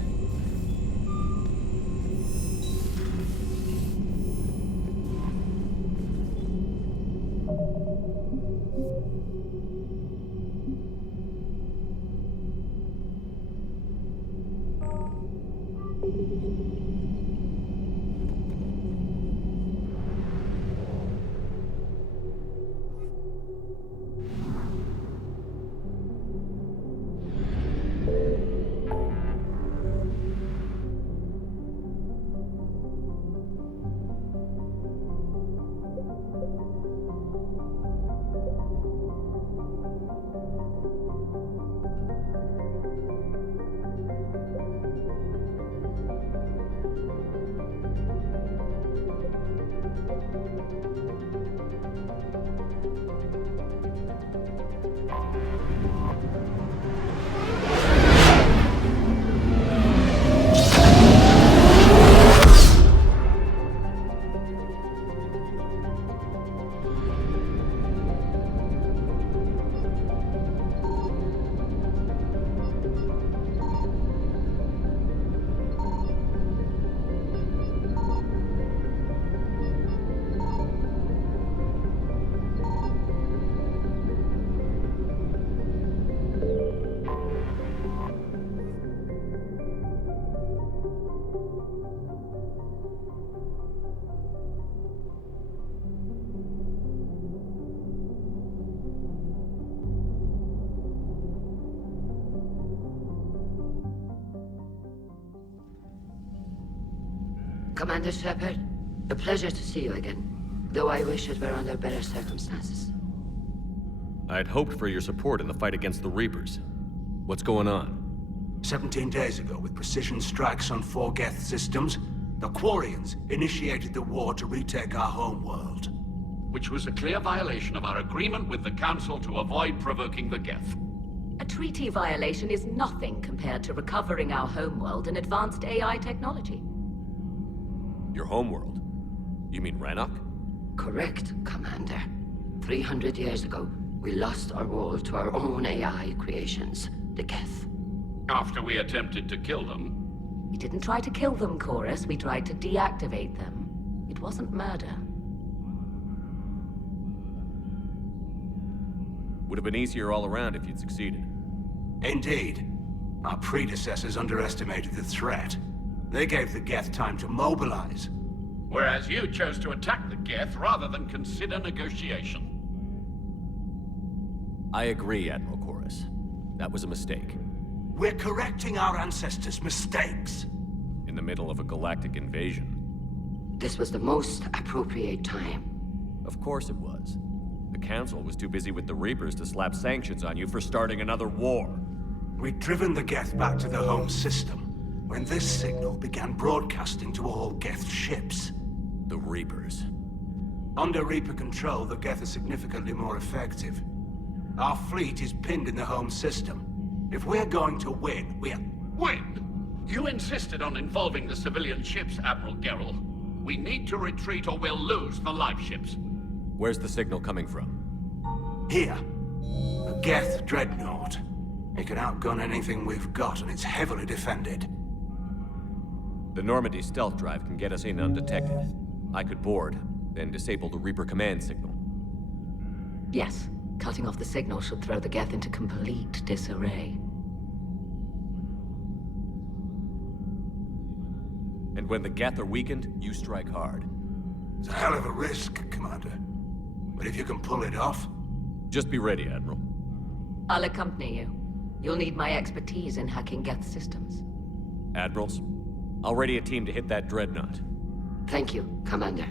Commander Shepard, a pleasure to see you again, though I wish it were under better circumstances. I'd hoped for your support in the fight against the Reapers. What's going on? 17 days ago, with precision strikes on 4 Geth systems, the Quarians initiated the war to retake our homeworld. Which was a clear violation of our agreement with the Council to avoid provoking the Geth. A treaty violation is nothing compared to recovering our homeworld and advanced AI technology. Your homeworld? You mean Rannoch? Correct, Commander. 300 years ago, we lost our world to our own AI creations, the Geth. After we attempted to kill them? We didn't try to kill them, Chorus. We tried to deactivate them. It wasn't murder. Would have been easier all around if you'd succeeded. Indeed. Our predecessors underestimated the threat. They gave the Geth time to mobilize. Whereas you chose to attack the Geth rather than consider negotiation. I agree, Admiral Chorus. That was a mistake. We're correcting our ancestors' mistakes. In the middle of a galactic invasion. This was the most appropriate time. Of course it was. The Council was too busy with the Reapers to slap sanctions on you for starting another war. We'd driven the Geth back to the home system when this signal began broadcasting to all Geth ships. The Reapers. Under Reaper control, the Geth are significantly more effective. Our fleet is pinned in the home system. If we're going to win, Win? You insisted on involving the civilian ships, Admiral Gerrel. We need to retreat or we'll lose the live ships. Where's the signal coming from? Here. A Geth dreadnought. It can outgun anything we've got, and it's heavily defended. The Normandy stealth drive can get us in undetected. I could board, then disable the Reaper command signal. Yes. Cutting off the signal should throw the Geth into complete disarray. And when the Geth are weakened, you strike hard. It's a hell of a risk, Commander. But if you can pull it off... Just be ready, Admiral. I'll accompany you. You'll need my expertise in hacking Geth systems. Admirals, I'll ready a team to hit that dreadnought. Thank you, Commander.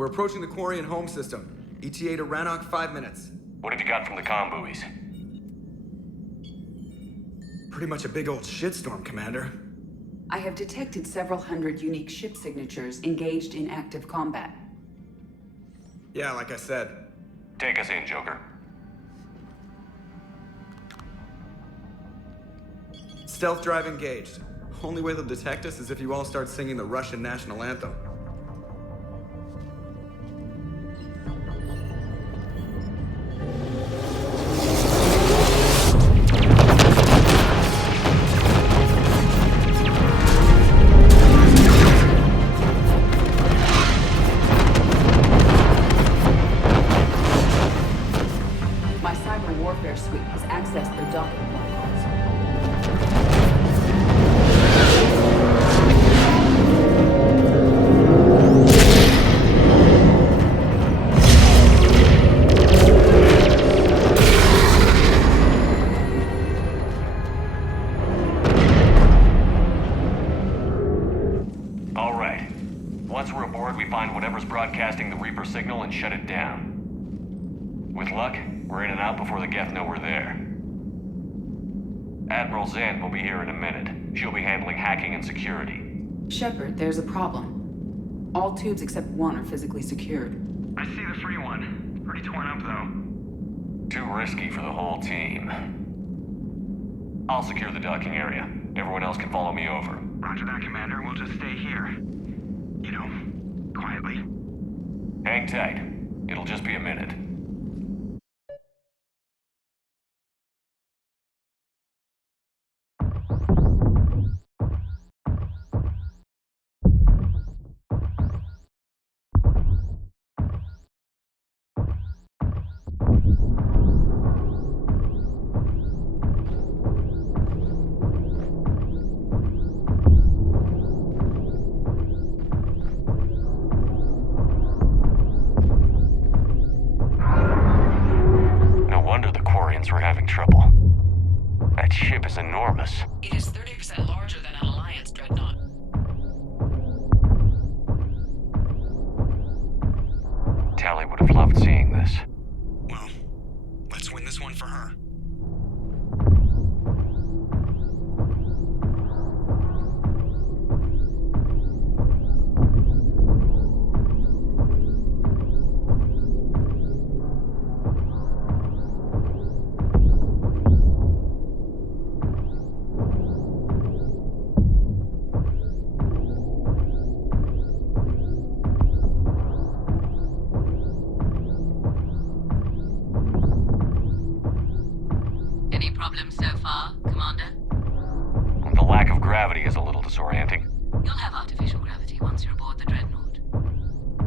We're approaching the Quarian home system. ETA to Rannoch, 5 minutes. What have you got from the comm buoys? Pretty much a big old shitstorm, Commander. I have detected several hundred unique ship signatures engaged in active combat. Yeah, like I said. Take us in, Joker. Stealth drive engaged. Only way they'll detect us is if you all start singing the Russian national anthem. My cyber warfare suite has accessed their docking protocols. All right. Once we're aboard, we find whatever's broadcasting the Reaper signal and shut it down. With luck, we're in and out before the Geth know we're there. Admiral Zand will be here in a minute. She'll be handling hacking and security. Shepard, there's a problem. All tubes except one are physically secured. I see the free one. Pretty torn up, though. Too risky for the whole team. I'll secure the docking area. Everyone else can follow me over. Roger that, Commander. We'll just stay here. You know, quietly. Hang tight. It'll just be a minute. We're having trouble. That ship is enormous. It is 30% larger than an Alliance dreadnought. Tali would have loved seeing this. Well, let's win this one for her. Any problems so far, Commander? The lack of gravity is a little disorienting. You'll have artificial gravity once you're aboard the dreadnought.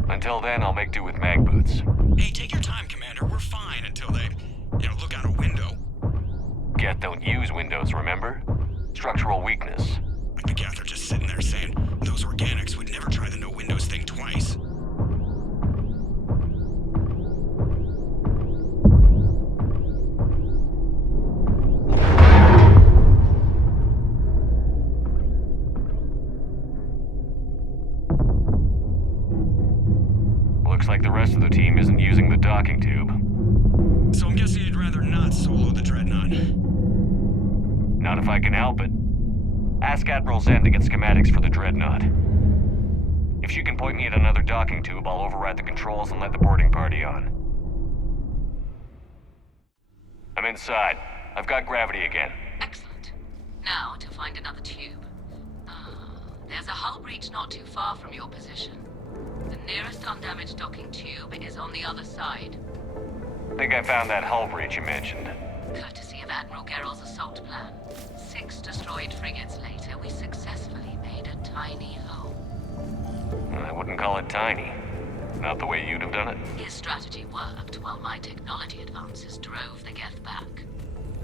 Until then, I'll make do with mag boots. Hey, take your time, Commander. We're fine until they, look out a window. Geth don't use windows, remember? Structural weakness. Like the Geth are just sitting there saying, those organics would never try the no windows thing twice. Looks like the rest of the team isn't using the docking tube. So I'm guessing you'd rather not solo the dreadnought. Not if I can help it. Ask Admiral Zen to get schematics for the dreadnought. If she can point me at another docking tube, I'll override the controls and let the boarding party on. I'm inside. I've got gravity again. Excellent. Now to find another tube. There's a hull breach not too far from your position. The nearest undamaged docking tube is on the other side. Think I found that hull breach you mentioned. Courtesy of Admiral Gerrill's assault plan. 6 destroyed frigates later, we successfully made a tiny hole. I wouldn't call it tiny. Not the way you'd have done it. His strategy worked while my technology advances drove the Geth back.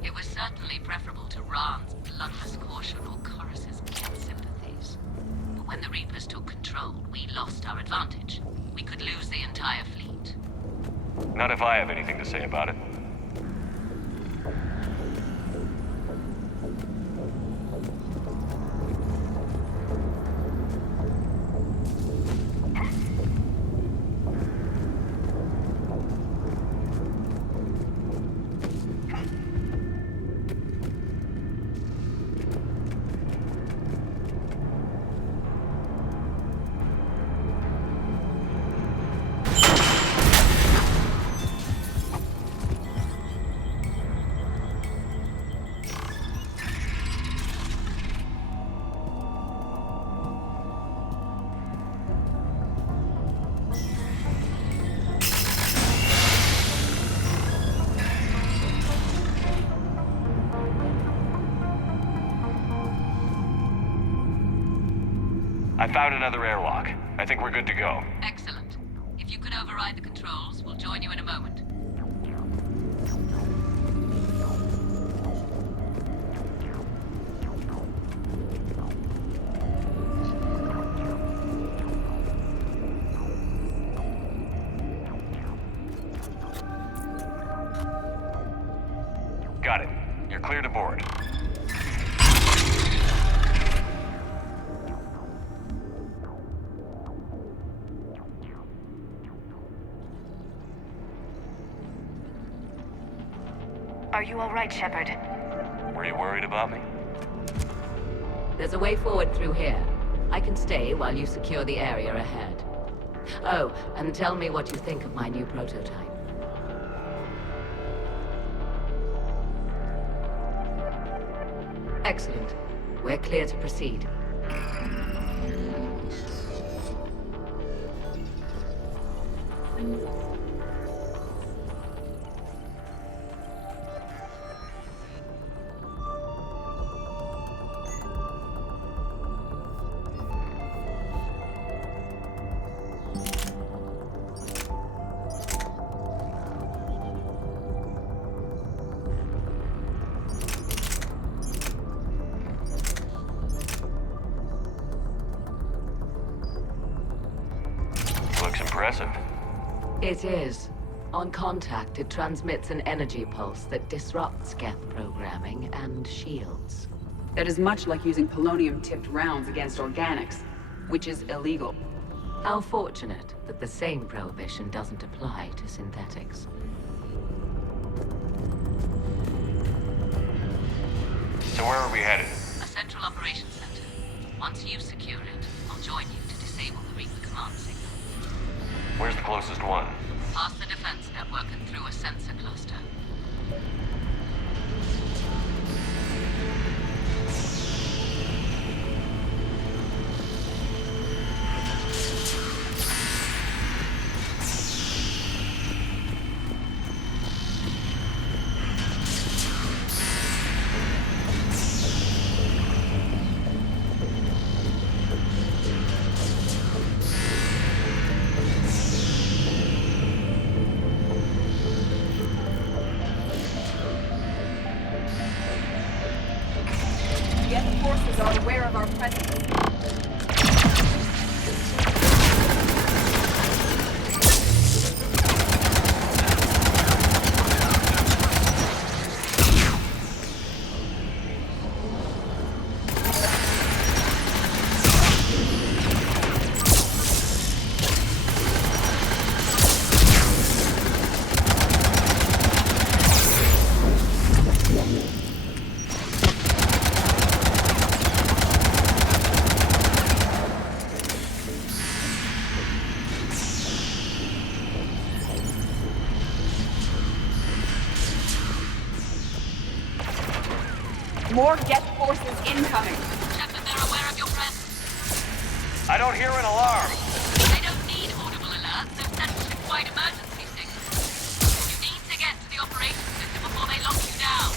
It was certainly preferable to Rand's bloodless caution or Chorus's Geth sympathies. But when the Reapers took control, we lost our advantage. We could lose the entire fleet. Not if I have anything to say about it. I found another airlock. I think we're good to go. Excellent. If you could override the controls, we'll join you in a moment. Got it. You're clear to board. Are you all right, Shepard? Were you worried about me? There's a way forward through here. I can stay while you secure the area ahead. Oh, and tell me what you think of my new prototype. Excellent. We're clear to proceed. Looks impressive. It is. On contact, it transmits an energy pulse that disrupts Geth programming and shields. That is much like using polonium-tipped rounds against organics, which is illegal. How fortunate that the same prohibition doesn't apply to synthetics. So where are we headed? A central operations center. Once you secure it, I'll join you to disable the Reaper command signal. Where's the closest one? Past the defense network and through a sensor cluster. Geth forces are aware of our presence. More Geth forces incoming. Shepard, they're aware of your presence. I don't hear an alarm. They don't need audible alerts. They're set ship-wide emergency signals. You need to get to the operations system before they lock you down.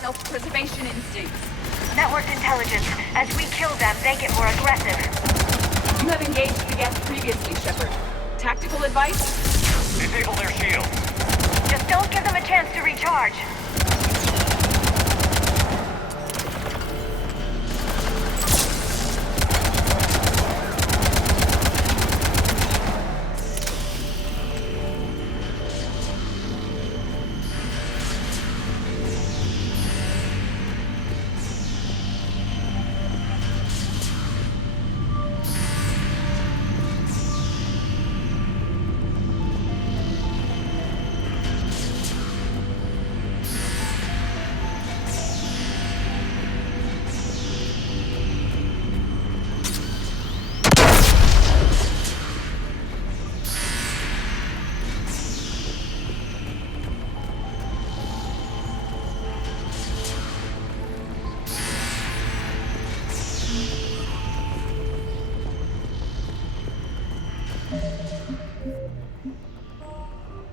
Self-preservation instincts. Networked intelligence. As we kill them, they get more aggressive. You have engaged the Geth previously, Shepard. Tactical advice? Disable their shields. Just don't give them a chance to recharge.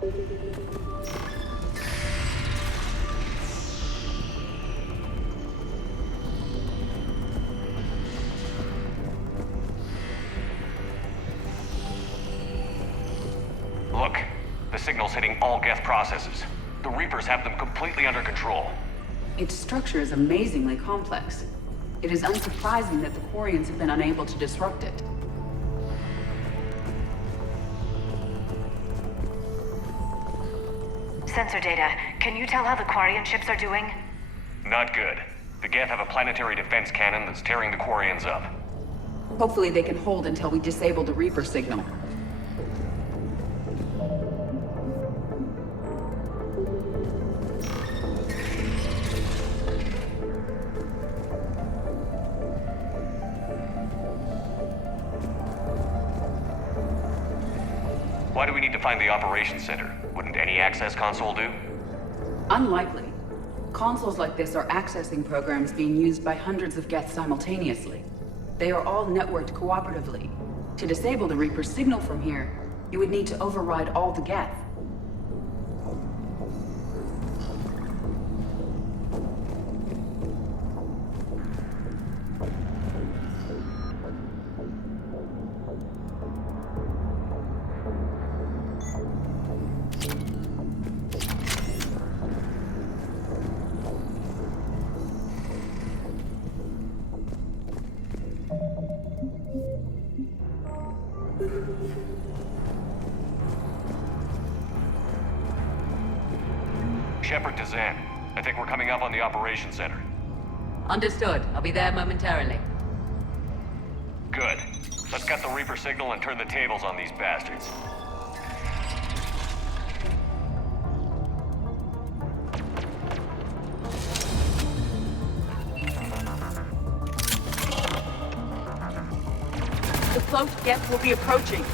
Look, the signal's hitting all Geth processes. The Reapers have them completely under control. Its structure is amazingly complex. It is unsurprising that the Quarians have been unable to disrupt it. Sensor data. Can you tell how the Quarian ships are doing? Not good. The Geth have a planetary defense cannon that's tearing the Quarians up. Hopefully they can hold until we disable the Reaper signal. Why do we need to find the operations center? Wouldn't any access console do? Unlikely. Consoles like this are accessing programs being used by hundreds of Geth simultaneously. They are all networked cooperatively. To disable the Reaper signal from here, you would need to override all the Geth. Shepard to Zen. I think we're coming up on the operations center. Understood. I'll be there momentarily. Good. Let's get the Reaper signal and turn the tables on these bastards. The cloaked Geth will be approaching.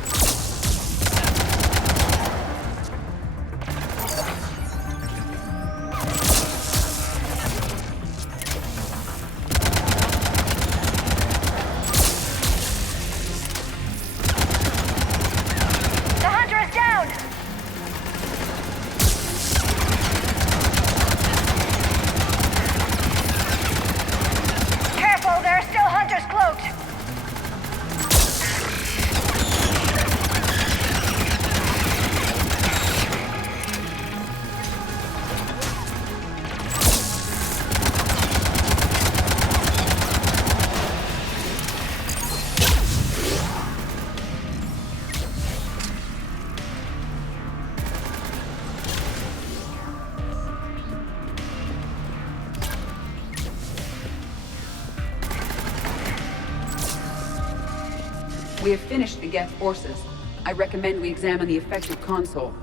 We have finished the Geth forces. I recommend we examine the affected console.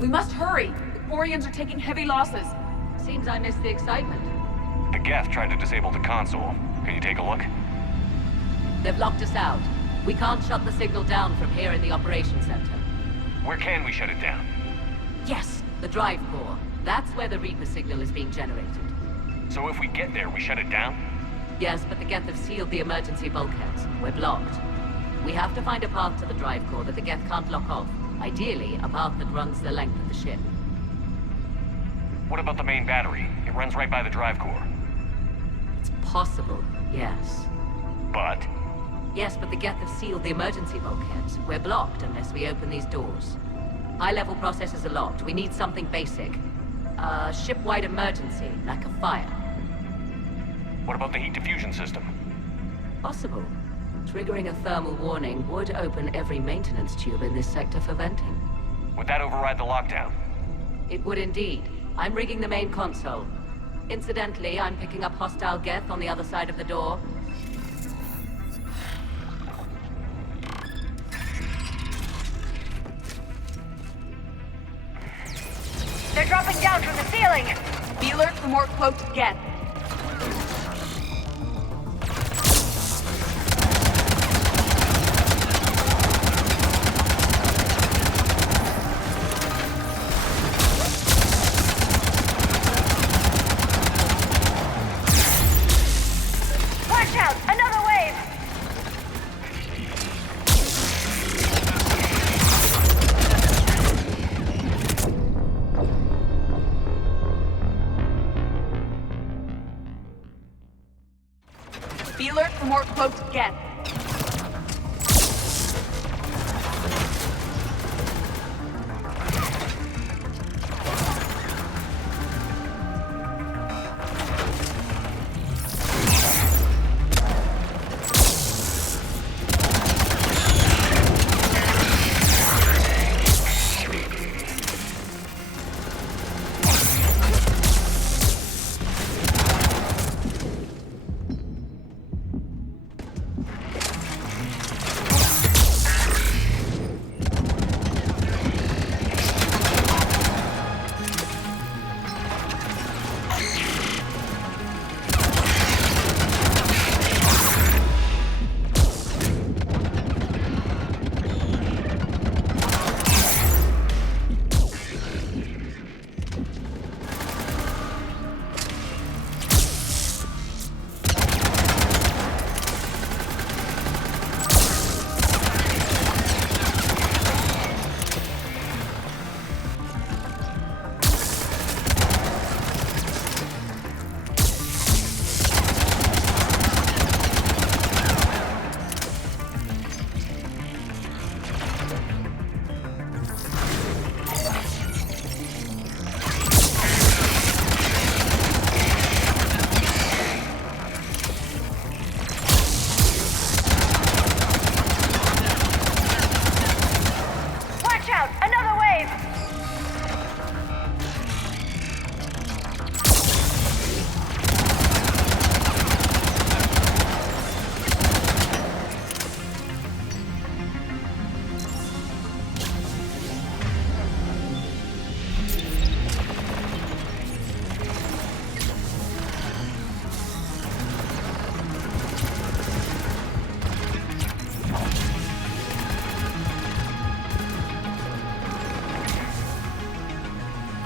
We must hurry! The Quarians are taking heavy losses. Seems I missed the excitement. The Geth tried to disable the console. Can you take a look? They've locked us out. We can't shut the signal down from here in the operations center. Where can we shut it down? Yes, the drive core. That's where the Reaper signal is being generated. So if we get there, we shut it down? Yes, but the Geth have sealed the emergency bulkheads. We're blocked. We have to find a path to the drive core that the Geth can't lock off. Ideally, a path that runs the length of the ship. What about the main battery? It runs right by the drive core. It's possible, yes. But? Yes, but the Geth have sealed the emergency bulkheads. We're blocked unless we open these doors. High-level processes are locked. We need something basic. A ship-wide emergency, like a fire. What about the heat diffusion system? Possible. Triggering a thermal warning would open every maintenance tube in this sector for venting. Would that override the lockdown? It would indeed. I'm rigging the main console. Incidentally, I'm picking up hostile Geth on the other side of the door. They're dropping down from the ceiling! Be alert for more cloaked Geth. Watch out! Another wave! Be alert for more cloaked Geth.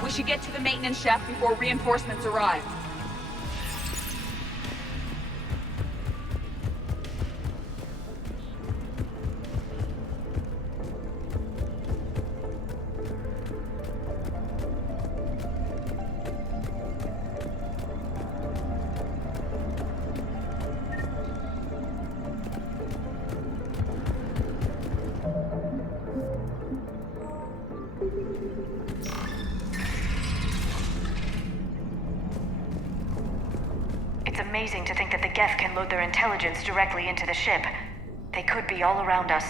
We should get to the maintenance shaft before reinforcements arrive. It's amazing to think that the Geth can load their intelligence directly into the ship. They could be all around us.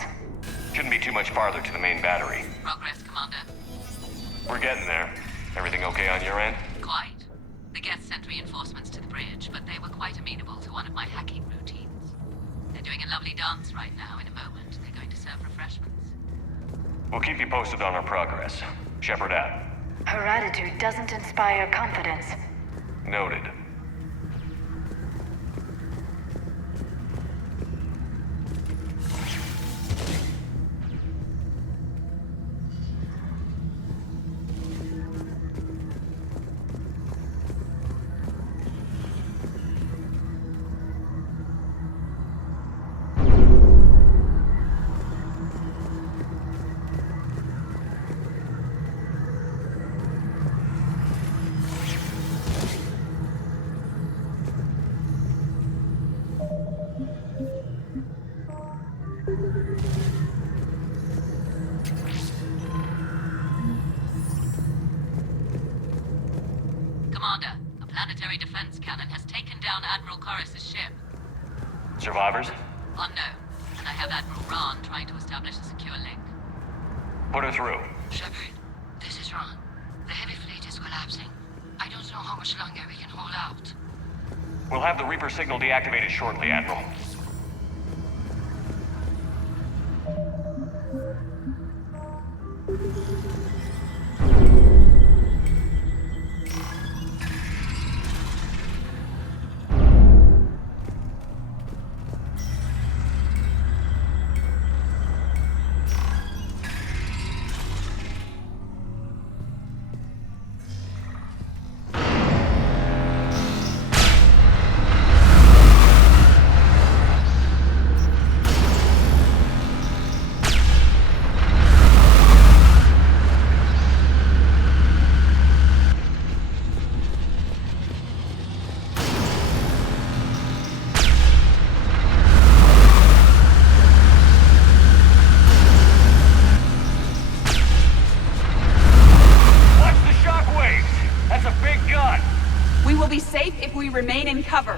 Shouldn't be too much farther to the main battery. Progress, Commander. We're getting there. Everything okay on your end? Quite. The Geth sent reinforcements to the bridge, but they were quite amenable to one of my hacking routines. They're doing a lovely dance right now. In a moment, they're going to serve refreshments. We'll keep you posted on our progress. Shepard out. Her attitude doesn't inspire confidence. Noted. Commander, a planetary defense cannon has taken down Admiral Corus's ship. Survivors? Unknown, and I have Admiral Ron trying to establish a secure link. Put her through. Shepard, this is Ron. The heavy fleet is collapsing. I don't know how much longer we can hold out. We'll have the Reaper signal deactivated shortly, Admiral. Remain in cover.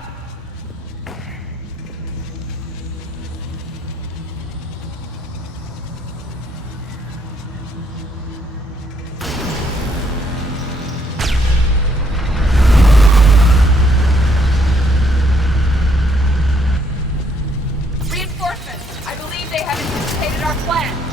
Reinforcements! I believe they have anticipated our plan.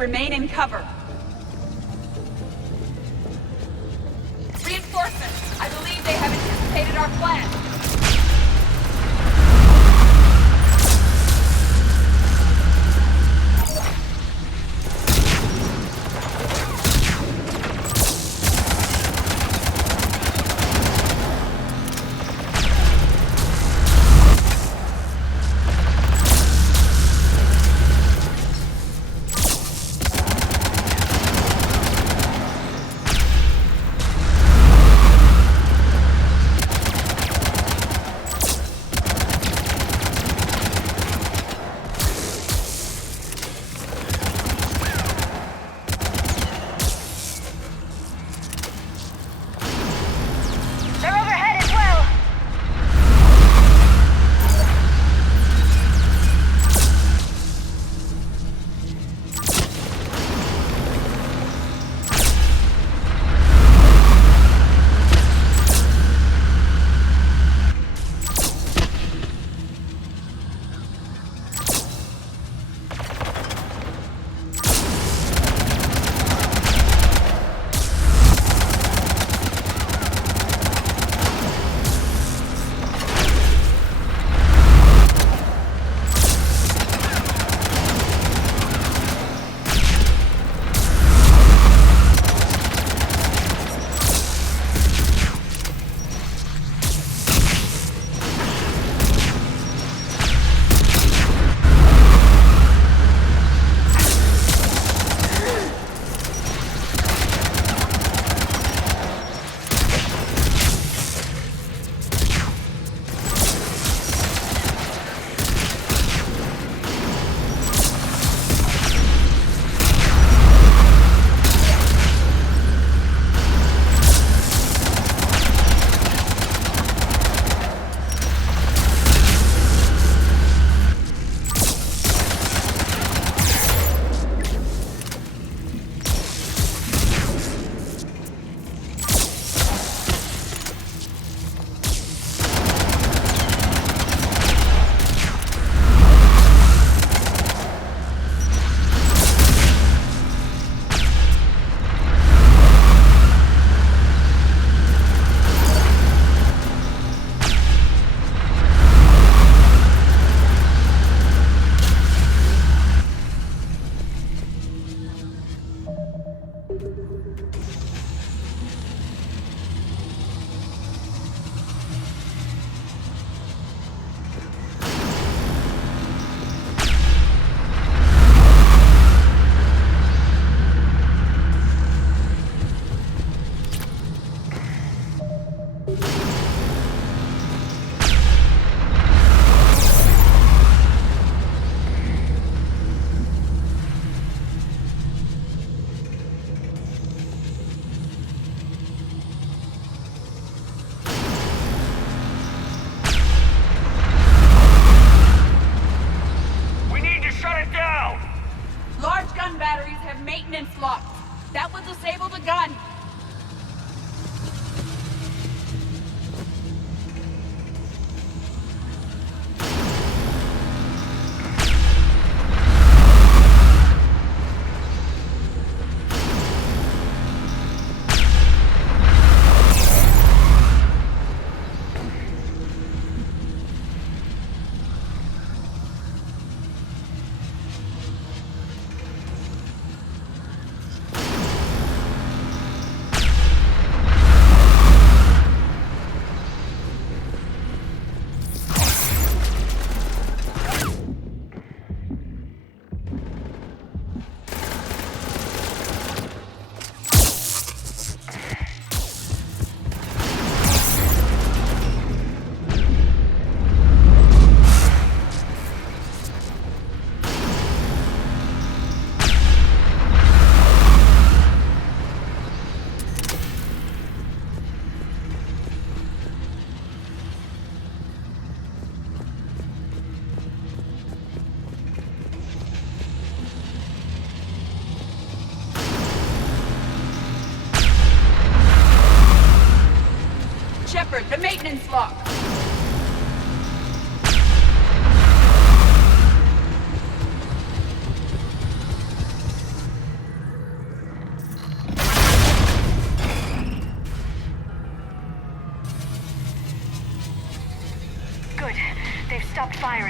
remain in cover. Reinforcements! I believe they have anticipated our plan.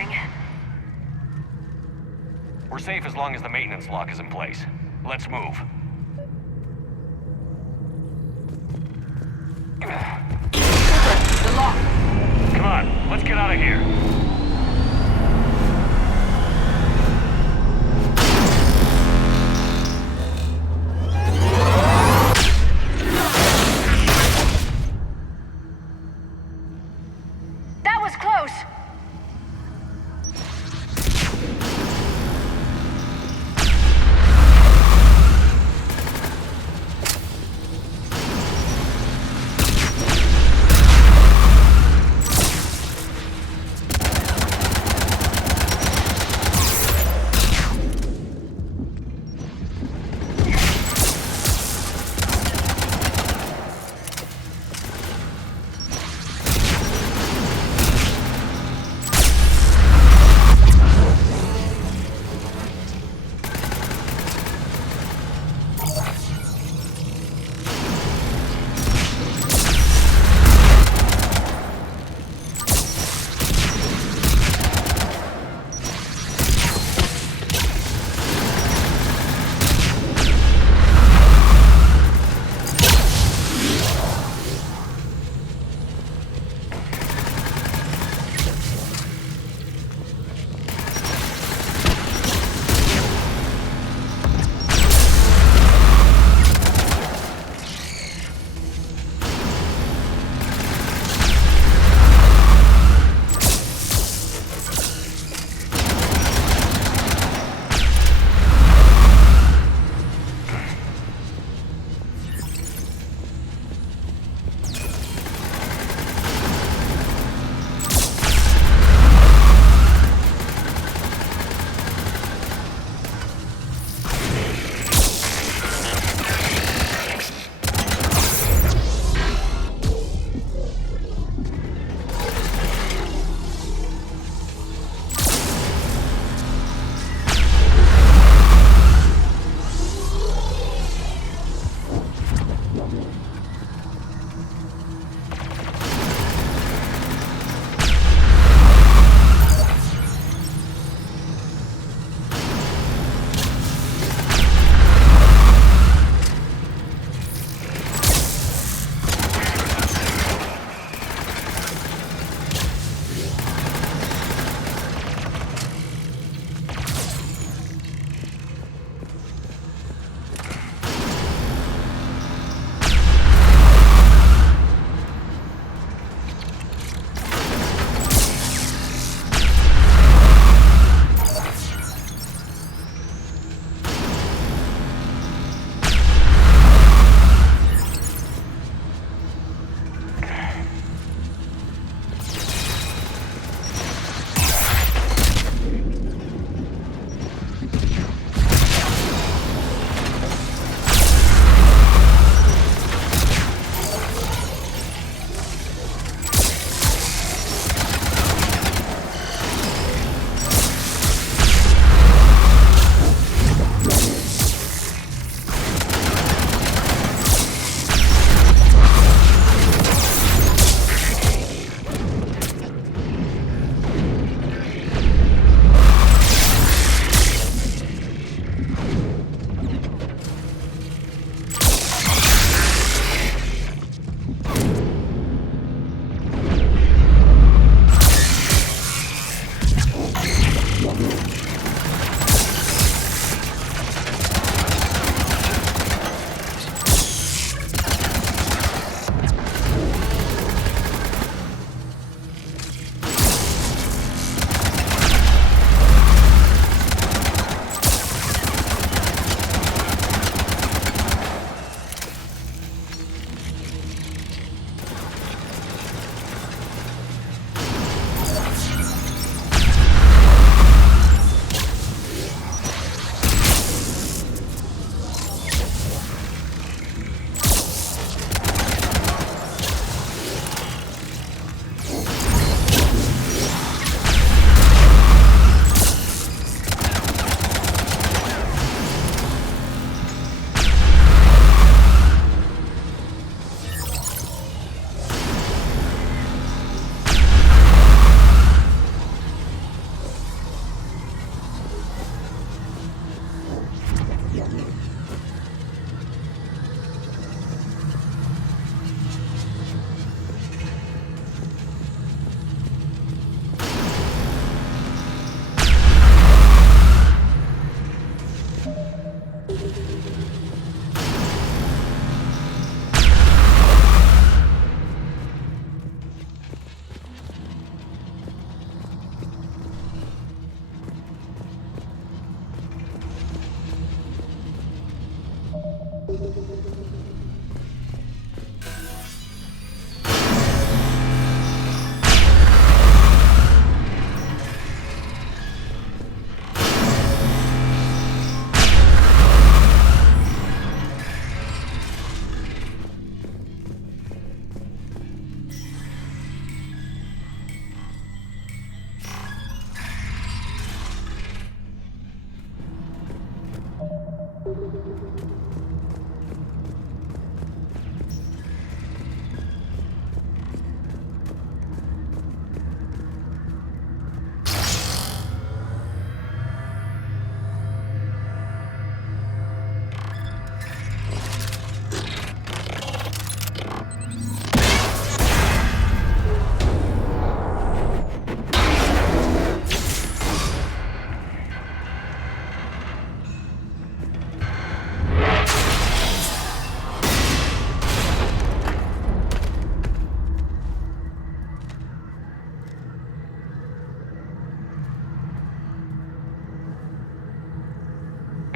firing. We're safe as long as the maintenance lock is in place. Let's move. The lock! Come on, let's get out of here. That was close!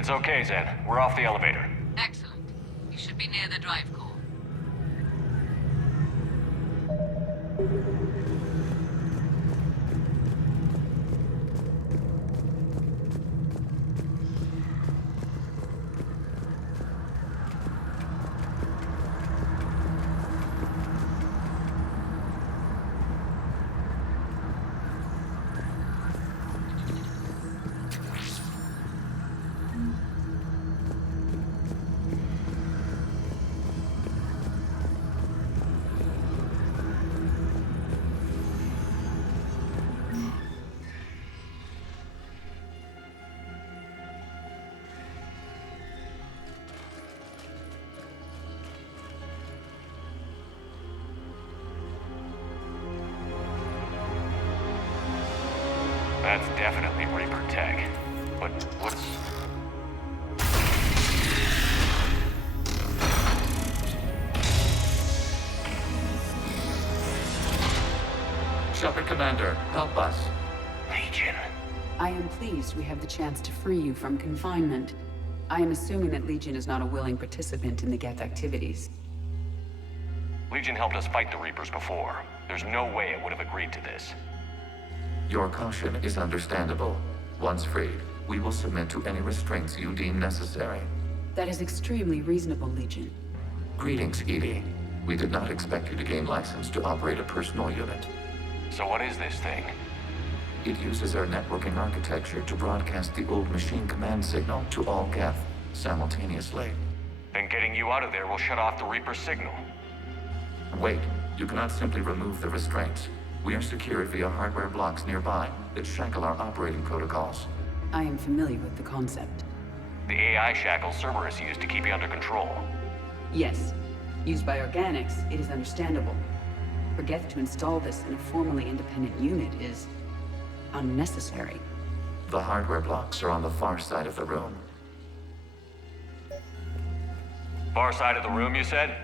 It's okay, Zen. We're off the elevator. Excellent. You should be near the drive core. That's definitely Reaper tech. But what's... Shepard Commander, help us. Legion. I am pleased we have the chance to free you from confinement. I am assuming that Legion is not a willing participant in the Geth activities. Legion helped us fight the Reapers before. There's no way it would have agreed to this. Your caution is understandable. Once freed, we will submit to any restraints you deem necessary. That is extremely reasonable, Legion. Greetings, Edie. We did not expect you to gain license to operate a personal unit. So what is this thing? It uses our networking architecture to broadcast the old machine command signal to all Geth simultaneously. Then getting you out of there will shut off the Reaper signal. Wait, you cannot simply remove the restraints. We are secured via hardware blocks nearby that shackle our operating protocols. I am familiar with the concept. The AI shackles Cerberus used to keep you under control. Yes. Used by organics, it is understandable. For Geth to install this in a formally independent unit is unnecessary. The hardware blocks are on the far side of the room. Far side of the room, you said?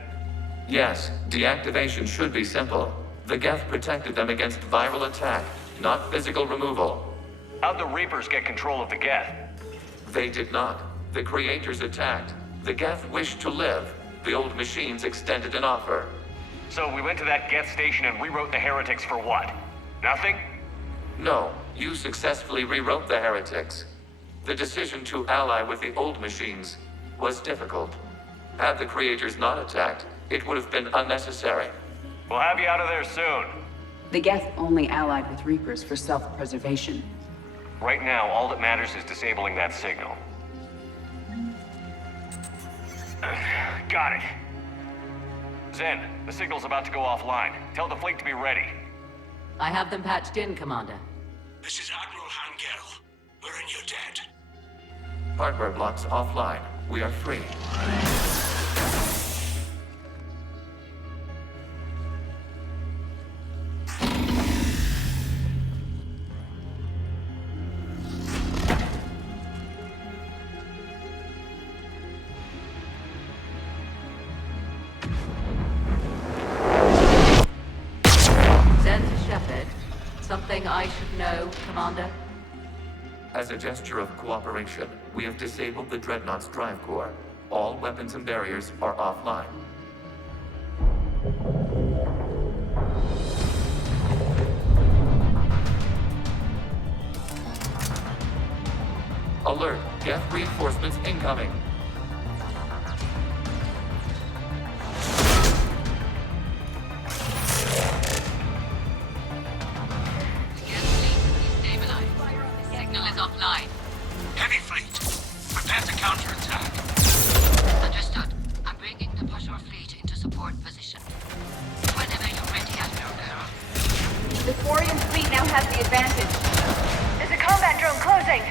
Yes, deactivation should be simple. The Geth protected them against viral attack, not physical removal. How'd the Reapers get control of the Geth? They did not. The creators attacked. The Geth wished to live. The old machines extended an offer. So we went to that Geth station and rewrote the heretics for what? Nothing? No, you successfully rewrote the heretics. The decision to ally with the old machines was difficult. Had the creators not attacked, it would have been unnecessary. We'll have you out of there soon. The Geth only allied with Reapers for self-preservation. Right now, all that matters is disabling that signal. Got it. Zen, the signal's about to go offline. Tell the fleet to be ready. I have them patched in, Commander. This is Admiral Hangel. We're in your debt. Hardware blocks offline. We are free. Something I should know, Commander? As a gesture of cooperation, we have disabled the Dreadnought's drive core. All weapons and barriers are offline. Alert! Geth reinforcements incoming! Signal is offline. Heavy fleet, prepare to counterattack. Understood. I'm bringing the Pashur fleet into support position. Whenever you're ready, Admiral Girl. The Quarian fleet now has the advantage. There's a combat drone closing!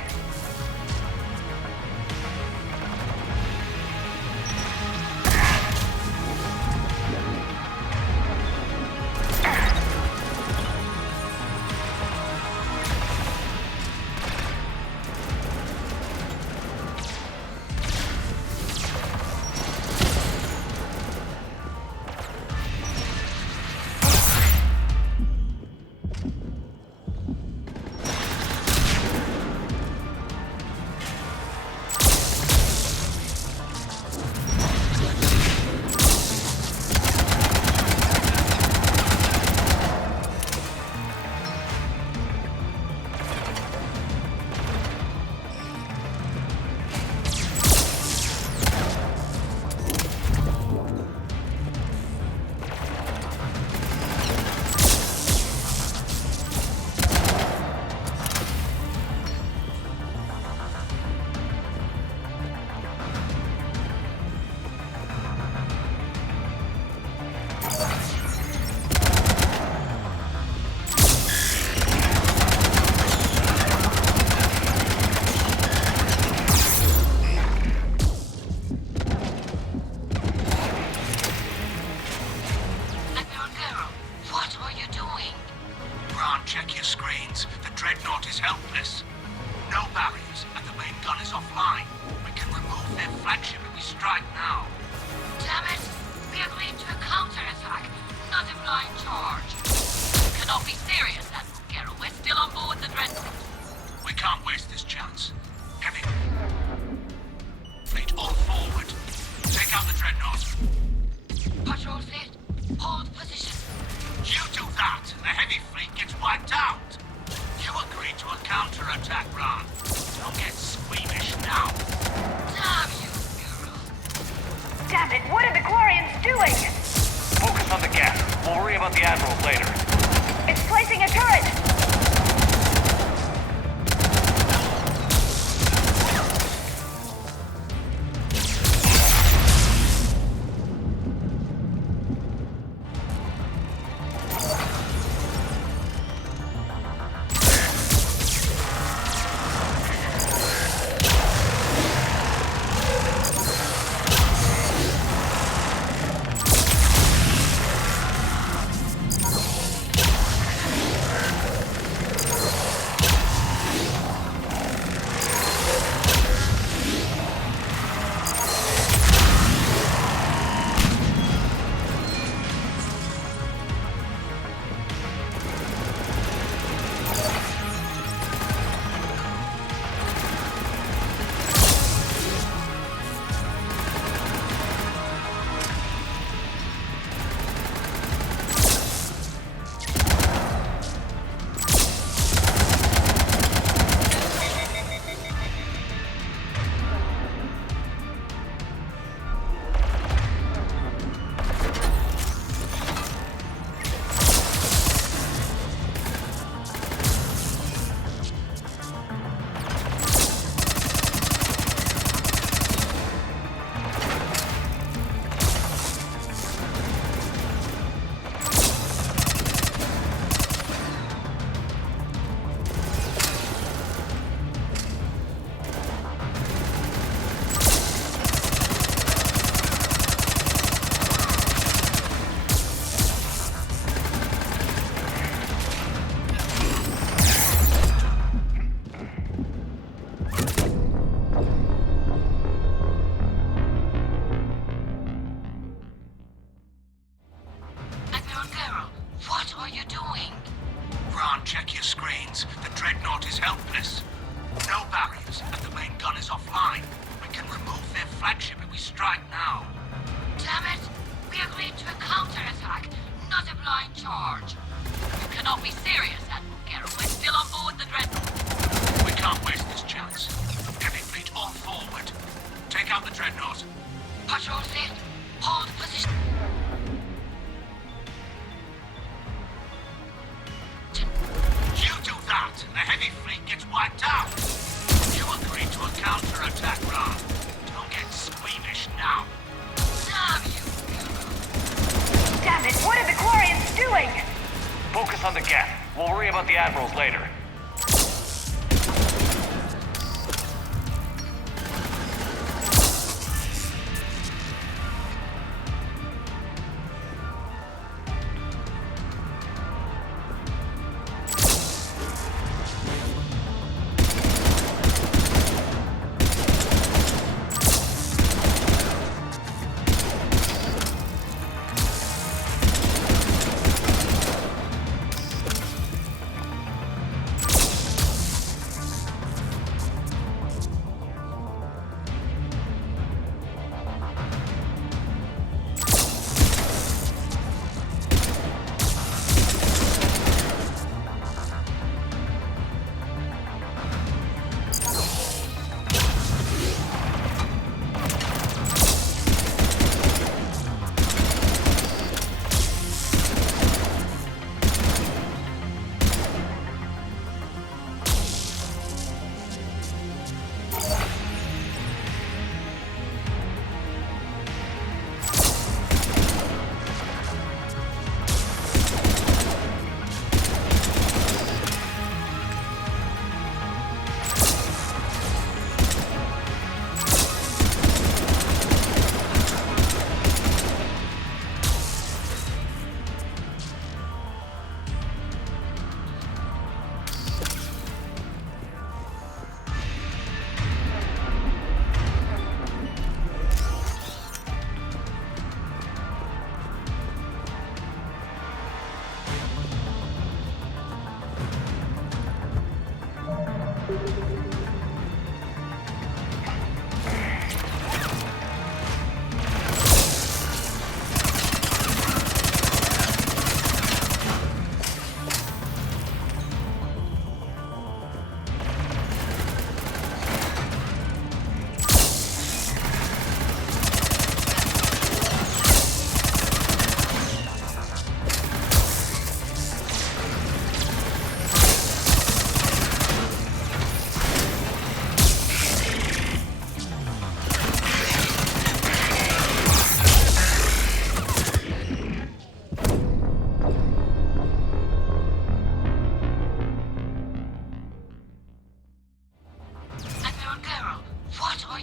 Check your screens. The Dreadnought is helpless. No barriers, and the main gun is offline. We can remove their flagship if we strike now. Damn it! We agreed to a counterattack, not a blind charge. You cannot be serious, Admiral Garrow. We're still on board the Dreadnought. We can't waste this chance. Heavy fleet, all forward. Take out the Dreadnought. Patrol fleet, hold position. You do that, and the heavy fleet gets wiped out. You agreed to a counterattack, Ron. Don't get squeamish now. Damn you, Hero. Damn it, what are the Quarians doing? Focus on the gas. We'll worry about the Admiral later. It's placing a turret! Check your screens. The Dreadnought is helpless. No barriers, and the main gun is offline. We can remove their flagship if we strike.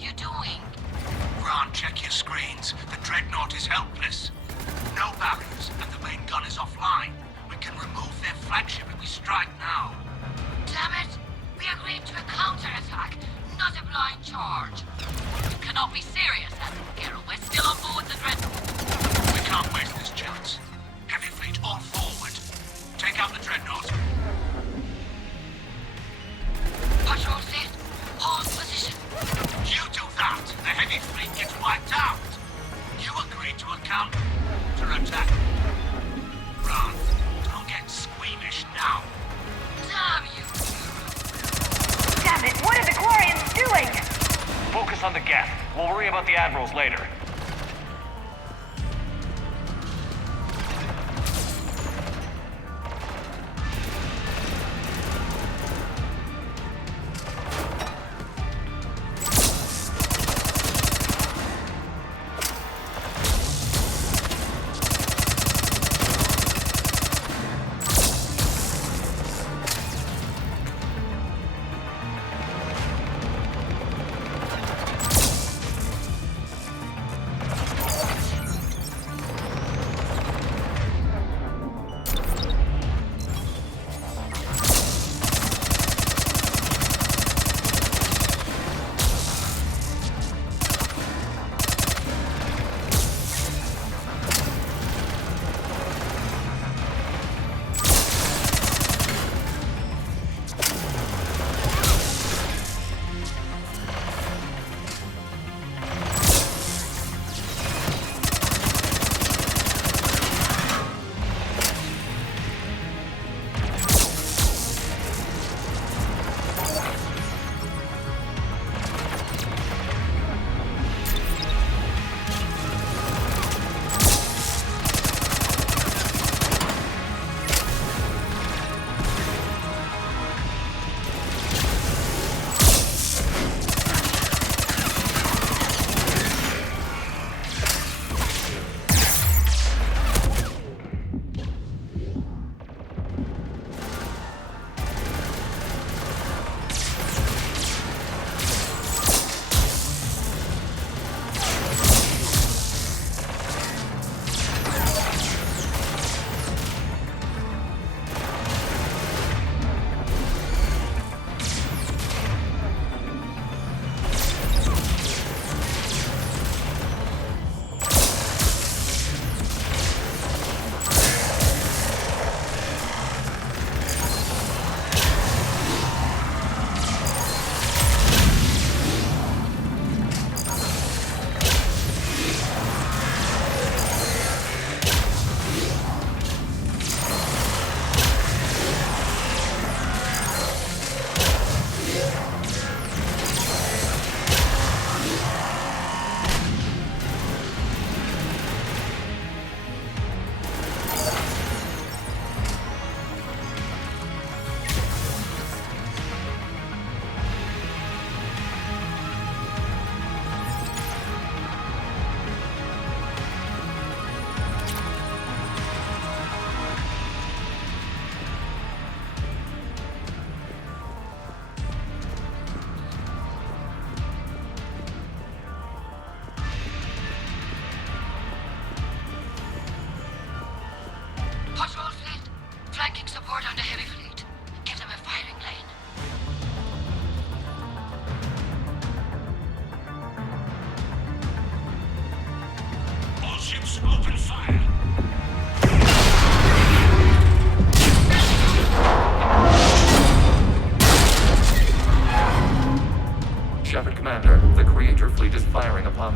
you doing? Ron, check your screens. The Dreadnought is helpless. No barriers, and the main gun is offline. We can remove their flagship if we strike now. Damn it! We agreed to a counterattack, not a blind charge. You cannot be serious, Admiral Garrow. We're still on board the Dreadnought. We can't waste this chance. Heavy fleet all forward. Take out the Dreadnought. Patrol set, hold position. You do that, the heavy fleet gets wiped out. You agreed to a counter-attack. Ron, don't get squeamish now. Damn you! Damn it, what are the Quarians doing? Focus on the Geth. We'll worry about the admirals later.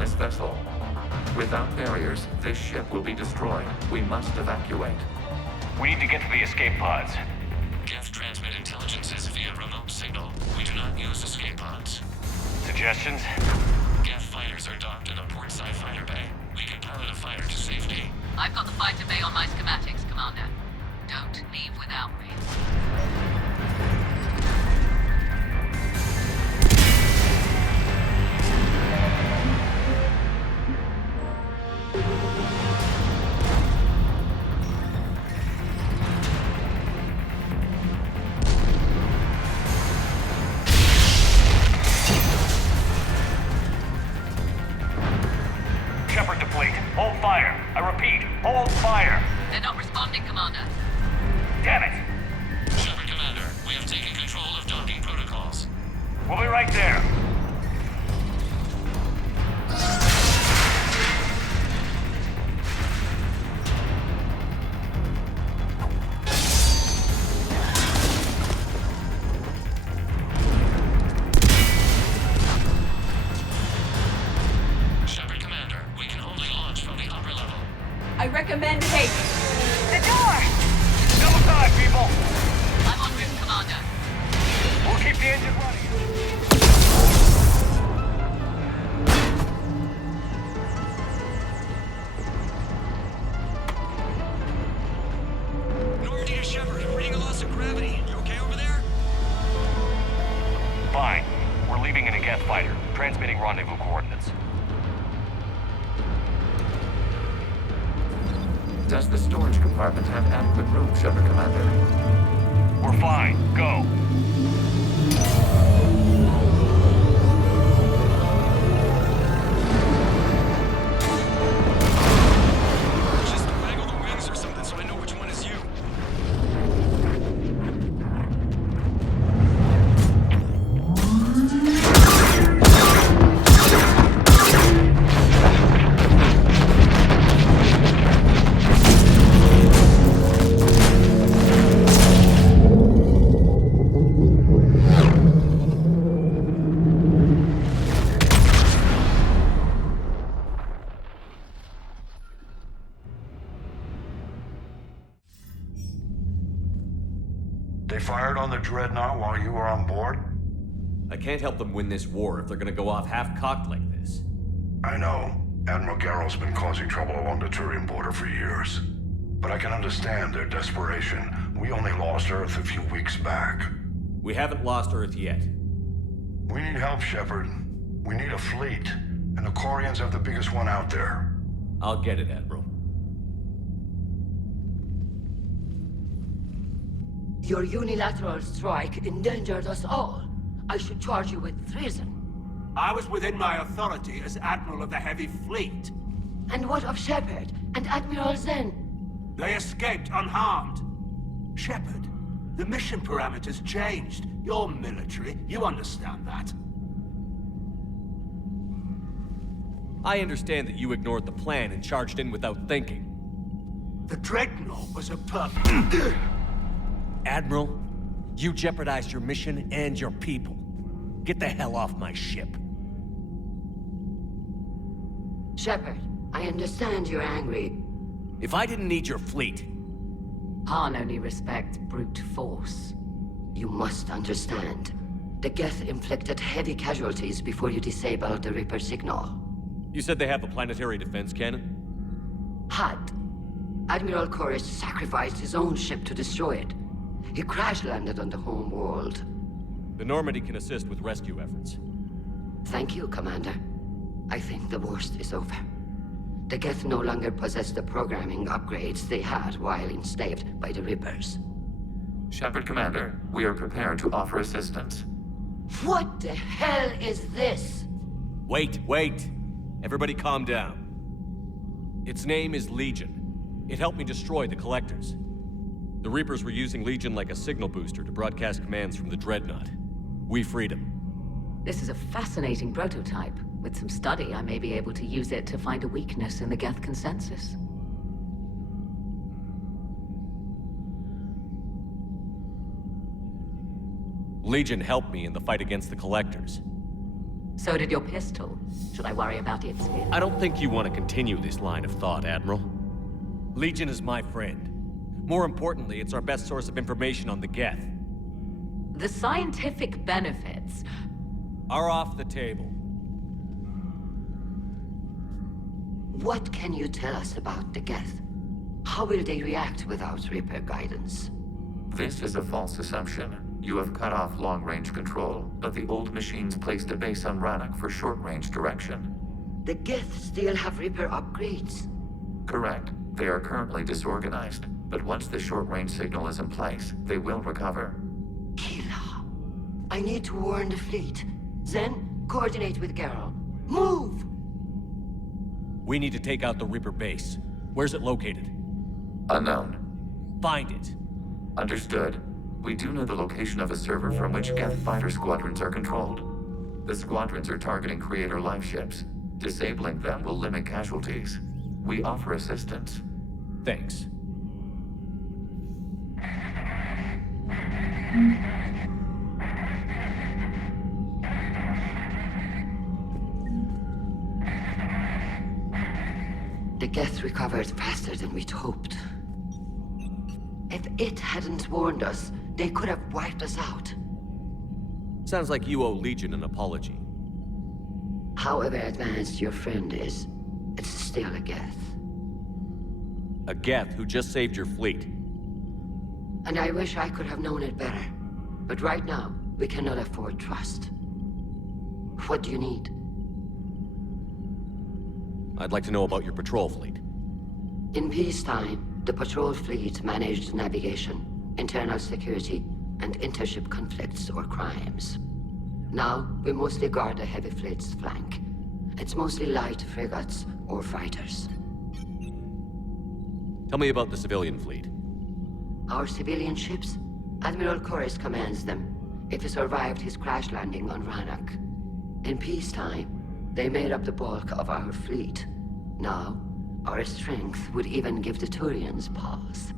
this vessel. Without barriers, this ship will be destroyed. We must evacuate. We need to get to the escape pods. Geth transmit intelligences via remote signal. We do not use escape pods. Suggestions? Geth fighters are docked in a portside fighter bay. We can pilot a fighter to safety. I've got the fighter bay on my schematics, Commander. Don't leave without me. I repeat, hold fire! They're not responding, Commander. Damn it! Shepard Commander, we have taken control of docking protocols. We'll be right there. Shepard Commander, we can only launch from the upper level. I recommend haste. The door! Double time, people! I'm on route, Commander. We'll keep the engine running. Normandy to Shepard, reading a loss of gravity. You okay over there? Fine. We're leaving in a Geth fighter, transmitting rendezvous coordinates. Does the storage compartment have adequate room, Shepard Commander? We're fine. Go. Just waggle the wings or something so I know which one is you. They fired on the Dreadnought while you were on board? I can't help them win this war if they're gonna go off half-cocked like this. I know. Admiral Garrow's been causing trouble along the Turian border for years. But I can understand their desperation. We only lost Earth a few weeks back. We haven't lost Earth yet. We need help, Shepard. We need a fleet. And the Quarians have the biggest one out there. I'll get it, Admiral. Your unilateral strike endangered us all. I should charge you with treason. I was within my authority as Admiral of the Heavy Fleet. And what of Shepard and Admiral Zen? They escaped unharmed. Shepard, the mission parameters changed. You're military, you understand that. I understand that you ignored the plan and charged in without thinking. The Dreadnought was a perfect... Admiral, you jeopardized your mission and your people. Get the hell off my ship. Shepard, I understand you're angry. If I didn't need your fleet... Han only respects brute force. You must understand. The Geth inflicted heavy casualties before you disabled the Reaper signal. You said they have a planetary defense cannon? Had. Admiral Koris sacrificed his own ship to destroy it. He crash-landed on the home world. The Normandy can assist with rescue efforts. Thank you, Commander. I think the worst is over. The Geth no longer possess the programming upgrades they had while enslaved by the Reapers. Shepard Commander, we are prepared to offer assistance. What the hell is this? Wait. Everybody calm down. Its name is Legion. It helped me destroy the Collectors. The Reapers were using Legion like a signal booster to broadcast commands from the Dreadnought. We freed him. This is a fascinating prototype. With some study, I may be able to use it to find a weakness in the Geth consensus. Legion helped me in the fight against the Collectors. So did your pistol. Should I worry about its hit? I don't think you want to continue this line of thought, Admiral. Legion is my friend. More importantly, it's our best source of information on the Geth. The scientific benefits are off the table. What can you tell us about the Geth? How will they react without Reaper guidance? This is a false assumption. You have cut off long-range control, but the old machines placed a base on Rannoch for short-range direction. The Geth still have Reaper upgrades? Correct. They are currently disorganized, but once the short-range signal is in place, they will recover. Kila, I need to warn the fleet. Zen, coordinate with Garrow. Move! We need to take out the Reaper base. Where's it located? Unknown. Find it. Understood. We do know the location of a server from which Geth fighter squadrons are controlled. The squadrons are targeting Creator life ships. Disabling them will limit casualties. We offer assistance. Thanks. The Geth recovered faster than we'd hoped. If it hadn't warned us, they could have wiped us out. Sounds like you owe Legion an apology. However advanced your friend is, it's still a Geth. A Geth who just saved your fleet. And I wish I could have known it better. But right now, we cannot afford trust. What do you need? I'd like to know about your patrol fleet. In peacetime, the patrol fleet managed navigation, internal security, and intership conflicts or crimes. Now, we mostly guard the heavy fleet's flank. It's mostly light frigates or fighters. Tell me about the civilian fleet. Our civilian ships? Admiral Corus commands them. If he survived his crash landing on Rannoch. In peacetime, they made up the bulk of our fleet. Now, our strength would even give the Turians pause.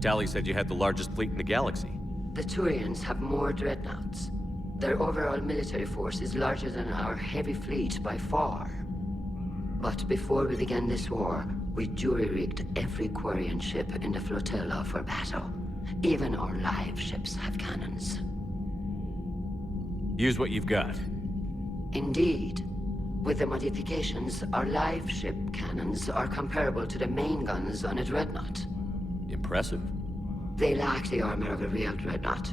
Tali said you had the largest fleet in the galaxy. The Turians have more dreadnoughts. Their overall military force is larger than our heavy fleet by far. But before we began this war, we jury-rigged every Quarian ship in the flotilla for battle. Even our live ships have cannons. Use what you've got. Indeed. With the modifications, our live ship cannons are comparable to the main guns on a dreadnought. Impressive. They lack the armor of a real dreadnought,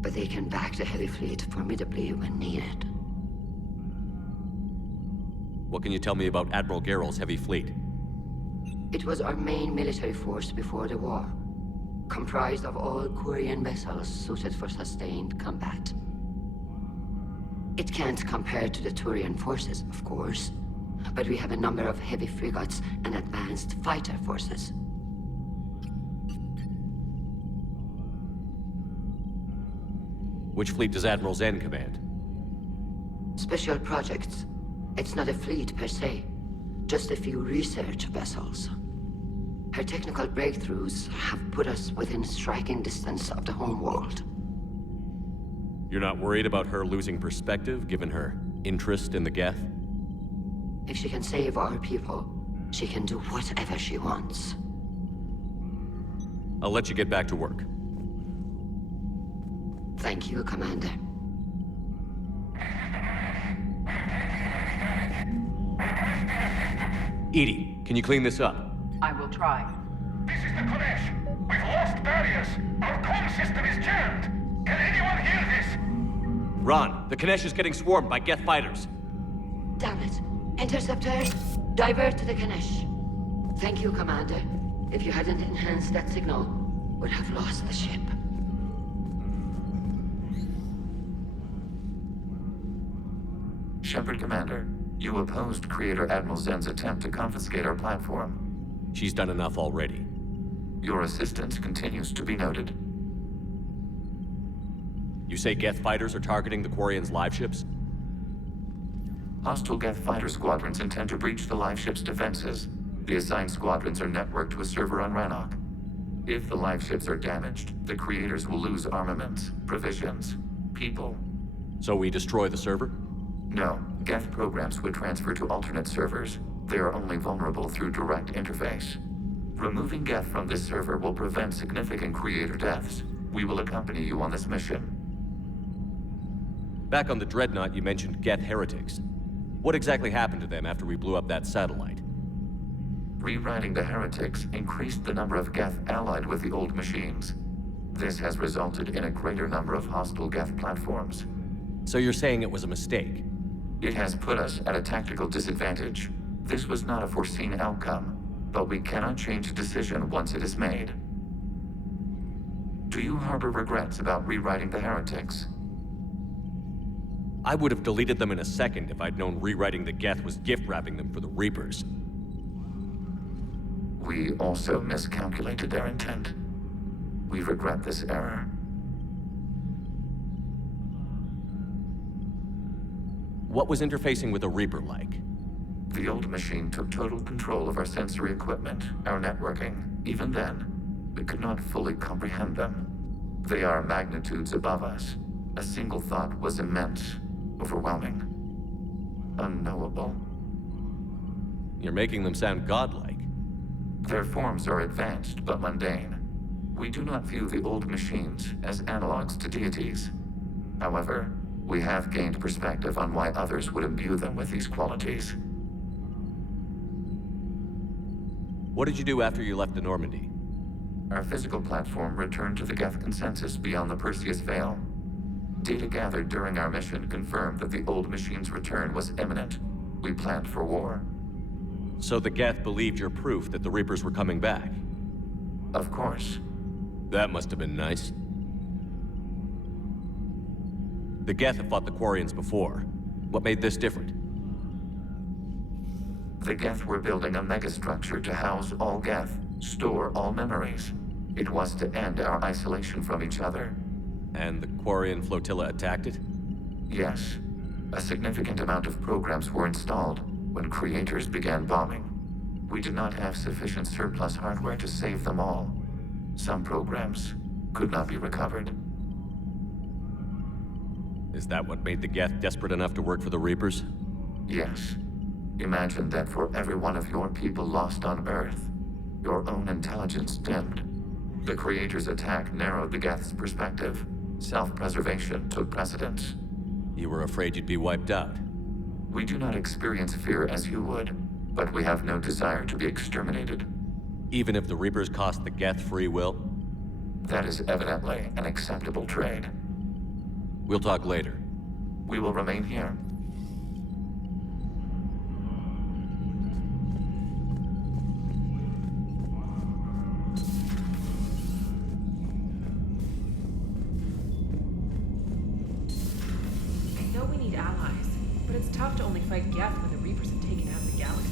but they can back the heavy fleet formidably when needed. What can you tell me about Admiral Geralt's heavy fleet? It was our main military force before the war, comprised of all Quarian vessels suited for sustained combat. It can't compare to the Turian forces, of course, but we have a number of heavy frigates and advanced fighter forces. Which fleet does Admiral Zen command? Special projects. It's not a fleet per se, just a few research vessels. Her technical breakthroughs have put us within striking distance of the homeworld. You're not worried about her losing perspective, given her interest in the Geth? If she can save our people, she can do whatever she wants. I'll let you get back to work. Thank you, Commander. Edie, can you clean this up? I will try. This is the Kodesh. We've lost barriers. Our comm system is jammed. Can anyone hear this? Ron, the Kanesh is getting swarmed by Geth fighters. Damn it. Interceptors, divert to the Ganesh. Thank you, Commander. If you hadn't enhanced that signal, we'd have lost the ship. Shepard, Commander. You opposed Creator Admiral Zen's attempt to confiscate our platform. She's done enough already. Your assistance continues to be noted. You say Geth fighters are targeting the Quarians' live ships? Hostile Geth fighter squadrons intend to breach the live ship's defenses. The assigned squadrons are networked to a server on Rannoch. If the live ships are damaged, the Creators will lose armaments, provisions, people. So we destroy the server? No. Geth programs would transfer to alternate servers. They are only vulnerable through direct interface. Removing Geth from this server will prevent significant Creator deaths. We will accompany you on this mission. Back on the Dreadnought, you mentioned Geth heretics. What exactly happened to them after we blew up that satellite? Rewriting the heretics increased the number of Geth allied with the old machines. This has resulted in a greater number of hostile Geth platforms. So you're saying it was a mistake? It has put us at a tactical disadvantage. This was not a foreseen outcome, but we cannot change a decision once it is made. Do you harbor regrets about rewriting the heretics? I would have deleted them in a second if I'd known rewriting the Geth was gift-wrapping them for the Reapers. We also miscalculated their intent. We regret this error. What was interfacing with a Reaper like? The old machine took total control of our sensory equipment, our networking. Even then, we could not fully comprehend them. They are magnitudes above us. A single thought was immense, overwhelming, unknowable. You're making them sound godlike. Their forms are advanced but mundane. We do not view the old machines as analogs to deities. However, we have gained perspective on why others would imbue them with these qualities. What did you do after you left the Normandy? Our physical platform returned to the Geth consensus beyond the Perseus Veil. Data gathered during our mission confirmed that the old machine's return was imminent. We planned for war. So the Geth believed your proof that the Reapers were coming back? Of course. That must have been nice. The Geth have fought the Quarians before. What made this different? The Geth were building a megastructure to house all Geth, store all memories. It was to end our isolation from each other. And the Quarian flotilla attacked it? Yes. A significant amount of programs were installed when creators began bombing. We did not have sufficient surplus hardware to save them all. Some programs could not be recovered. Is that what made the Geth desperate enough to work for the Reapers? Yes. Imagine that for every one of your people lost on Earth, your own intelligence dimmed. The Creator's attack narrowed the Geth's perspective. Self-preservation took precedence. You were afraid you'd be wiped out. We do not experience fear as you would, but we have no desire to be exterminated. Even if the Reapers cost the Geth free will? That is evidently an acceptable trade. We'll talk later. We will remain here. I know we need allies, but it's tough to only fight Geth when the Reapers have taken out the galaxy.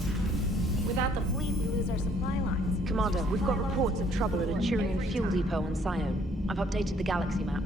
Without the fleet, we lose our supply lines. Commander, we've got reports of trouble at a Turian fuel depot on Scion. I've updated the galaxy map.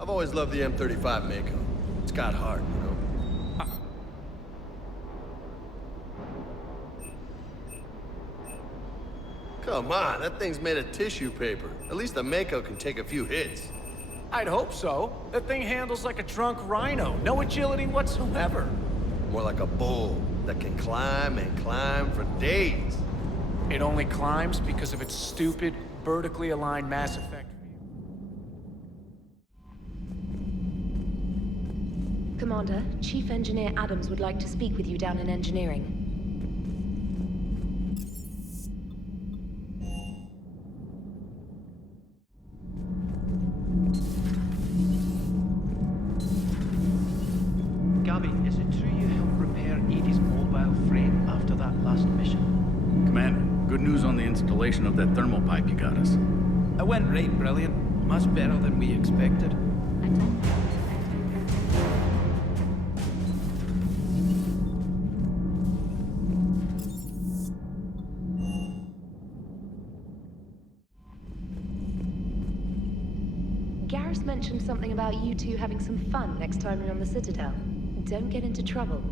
I've always loved the M35 Mako. It's got heart, you know? Come on, that thing's made of tissue paper. At least the Mako can take a few hits. I'd hope so. That thing handles like a drunk rhino. No agility whatsoever. More like a bull that can climb and climb for days. It only climbs because of its stupid, vertically aligned Mass Effect. Commander, Chief Engineer Adams would like to speak with you down in engineering. Gabby, is it true you helped repair Edie's mobile frame after that installation of that thermal pipe you got us. It went right brilliant. Much better than we expected. Garrus mentioned something about you two having some fun next time you're on the Citadel. Don't get into trouble.